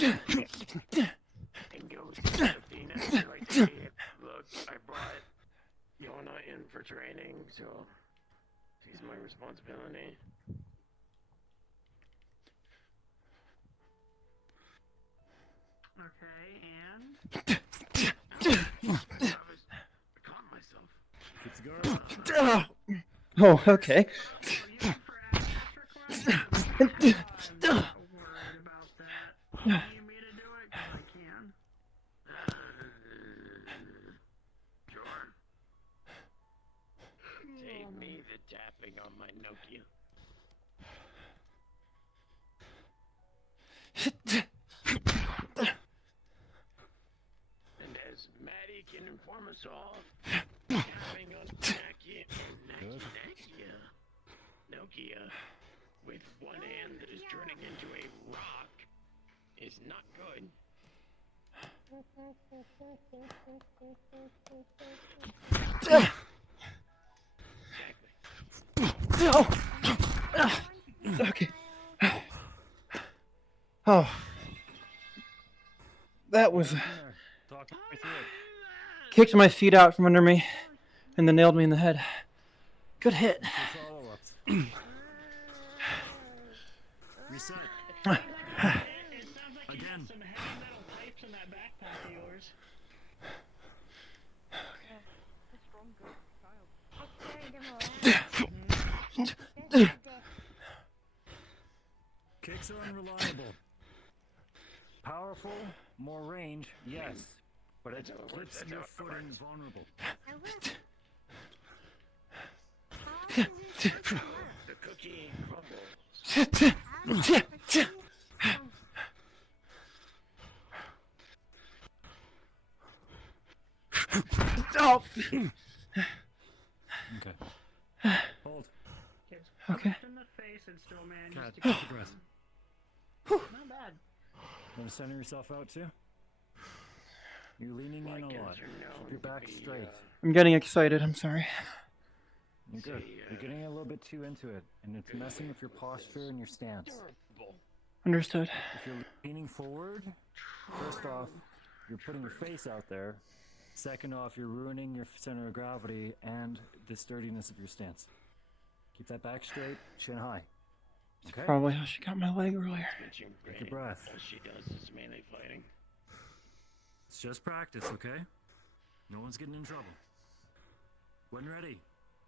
and go see Athena. Like, hey, look, I brought Yona in for training, so she's my responsibility. Okay, and I caught myself. Good to go. Oh, okay. I'm not worried about that. You need me to do it? 'Cause I can. Sure. Save me the tapping on my Nokia. And as Maddie can inform us all, tapping on Nokia with one hand that is turning into a rock is not good. Okay. Oh. That was... Talk me through it. Kicked my feet out from under me, and then nailed me in the head. Good hit. Follow-ups. Reset. It sounds like you Again. got some heavy metal pipes in that backpack of yours. Kicks are unreliable. Powerful, more range, yes, but it keeps your footing vulnerable. The cookie crumbles. Oh. Okay. Hold. Okay. In the face and still managed Cat, to take a breath. Not bad. Want to center yourself out too? You're leaning in a lot. Keep your back straight. I'm getting excited, I'm sorry. You're good. You're getting a little bit too into it, and it's messing with your posture and your stance. Understood. If you're leaning forward, first off, you're putting your face out there. Second off, you're ruining your center of gravity and the sturdiness of your stance. Keep that back straight, chin high. Okay? Probably how she got my leg earlier. Take a breath. All she does is melee fighting. It's just practice, okay? No one's getting in trouble. When ready,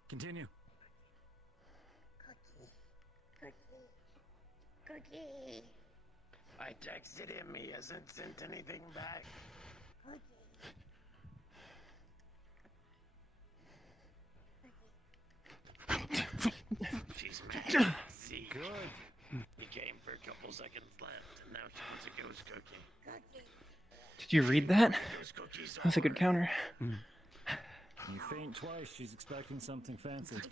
continue. Cookie. I texted him. He hasn't sent anything back. She's mad. See, good. He came for a couple seconds left, and now she wants a ghost cookie. Did you read that? That's a good counter. You faint twice, she's expecting something fancy. Told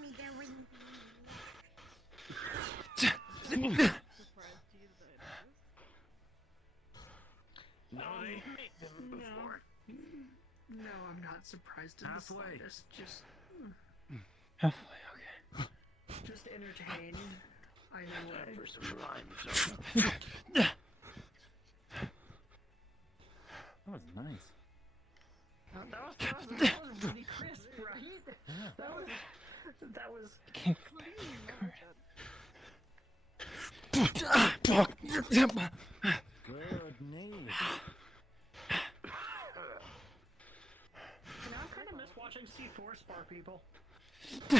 me there wouldn't No, they made them before. No, I'm not surprised in the slightest. Just Halfway, okay. just entertain. Either way. For some rhymes. That was nice. That was really crisp, right? That was Can't Good knee. I kind of miss watching C4 spar people. I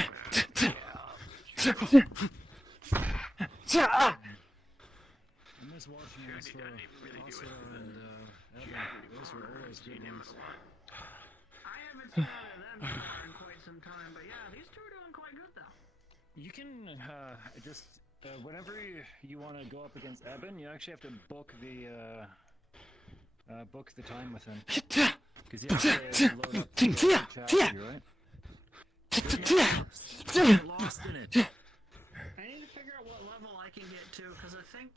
miss watching Oslo and Evan. Those were always good ones. I haven't seen either of them in quite some time, but yeah, these two are doing quite good though. You can just whenever you want to go up against Eben, you actually have to book the time with him. Because you have to load up the chat, right? Lost in it. I need to figure out what level I can get to, because I think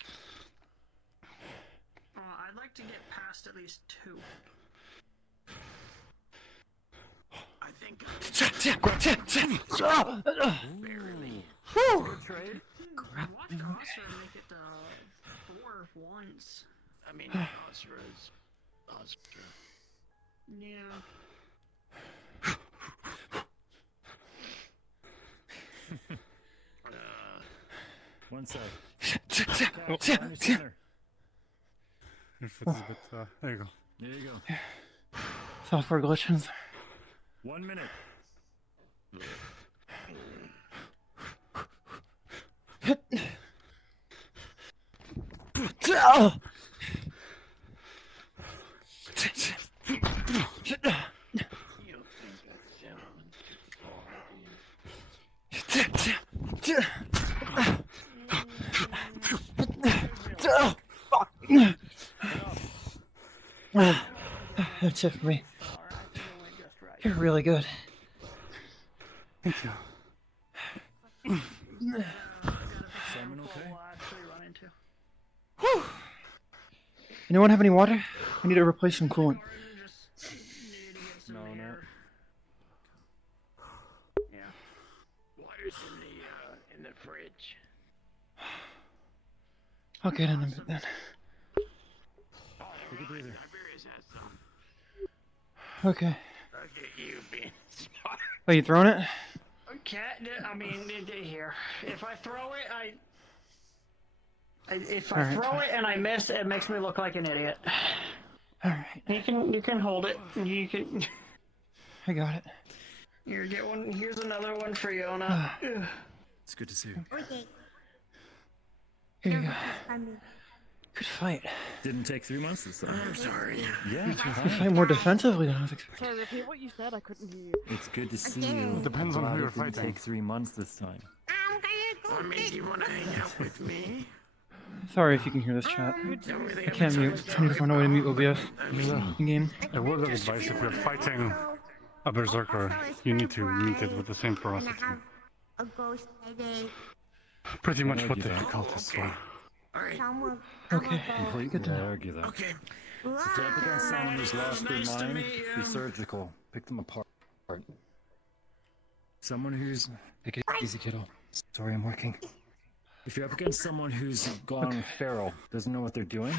I'd like to get past at least 2. I think Barely. Woo! Good trade. I watched Oscar make it to 4 once. I mean, Oscar is Oscar. Yeah. One sec. Oh. Center. If it's a bit, there you go. There you go. Software glitches. 1 minute. That's it for me. You're really good. Thank you. Simon okay? Whew. Anyone have any water? I need to replace some coolant. No, no. Yeah. Water's in the fridge. I'll get in a bit then. Take a breather. Tiberius has some. Okay. Look at you being smart. Oh, you throwing it? I mean, here. If I throw it, if All I right, throw fine. it and I miss, it makes me look like an idiot. All right. You can hold it. You can. I got it. Here, get one. Here's another one for Yona. It's good to see you. Okay. Here you go. Funny. Good fight. Didn't take 3 months this time. I'm sorry. Yeah, it's You fine. fight more defensively than I was expecting. Sorry, repeat what you said. I couldn't hear you. It's good to see Again. you. It depends on Glad who it you're didn't fighting. take 3 months this time. I'm gonna I go mean, get do you want to hang out with me? Sorry if you can hear this chat. Don't really I can't mute. I need to find a way to mute OBS in game. A word of advice: if you're fighting a berserker, you need to meet it with the same ferocity. a ghost headache. Pretty much I'll what argue the that. cultists were. Alright. Someone. Okay. Completely Good to know. argue that. Okay. If you're up against someone who's lost their Nice to mind, meet be you. surgical. Pick them apart. Someone who's... Take it easy, kiddo. Sorry, I'm working. If you're up against someone who's gone feral, doesn't know what they're doing,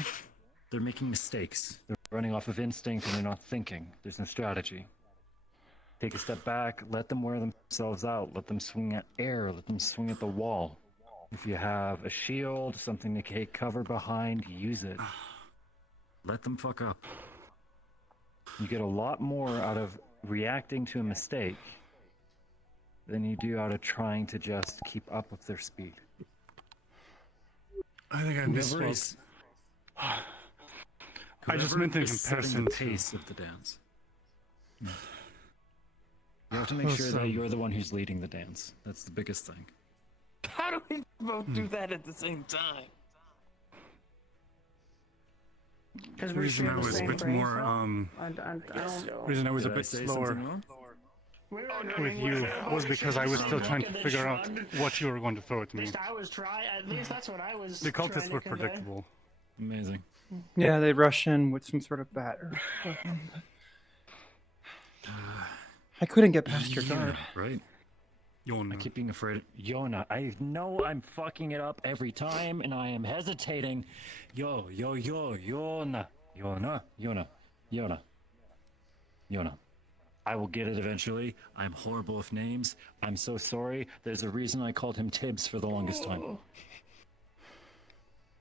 they're making mistakes. They're running off of instinct and they're not thinking. There's no strategy. Take a step back, let them wear themselves out, let them swing at air, let them swing at the wall. If you have a shield, something to take cover behind, use it. Let them fuck up. You get a lot more out of reacting to a mistake than you do out of trying to just keep up with their speed. I think I Whoever misspoke. is- I just meant in whoever is setting comparison the to. pace of the dance. You have to make Well, sure so- that you're the one who's leading the dance. That's the biggest thing. How do we both do that at the same time? Because The reason I was a bit more reason I was a Did I bit say slower something wrong? with you was because I was still trying to figure out what you were going to throw at At me. least I was trying. At least that's what I was. The cultists trying to were convey. predictable. Amazing. Yeah, they'd rush in with some sort of bat or weapon. I couldn't get past your guard. Right? Yona. I keep being afraid. Yona. I know I'm fucking it up every time, and I am hesitating. Yona. Yona. I will get it eventually. I'm horrible with names. I'm so sorry. There's a reason I called him Tibbs for the longest time.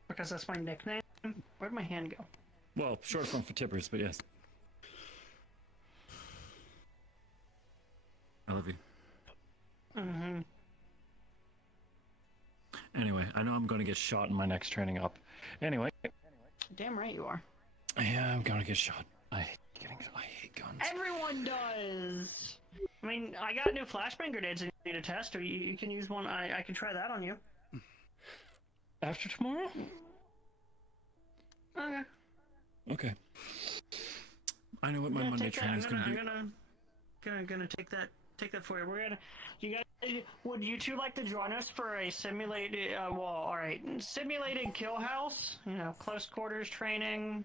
Because that's my nickname. Where'd my hand go? Well, short form for Tibbers, but yes. I love you. Mm-hmm. Anyway, I know I'm going to get shot in my next training up. Anyway. Damn right you are. Yeah, I'm going to get shot. I hate guns. Everyone does. I mean, I got new flashbang grenades that you need to test, or you can use one. I can try that on you. After tomorrow? Okay. Okay. I know what my Yeah, Monday take that. training is going to be. I'm gonna take that for you. You guys, would you two like to join us for a simulated, simulated kill house? You know, close quarters training.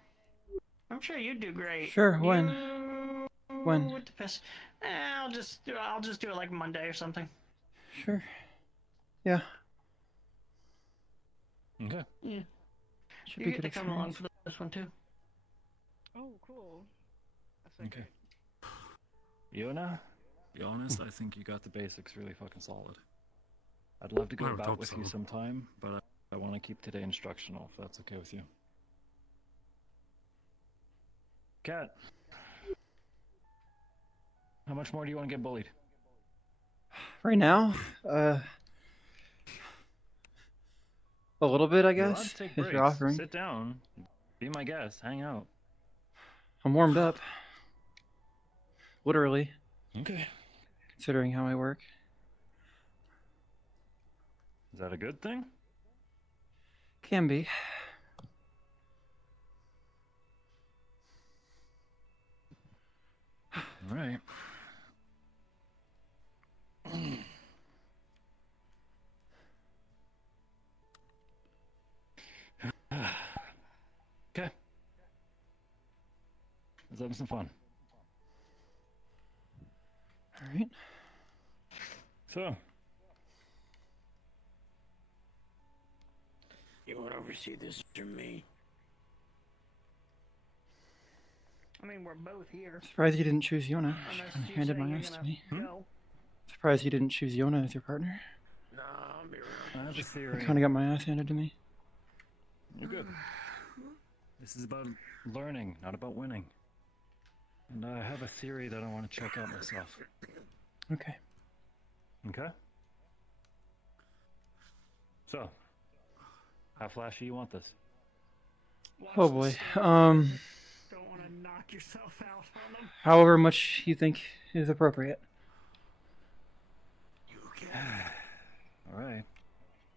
I'm sure you'd do great. Sure, when? When? With the piss. I'll just do it like Monday or something. Sure. Yeah. Okay. Yeah. Should You be get good to come along experience. for this one too. Oh, cool. Okay. Yona, be honest, I think you got the basics really fucking solid. I'd love to go I would about hope with so. you sometime, but I want to keep today instructional, if that's okay with you. Kat, how much more do you want to get bullied? Right now, a little bit, I You're allowed guess, to take if breaks. you're offering. Sit down, be my guest, hang out. I'm warmed up. Literally, Okay. considering how I work. Is that a good thing? Can be. All right. Okay. Let's have some fun. All right. So, You want to oversee this for me? I mean, we're both here. Surprised you didn't choose Yona. Unless She you handed say my you're ass to gonna me. go. Surprised you didn't choose Yona as your partner. Nah, I'll be I around. have a I theory. kind of got my ass handed to me. You're good. This is about learning, not about winning. And I have a theory that I want to check out myself. Okay. Okay? So, how flashy you want this? Oh boy. Don't want to knock yourself out on them. However much you think is appropriate. Alright.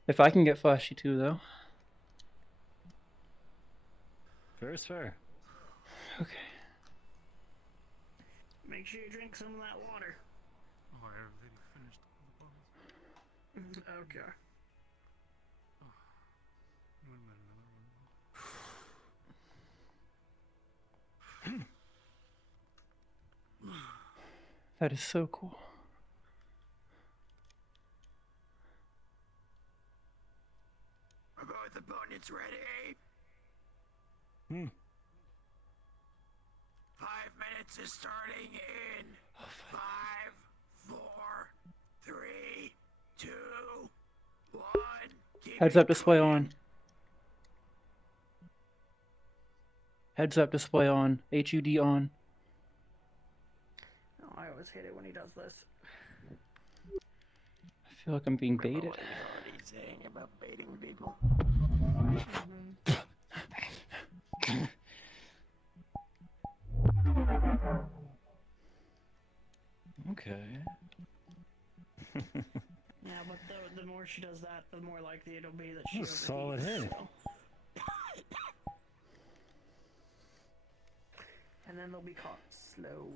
If I can get flashy too, though. Fair is fair. Okay. Make sure you drink some of that water. Oh, I already finished all the bottles. Okay. That is so cool. Are both opponents ready? 5 minutes is starting in 5, 4, 3, 2, 1. Keep Heads it up display on. Heads up display on. HUD on. Oh, I always hate it when he does this. I feel like I'm being baited. What he's already saying about baiting people. Okay. Yeah, but the more she does that, the more likely it'll be that she That's a solid overheats, hit. so. And then they'll be caught slow.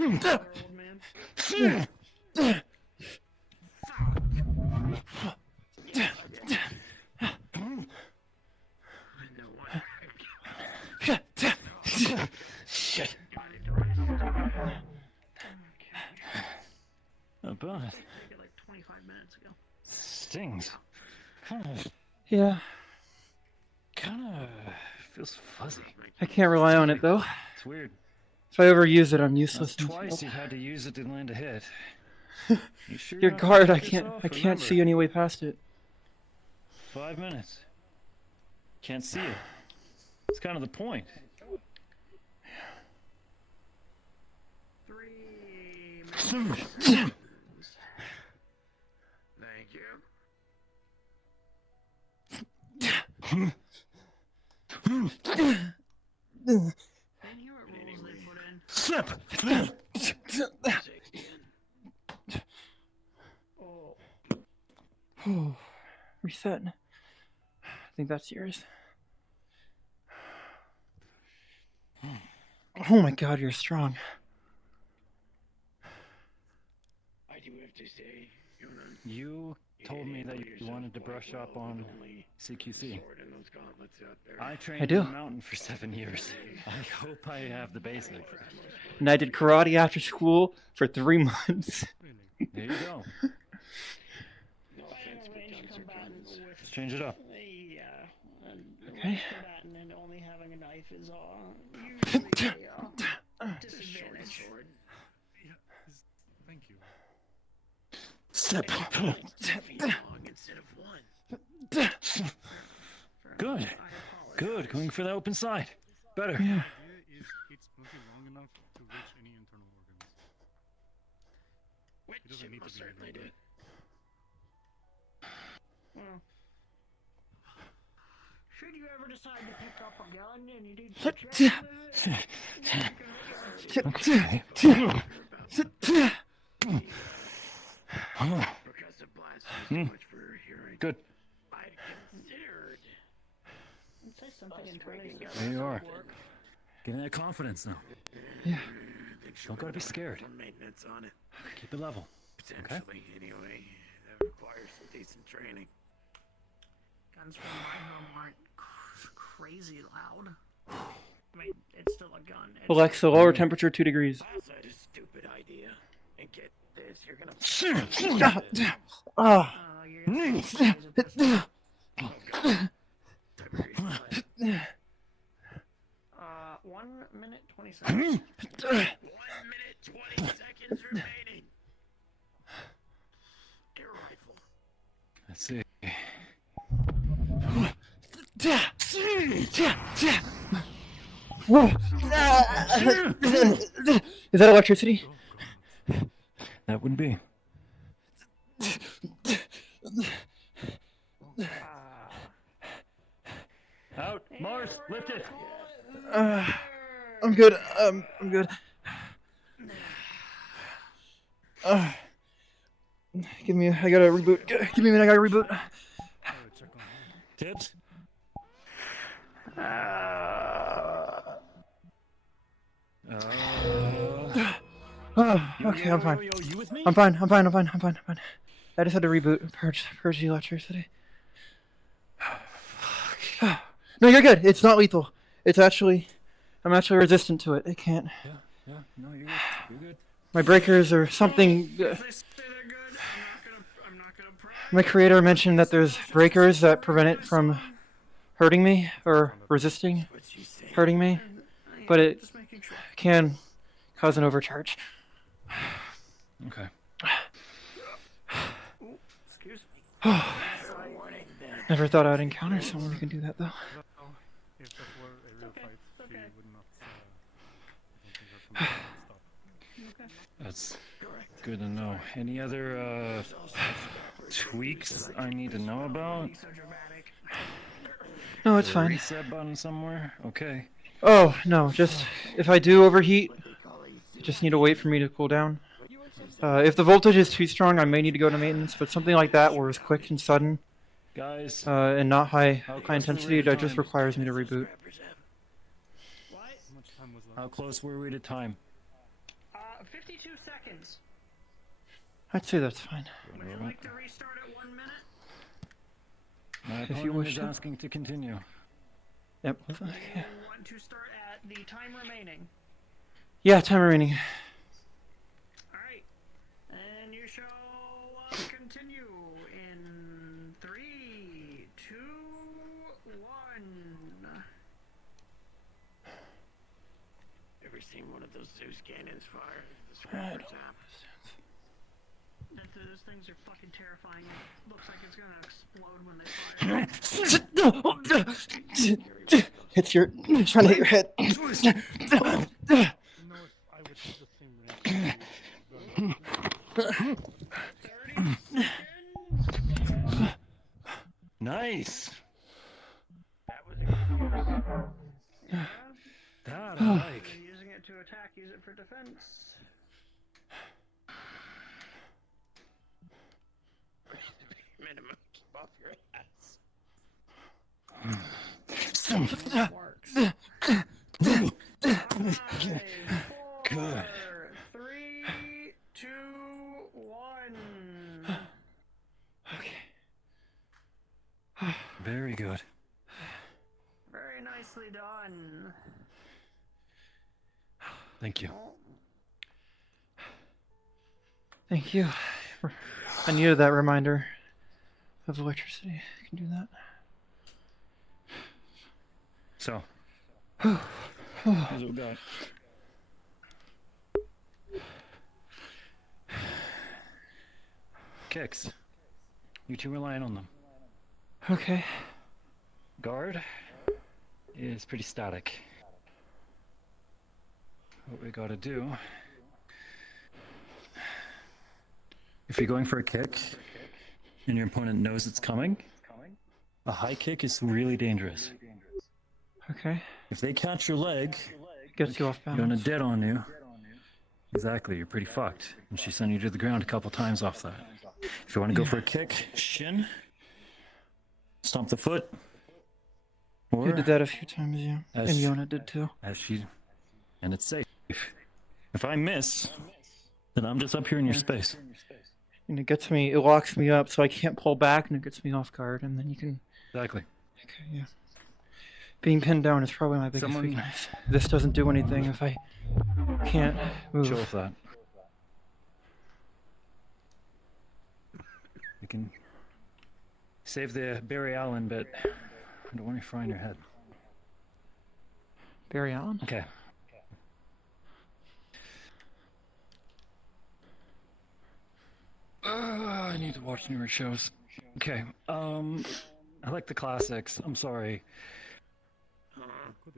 Old man. Shit. Not bad. Like 25 minutes ago. Stings. Yeah. Kind of feels fuzzy. I can't rely on it though. It's weird. If I overuse it, I'm useless. That's twice you've had to use it to land a hit. You sure Your you're not gonna guard, I hurt can't. yourself? I can't Remember, see any way past it. 5 minutes. Can't see it. It's kind of the point. 3 minutes. Thank you. Didn't hear what rules they put in. Slip! Oh. Reset. I think that's yours. Oh my god, you're strong. I do have to say, You told me that you wanted to brush up on CQC. I trained I do. in the mountain for 7 years. I hope I have the basics. And I did karate after school for 3 months. There you go. Let's change it up. Yeah. Okay. Combatant and only having a knife is usually a disadvantage. Thank you. Slip. instead of one. Good. Good. Going for the open side. Better. Yeah. The idea is it's moving long enough to reach any internal organs. Which It doesn't need to be certainly really did. Well, should you ever decide to pick up a gun and you need to check Because of blast too much for hearing. Good. I'd considered. say something in breaking There you are. Getting that confidence now. Yeah. Don't gotta be scared. Some maintenance on it. Keep it level. Potentially, anyway. That requires some decent training. Guns from my home aren't crazy loud. I mean, it's still a gun. It's Alexa, lower temperature 2 degrees. That's a stupid idea. And get this, you're gonna. Ah. you're gonna use a pistol. 1 minute 20 seconds. 1 minute 20 seconds remaining. Air rifle. Let's see. Is that electricity? That wouldn't be. Out, Mars, lift it. I'm good. I'm good. Give me. I gotta reboot. Give me a minute. I gotta reboot. Tips. Okay, I'm fine. You with me? I'm fine. I'm fine. I'm fine. I'm fine. I'm fine. I just had to reboot. Purge the electricity. No, you're good. It's not lethal. It's actually, I'm actually resistant to it. It can't. Yeah. No, you're good. You're good. My breakers or something. If they say they're good, I'm not gonna pry. My creator mentioned that there's breakers that prevent it from hurting me or resisting hurting me, but it Just making sure. can cause an overcharge. Okay. Excuse me. Never thought I'd encounter someone who can do that though. Well, if that were a real okay, fight, it's she okay. would not. I don't think that's something that would stop. That's Good to know. Any other tweaks I need to know about? No, it's Is there a fine. reset button somewhere? Okay. Oh, no, just if I do overheat, you just need to wait for me to cool down. If the voltage is too strong, I may need to go to maintenance, but something like that where it's quick and sudden, Guys, and not high close intensity, were we to that just time? requires me to reboot. How close were we to time? 52 seconds. I'd say that's fine. Would you like to restart at 1 minute? My If you opponent wish is to. asking to continue. Yep. You want to start at the time remaining. Yeah, time remaining. Alright. And you shall continue in 3, 2, 1. Ever seen one of those Zeus cannons fire? Those things are fucking terrifying. It looks like it's gonna explode when they fire. Hits your, trying to hit your head. Nice. Yeah. That I like. Using it to attack, use it for defense. Minimum, keep off your ass. Works. Good. 3, 2, 1. Very good. Very nicely done. Thank you. Thank you. I needed that reminder of electricity. I can do that. So, here's what we got. Kicks. You two relying on them. Okay. Guard is pretty static. What we gotta do, if you're going for a kick and your opponent knows it's coming, a high kick is really dangerous. Okay. If they catch your leg, Gets you off you're gonna balance. dead on you. Exactly, you're pretty fucked. And she sent you to the ground a couple times off that. If you want to go for a kick, shin, stomp the foot, or You did that a few times, yeah. As- And Yona did too. and it's safe. If I miss, then I'm just up here in your space. And it locks me up so I can't pull back and it gets me off guard and then you can... Exactly. Okay, yeah. Being pinned down is probably my biggest Someone- weakness. This doesn't do anything if I can't move. Show off that. You can save the Barry Allen bit. I don't want you frying your head. Barry Allen? Okay. I need to watch newer shows. Okay. I like the classics. I'm sorry.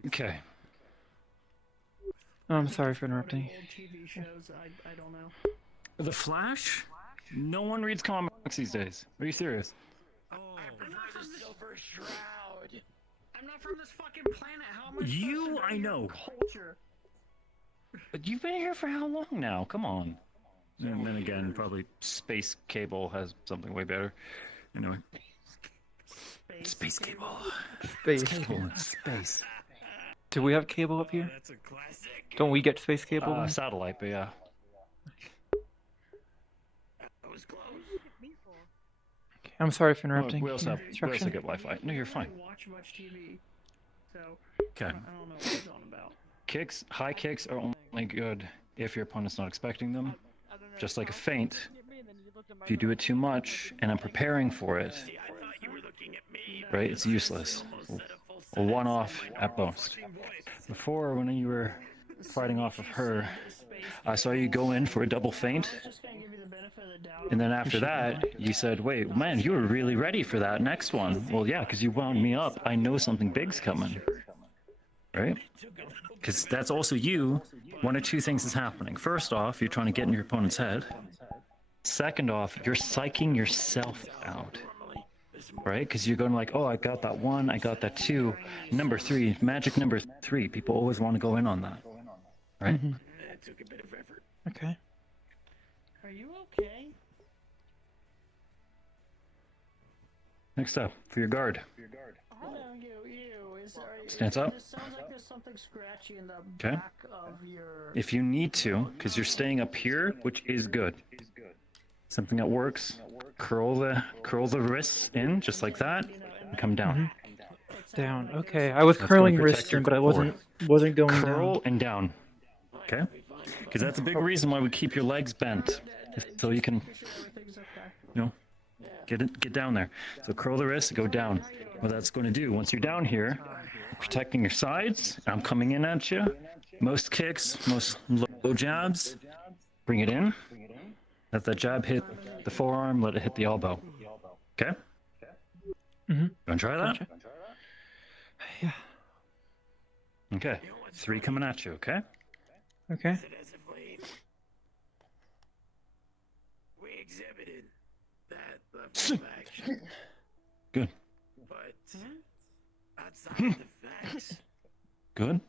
Okay. Oh, I'm sorry for interrupting. Old TV shows, I don't know. The Flash? No one reads comics these days. Are you serious? I prefer the Silver Shroud. I'm not from this fucking planet. How am I supposed You, to know I your know. culture? But you've been here for how long now? Come on. And then again, probably Space Cable has something way better. Anyway. Space Cable. Space Cable cable. in space. Do we have cable up here? That's a classic. Don't we get space cable? then? Satellite, but yeah. That was close. Okay, I'm sorry for interrupting. We also your have instruction. good Wi-Fi. No, you're fine. I don't watch much TV, so Okay. I don't know what he's on about. Kicks, high kicks are only good if your opponent's not expecting them. Just like a feint, if you do it too much and I'm preparing for it, See, I thought you were looking at me. right, it's useless. A one-off at most. Before, when you were fighting off of her, I saw you go in for a double feint, Just gonna give you the benefit of the doubt. and then after that, you said, wait, man, you were really ready for that next one. Well, yeah, because you wound me up. I know something big's coming. Right? Because that's also you. One of two things is happening. First off, you're trying to get in your opponent's head, Second off, you're psyching yourself out. Right? Because you're going like, oh, I got that 1, I got that 2. Number 3, magic number 3. People always want to go in on that. Right? Mm-hmm. It took a bit of effort. Okay. Are you okay? Next up, for your guard. Hello, you. Stance up. It sounds like there's something scratchy in the Okay. back of your... If you need to, because you're staying up here, which is good. Something that works. Curl the wrists in, just like that, and come down. Down. Okay. I was That's curling gonna protect wrists your in, but I core. wasn't going Curl down. and down. Okay? Because that's a big reason why we keep your legs bent, so you can, get down there. So curl the wrist, go down. What that's going to do, once you're down here, protecting your sides, and I'm coming in at you. Most kicks, most low jabs, bring it in. Let that jab hit the forearm, let it hit the elbow. Okay? Mm-hmm. You want to try that? Gotcha. Yeah. Okay. 3 coming at you, okay? Okay. We exhibited that level of action. Good. But outside of the facts, Good.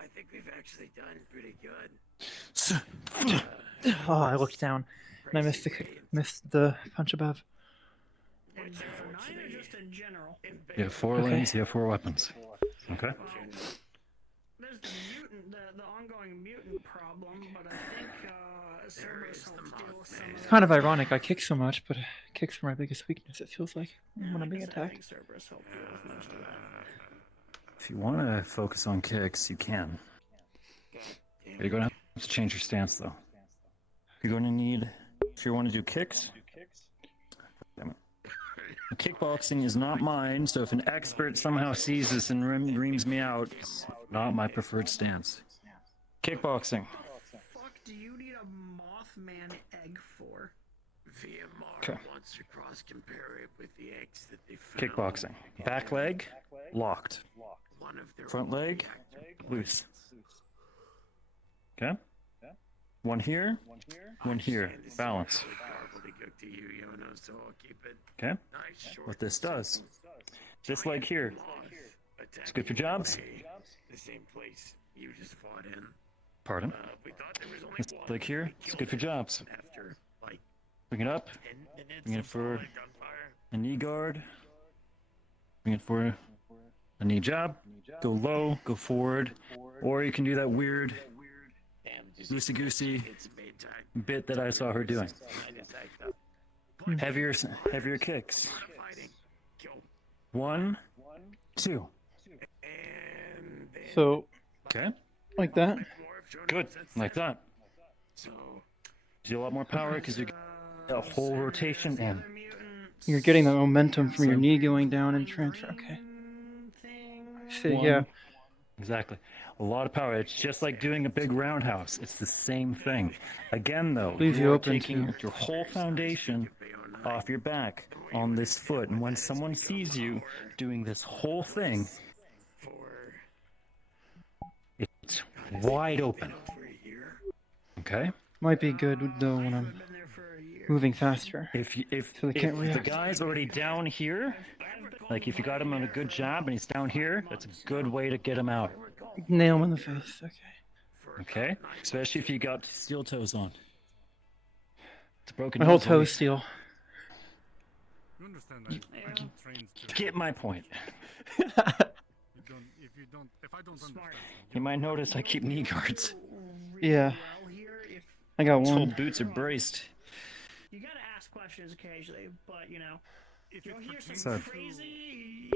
I think we've actually done pretty good. Oh, I looked down and I missed the punch above. In VRChat or just in general? You have 4 lanes, you have 4 weapons. Okay? There's the mutant, the ongoing mutant problem, but I think Cerberus helps deal with some of It's kind of ironic. I kick so much, but kicks are my biggest weakness. It feels like when I'm being I attacked. think Cerberus helped deal with most of that. If you want to focus on kicks, you can. You're going to have to change your stance, though. You're going to need, if you want to do kicks, damn it. Kickboxing is not mine, so if an expert somehow sees this and reams me out, it's not my preferred stance. Kickboxing. Fuck do you need a Mothman egg for? VMR wants to cross-compare it with the eggs that they found. Kickboxing. Back leg, locked. One of their Front leg, loose. Okay? One here, one here. Balance. Gobbledygook to you, Yono, so I'll keep it Okay? nice, short, What this does, simple. this leg here, it's good for jobs. The same place you just fought in. Pardon? We thought there was only This one. leg here, it's good for jobs. After like Bring it up, 10 minutes bring it of for gunfire. a knee guard. Bring it for a knee jab. Go low, go forward. Or you can do that weird loosey-goosey bit that I saw her doing. Heavier kicks. 1, 2. So, Okay. like that. Good. Like that. Do a lot more power because you get a whole rotation in. You're getting the momentum from your knee going down and transfer. Okay. See, yeah. Exactly. A lot of power. It's just like doing a big roundhouse. It's the same thing. Again, though, Leave you you're open taking to- your whole foundation off your back on this foot. And when someone sees you doing this whole thing, it's wide open. Okay? Might be good though when I'm moving faster. If So they can't the react. guy's already down here, like if you got him on a good jab and he's down here, that's a good way to get him out. Nail him in the face. Okay. Okay? Especially if you got steel toes on. It's a broken My whole nose, buddy. toe's steel. You understand that I'm trained to... Get my point. If I don't understand You might notice I keep knee guards. Yeah. I got These whole one. boots are braced. You gotta ask questions occasionally, but you know, you'll hear some So- crazy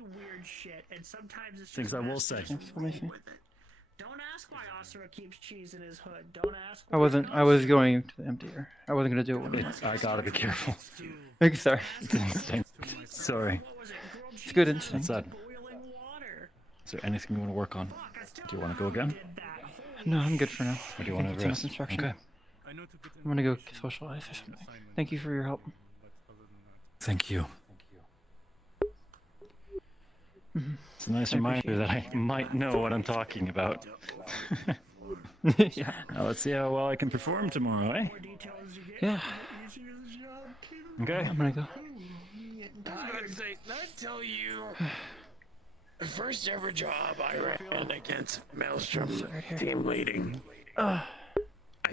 weird shit, and sometimes it's just Things I will best to say. just Yes, let me see. roll with it. Don't ask why Asura keeps cheese in his hood. Don't ask. I wasn't. I was going to the emptier. I wasn't gonna do it. When I gotta be careful. I'm sorry. It's instinct. Sorry. It's good instinct. What's that? Is there anything you want to work on? Do you want to go again? No, I'm good for now. Or do you I want think to it's enough rest? instruction. Okay. I'm gonna go socialize or something. Thank you for your help. Thank you. Mhm. It's a nice I reminder appreciate that I might know what I'm talking about. Yeah. Now let's see how well I can perform tomorrow, eh? Yeah. Okay. I'm gonna go. I'd say, I tell you, the first ever job I ran against Maelstrom team leading. I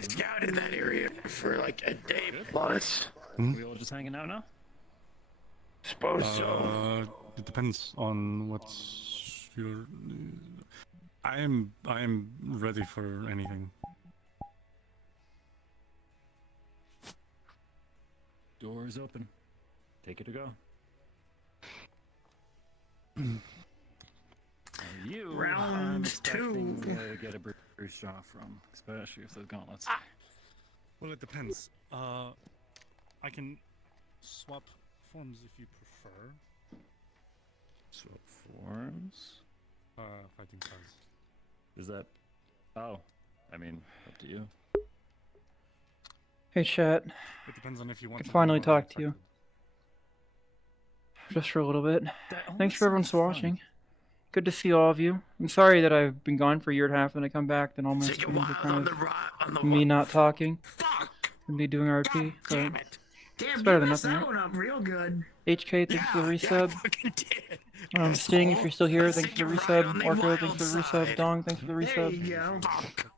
scouted that area for like a day plus. We all just hanging out now? Suppose so. It depends on what's your. I am ready for anything. Door is open. Take it to go. You, Round I'm two. expecting to get a bruise jaw from, especially with those gauntlets. Well, it depends. I can swap forms if you prefer. Swap forms? Fighting styles. Is that... Oh, I mean, up to you. Hey, chat. It depends on if you want. I can to finally do more talk to you. effective. Just for a little bit. That Thanks almost for everyone sounds for fun. watching. Good to see all of you. I'm sorry that I've been gone for a year and a half, and I come back, then all my Take a streams while are kind on of the on the me not talking Fuck! and me doing RP. So Damn it! Damn, it's you better than messed nothing, that right? one up real good. HK, thanks for the Yeah, I resub. fucking did. Sting, if you're still here, Let's thanks for take the it right resub. on the Orko, wild thanks for the resub. side. Dong, thanks for the There resub. you go. Fuck.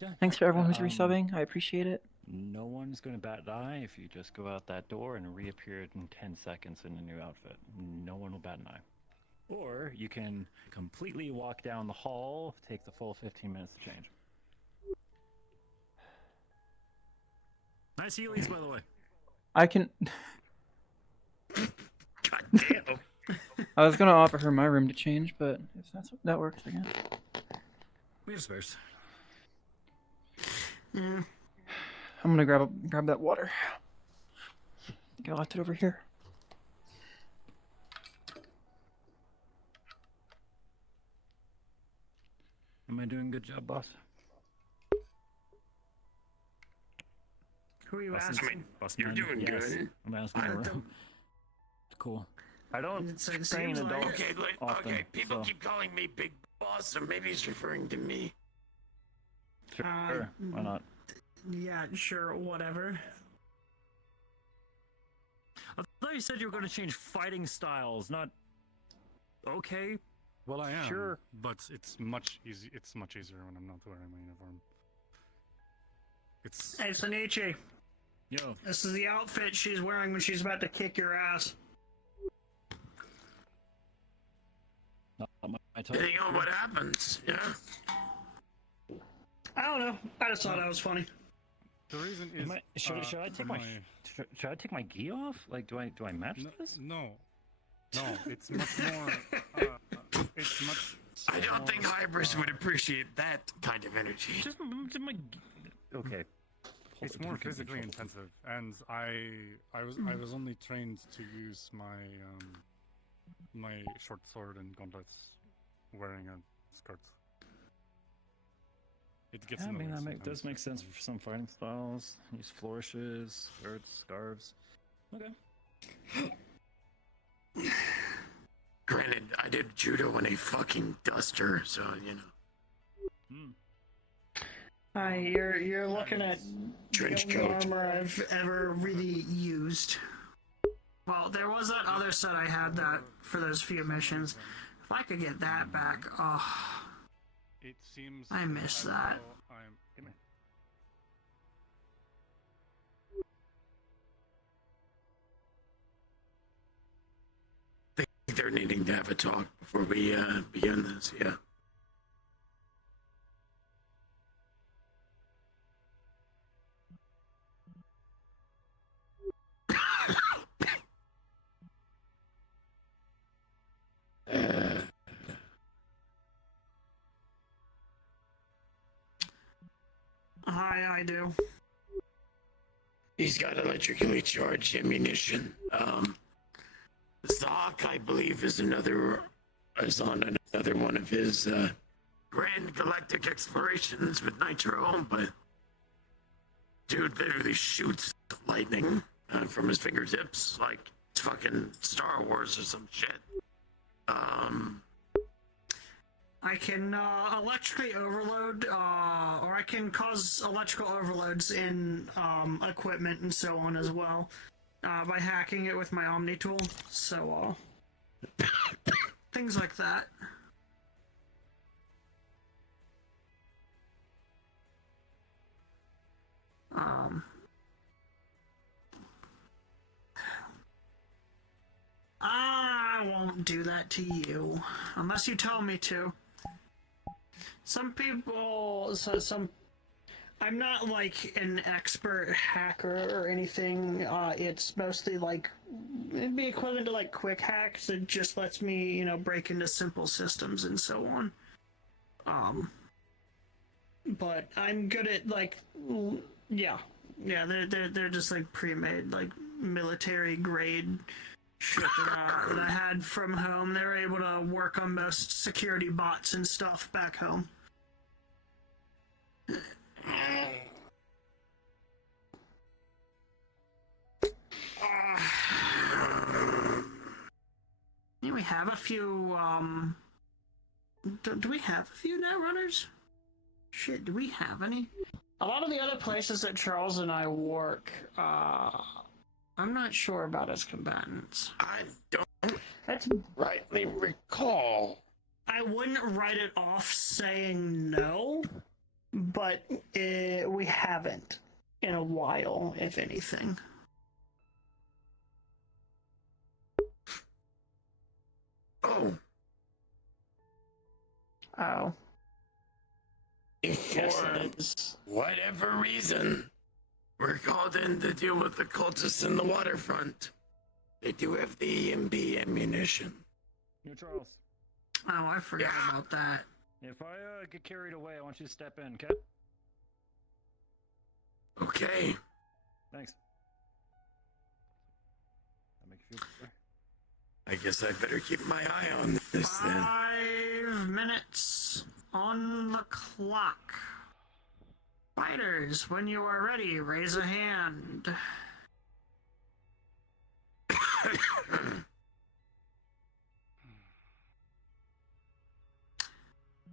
Yeah. Thanks for everyone who's Um, resubbing. I appreciate it. No one's going to bat an eye if you just go out that door and reappear in 10 seconds in a new outfit. No one will bat an eye. Or you can completely walk down the hall, take the full 15 minutes to change. Nice Heelys, by the way. I can. God damn. I was gonna offer her my room to change, but if that works, I guess. We have spares. Yeah. I'm gonna grab that water. I think I left it over here. Am I doing a good job, boss? Who are you Boss, asking? You're doing yes. good. I'm asking I the don't- room. Cool. I don't It train seems like adults Okay, often, okay. People so keep calling me Big Boss, so maybe he's referring to me. sure, why not? Yeah, sure, whatever. I thought you said you were going to change fighting styles, not... Okay. Well, I am. Sure. But it's much easy. It's much easier when I'm not wearing my uniform. It's. Hey, Sonichi, Yo. this is the outfit she's wearing when she's about to kick your ass. Not my type. Depending on what happens, yeah. I don't know. I just thought that was funny. The reason is. Should I take my should I take my gi off? Like, do I match this? No. It's much more. It's much. I don't think Hybris would appreciate that kind of energy. Just my. Okay. It's more physically intensive, and I was only trained to use my my short sword and gauntlets wearing a skirt. It gets. Yeah, I in the mean, way that does sometimes. make sense for some fighting styles. Use flourishes, skirts, scarves. Okay. Granted, I did judo in a fucking duster, so you know. Hi, you're looking at Trench the only coat. armor I've ever really used. Well, there was that other set I had that for those few missions. If I could get that back, oh, It seems. I miss that. Come here. I think they're needing to have a talk before we begin this. Yeah. hi, I do. He's got electrically charged ammunition. Zoc, I believe, is on another one of his grand galactic explorations with Nitro, but dude literally shoots lightning from his fingertips like it's fucking Star Wars or some shit. I can electrically overload, or I can cause electrical overloads in equipment and so on as well, by hacking it with my Omni tool. So, things like that. I won't do that to you, unless you tell me to. Some people, I'm not like an expert hacker or anything. It's mostly like, it'd be equivalent to like quick hacks. It just lets me, you know, break into simple systems and so on. But I'm good at like, yeah, they're just like pre-made, like military grade shit that I had from home. They were able to work on most security bots and stuff back home. We have a few, do we have a few netrunners? Shit, do we have any? A lot of the other places that Charles and I work, I'm not sure about as combatants. I don't That's rightly recall. I wouldn't write it off saying no, but we haven't in a while, if anything. Oh. If Yes, for it is. whatever reason we're called in to deal with the cultists in the waterfront, they do have the EMP ammunition. New Charles. Oh, I forgot about that. If I get carried away, I want you to step in, okay? Okay. Thanks. That make you feel better? I guess I better keep my eye on this then. 5 minutes on the clock. Fighters, when you are ready, raise a hand.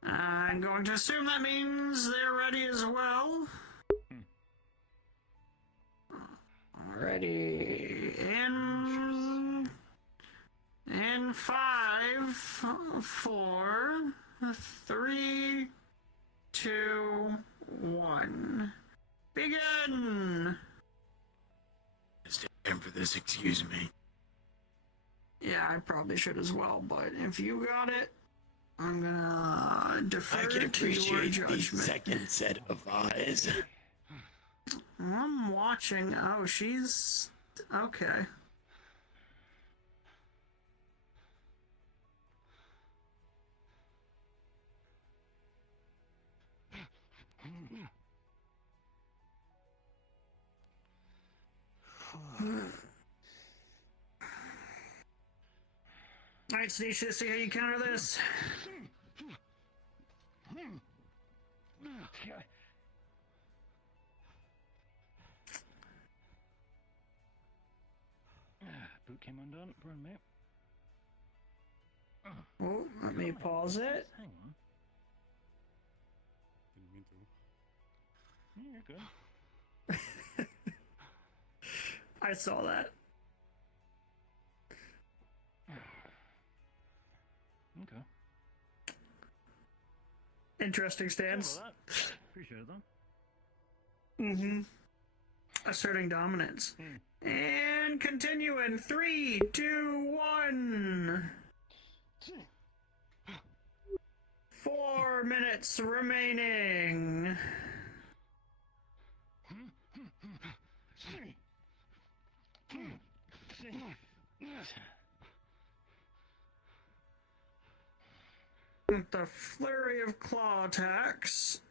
I'm going to assume that means they're ready as well. Ready in 5, 4, 3, 2, 1. Begin! It's time for this, excuse me. Yeah, I probably should as well, but if you got it, I'm gonna defer I can to your appreciate the judgment. second set of eyes. I'm watching. Oh, she's... okay. Alright, Sneisha, see how you counter this? Boot came undone. Pardon me. Oh, let me pause it. Hang on. Didn't mean to. Yeah, you're good. I saw that. Okay. Interesting stance. Well, that. Appreciate it, though. Mm-hmm. Asserting dominance. And continue in 3, 2, 1. 4 minutes remaining. With the flurry of claw attacks.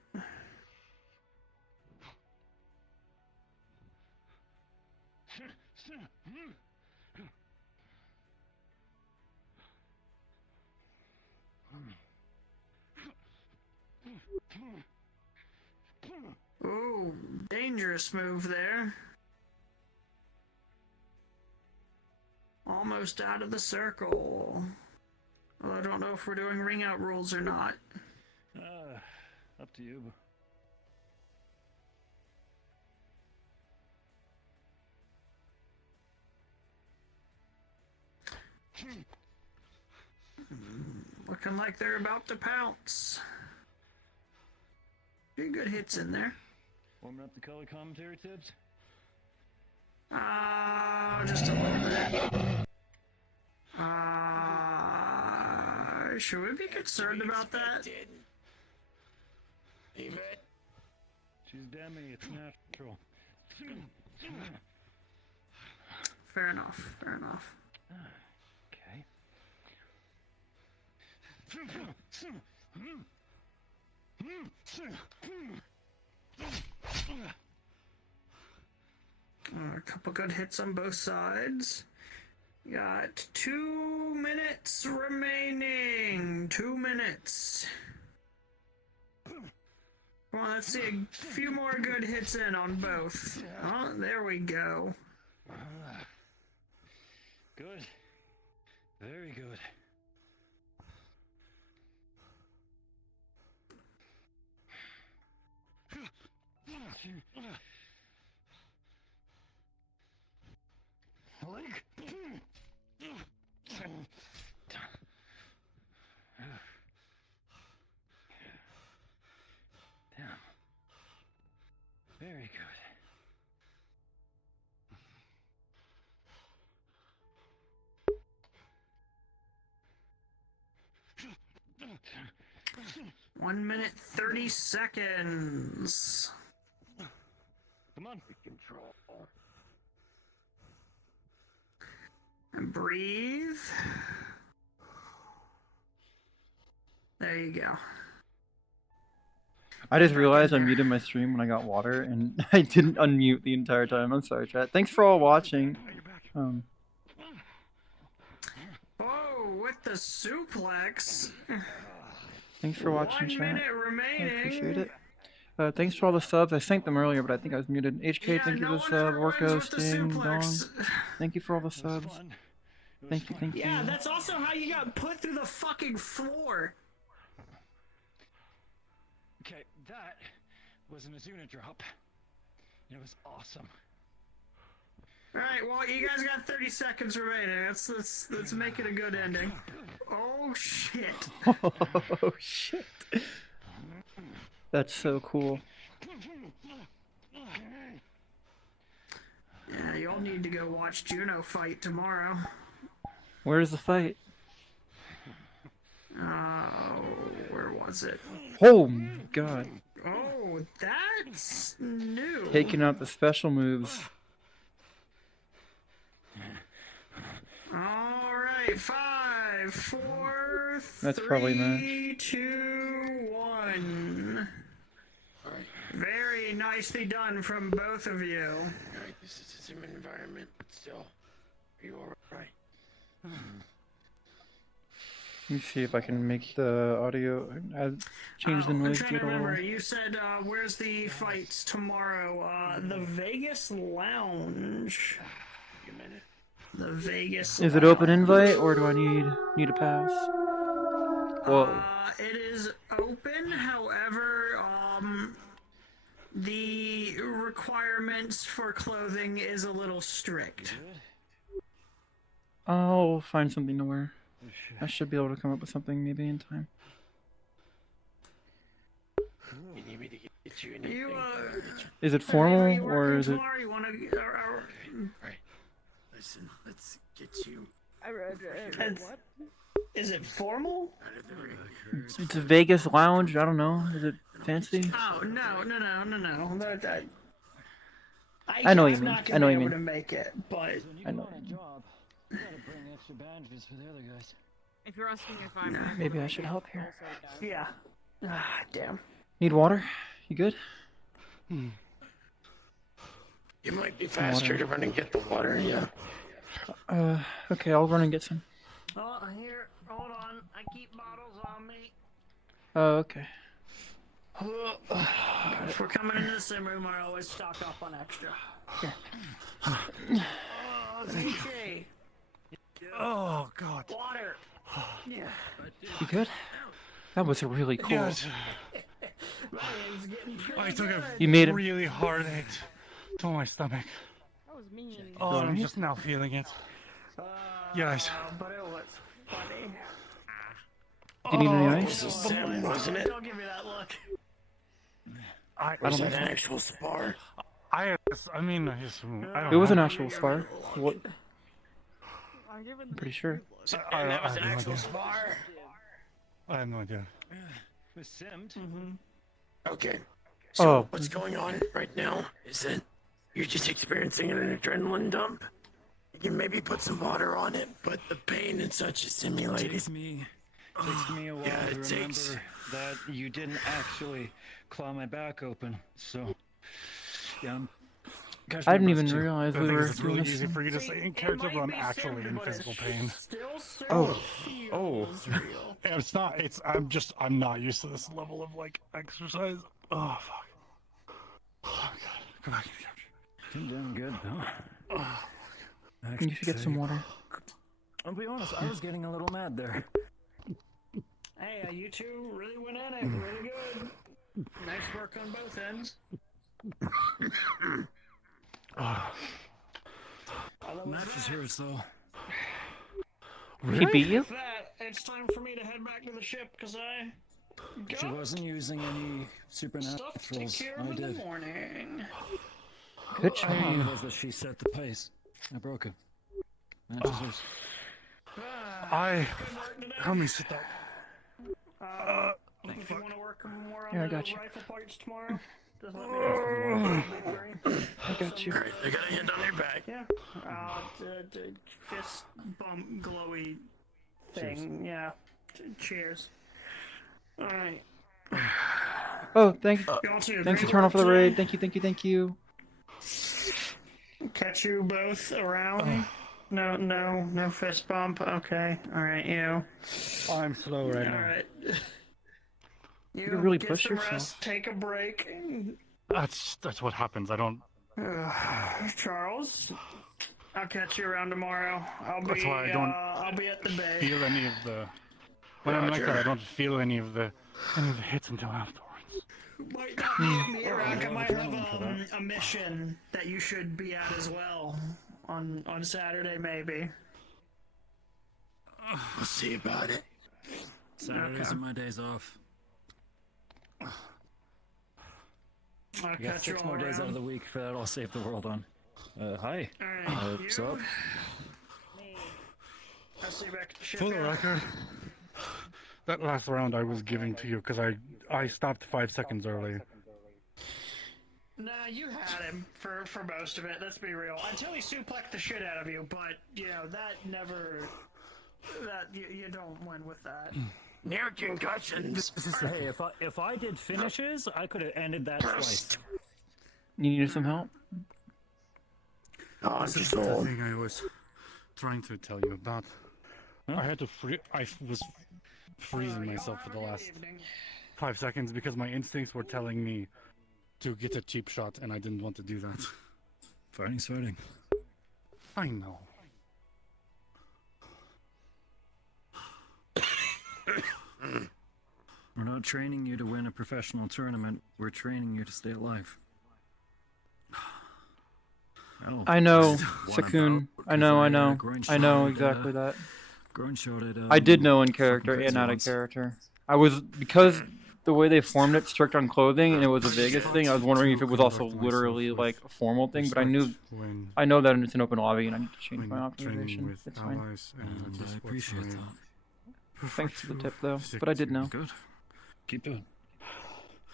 Ooh, dangerous move there. Almost out of the circle. Well, I don't know if we're doing ring out rules or not. Up to you. Looking like they're about to pounce. Few good hits in there. Warming up the color commentary tips? Just a little bit. Should we be concerned about that? Leave it. She's demi, it's natural. Fair enough, fair enough. Okay. A couple good hits on both sides. Got 2 minutes remaining. 2 minutes. Come on, let's see a few more good hits in on both. Oh, there we go. Good. Very good. Like. Damn. Very good. One minute, 30 seconds. Come on. Control. And breathe. There you go. I just realized I muted my stream when I got water, and I didn't unmute the entire time. I'm sorry, chat. Thanks for all watching. Oh, with the suplex. Thanks for watching, 1 chat. minute I remaining. appreciate it. Thanks for all the subs. I thanked them earlier, but I think I was muted. HK, thank you for the sub. Orko, Sting, Dawn. Thank you for all the subs. Thank you, thank you. Yeah, that's also how you got put through the fucking floor. Okay, that was an Azuna drop. It was awesome. Alright, well, you guys got 30 seconds remaining. Let's make it a good ending. Oh, shit. Oh, shit. That's so cool. Yeah, y'all need to go watch Juno fight tomorrow. Where's the fight? Where was it? Oh, God. Oh, that's new. Taking out the special moves. Alright, 5, 4, That's 3, probably match. 2, 1. Alright. Very nicely done from both of you. Alright, this is a sim environment, but still. Are you alright? Let me see if I can make the audio. Change the I'm noise trying gate to a little. remember. You said, where's the fights tomorrow? The Vegas Lounge. Give me a minute. The Vegas Is it open invite or do I need a pass? Whoa. It is open, however, the requirements for clothing is a little strict. I'll find something to wear. I should be able to come up with something maybe in time. You need me to get you anything? Is it formal you or is it? tomorrow? You wanna, Alright. Listen, let's get you what? Is it formal? out of the ring. It's a Vegas lounge. I don't know. Is it fancy? Oh, no. I know what you I'm mean. not I know gonna what be you able mean. to make it, but I know. Job. You gotta bring extra bandages for the other guys. If you're asking if I'm Maybe I should help here. yeah. Damn. Need water? You good? It might be faster to run and get the water, yeah. Okay, I'll run and get some. Oh, here, hold on. I keep bottles on me. Okay. If we're coming into the sim room, I always stock up on extra. Here. VJ. Oh God. Water. Yeah. good? That was really cool. Yes. I took a You made him. really hard hit to my stomach. That was mean. Oh, I'm Alright. just now feeling it. Yes. But it was funny. Do you need any It ice? was Sim, wasn't it? Don't give me that look. I Was don't that know. an actual spar? I mean, I don't It was know. an actual spar. What? I'm giving I'm pretty sure. And that was I an have no actual idea. spar? I have no idea. Was simmed. Okay. So Oh. what's going on right now is that you're just experiencing an adrenaline dump. You can maybe put some water on it, but the pain and such is simulated. Takes me a while Yeah, to it takes- remember that you didn't actually claw my back open. So, yeah. Catch I my didn't breath, even too. realize The we thing were is, it's really doing easy this. for you to say in character, but I'm actually in physical pain. Oh. Real. It's not. I'm not used to this level of like exercise. Oh fuck. Oh god. Go back in the couch. You're doing good, though. You should get some water. I'll be honest, I was getting a little mad there. Hey, you two really went at it. Really good. Nice work on both ends. Match is here, so. He beat you? With that, it's time for me to head back to the ship because I She got wasn't using any stuff to take supernaturals. care I of in the did. morning. Good I didn't job. realize that she set the pace. I broke it. Match is yours. Help me sit down. If you want to work more on Here, I the got you. rifle parts tomorrow, just let me know. I got you. Alright, I got a hand on your back. Yeah. The fist bump glowy thing. Yeah. Cheers. All right. Oh, thanks. Y'all too. Thanks, Great Eternal, work for the raid. today. Thank you. Catch you both around. No fist bump. Okay. All right, you. I'm slow right All now. right. You can really get push some yourself. rest, take a break. That's what happens. I don't. Charles, I'll catch you around tomorrow. That's why I don't I'll be at the bay. feel any of the. When I'm like that, I don't feel any of the hits until afterwards. Might not be at me, Rock. I might have a mission that you should be at as well on Saturday, maybe. We'll see about it. Saturdays are my days off. I'll I got catch you 6 all more days out of around. the week that I'll save the world on. Hi. Alright, What's up? I'll see you back at the ship. For the yeah. record, that last round I was giving to you because I stopped 5 seconds early. Nah, you had him for most of it, let's be real. Until he suplexed the shit out of you, but, you know, that never... you don't win with that. Near concussions. Hey, if I did finishes, I could have ended that twice. You needed some help? Oh, I'm This is just the old. thing I was trying to tell you about. I had to I was freezing myself for the last 5 seconds because my instincts were telling me to get a cheap shot, and I didn't want to do that. Fighting's fighting. I know. We're not training you to win a professional tournament. We're training you to stay alive. Oh, I know, one Sakun. about- I know. Groin I know shot, exactly that. Groin shot at, I did know in character fucking and out of crazy character. I was, because the way they formed it, strict on clothing, and it was a Vegas thing, I was wondering if it was also literally like a formal thing, but I know that it's an open lobby and I need to change my optimization. It's fine. And I appreciate that. Thanks for the tip though, but I did know. Good. Keep doing.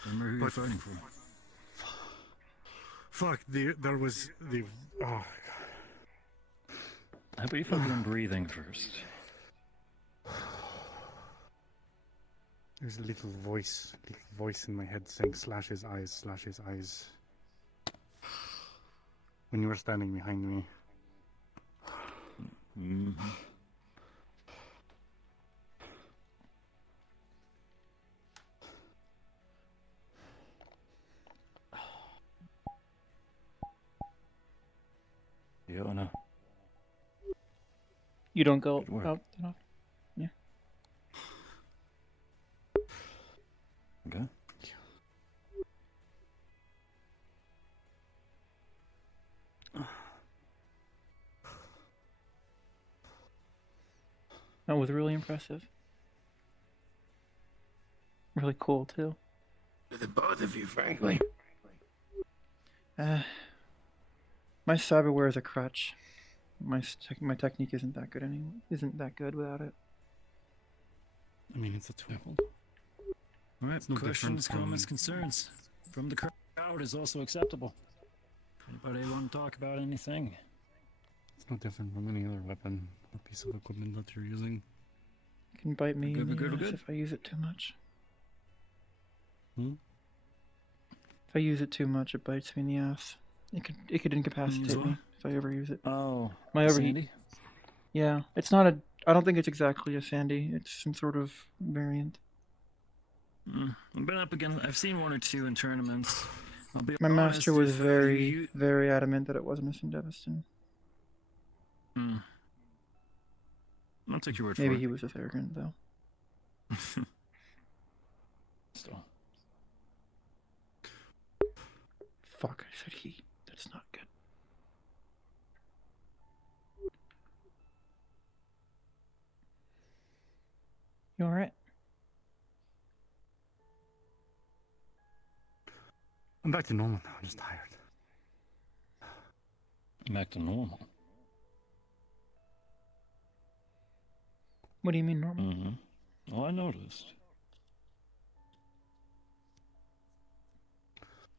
Remember who you're fighting for. Fuck, there was the... Oh, God. How about you fucking breathing first? There's a little voice in my head saying /his eyes. When you were standing behind me. Mm-hmm. Yona. You don't go Good work. out enough? Yeah. That was really impressive. Really cool too. The both of you, frankly. My cyberware is a crutch. My technique isn't that good anymore. Isn't that good without it. I mean, it's a tool. All right, no questions, different from- comments, concerns from the crowd is also acceptable. Anybody want to talk about anything? It's no different from any other weapon or piece of equipment that you're using. It can bite me in the Good. ass if I use it too much. Hmm? If I use it too much, it bites me in the ass. It could incapacitate well? me if I ever use it. Oh, My overheat. Sandy? Yeah, it's not a. I don't think it's exactly a Sandy. It's some sort of variant. I've been up against. I've seen one or two in tournaments. I'll be My honest, master was if, very, very adamant that it wasn't a Sandevistan. I'll take your word Maybe for he was just arrogant though. it. Still. Fuck! I said he. That's not good. You all right? I'm back to normal now. I'm just tired. Back to normal. What do you mean normal? Mm-hmm. Oh, I noticed.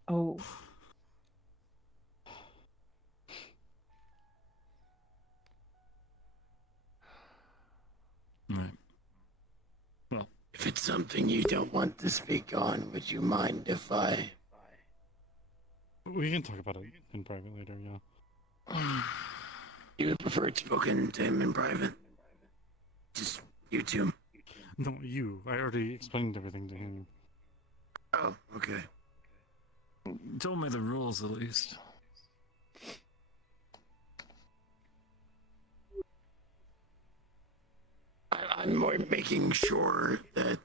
Oh. Right. Well, If it's something you don't want to speak on, would you mind if I... We can talk about it in private later, yeah. You would prefer it spoken to him in private? Just you two? No, you. I already explained everything to him. Oh, okay. you told me the rules at least. I'm more making sure that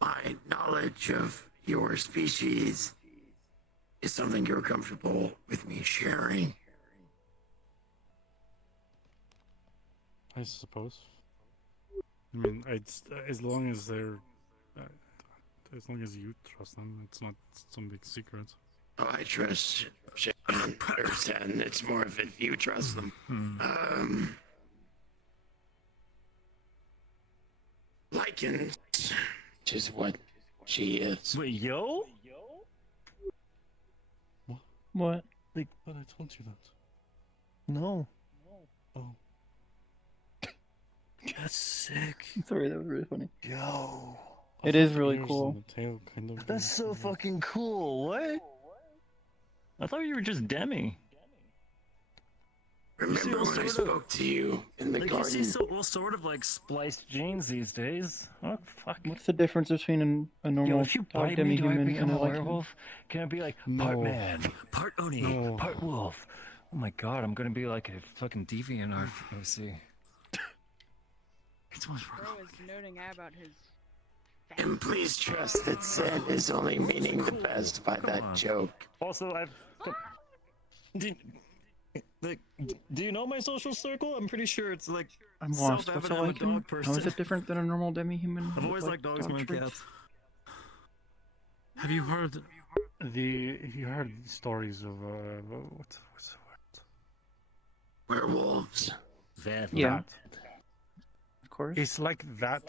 my knowledge of your species is something you're comfortable with me sharing. I suppose. I mean, as long as they're, as long as you trust them, it's not some big secret. Oh, I trust Shannon. It's more of if you trust them. Lycans, which is what she is. Wait, yo? What? But I told you that. No. Oh. That's sick. Sorry, that was really funny. Yo. It is really Ears on cool. the tail, kind of. That's so fucking cool. What? I thought you were just Demi. Remember when I spoke to you in the Like, garden? you see sort of like spliced genes these days. Oh, fuck. What's the difference between a normal Yo, if you dog bite me, do I demi-human become and a a lycan? werewolf? Can I be like part man, part Oni, part wolf? Oh my god, I'm gonna be like a fucking deviant OC. It's much more Bro is noting about his. And please trust that Zen is only meaning the best by that joke. Also, do you know my social circle? I'm pretty sure it's like I'm lost. What's a self-evident I'm a lycan? dog person. How is it different than a normal demi-human? I've with, always like, liked dogs dog more than traits? cats. Have you heard you heard stories of what's the word? Werewolves. Yeah. Of course. It's like that,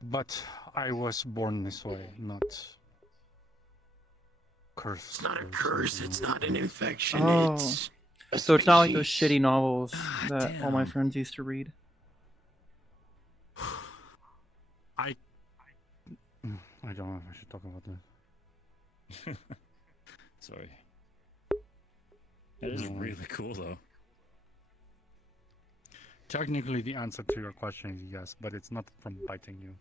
but I was born this way, not cursed. It's not a curse, it's not an infection, Oh. it's a So it's not like those species. shitty novels that all my damn. friends used to read. I don't know if I should talk about that. Sorry. That is No. really cool though. Technically, the answer to your question is yes, but it's not from biting you.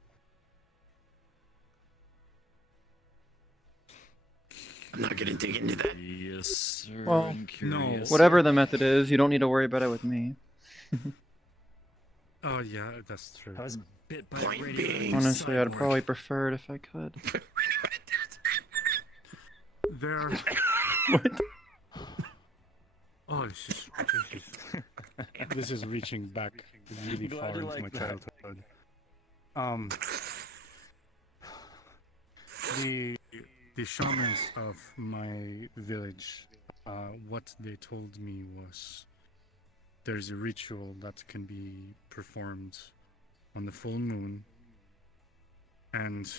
I'm not gonna dig into that. Yes, sir. Well, I'm curious. Whatever the method is, you don't need to worry about it with me. Oh yeah, that's true. I was bit by Point a being- radioactive Honestly, I'd cyborg. probably prefer it if I could. There. What? Oh, it's just. this is reaching back really Glad far you into like my that. childhood. The shamans of my village, what they told me was there's a ritual that can be performed on the full moon, and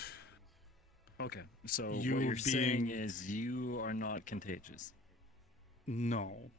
Okay, so you what you're saying being- is you are not contagious. no,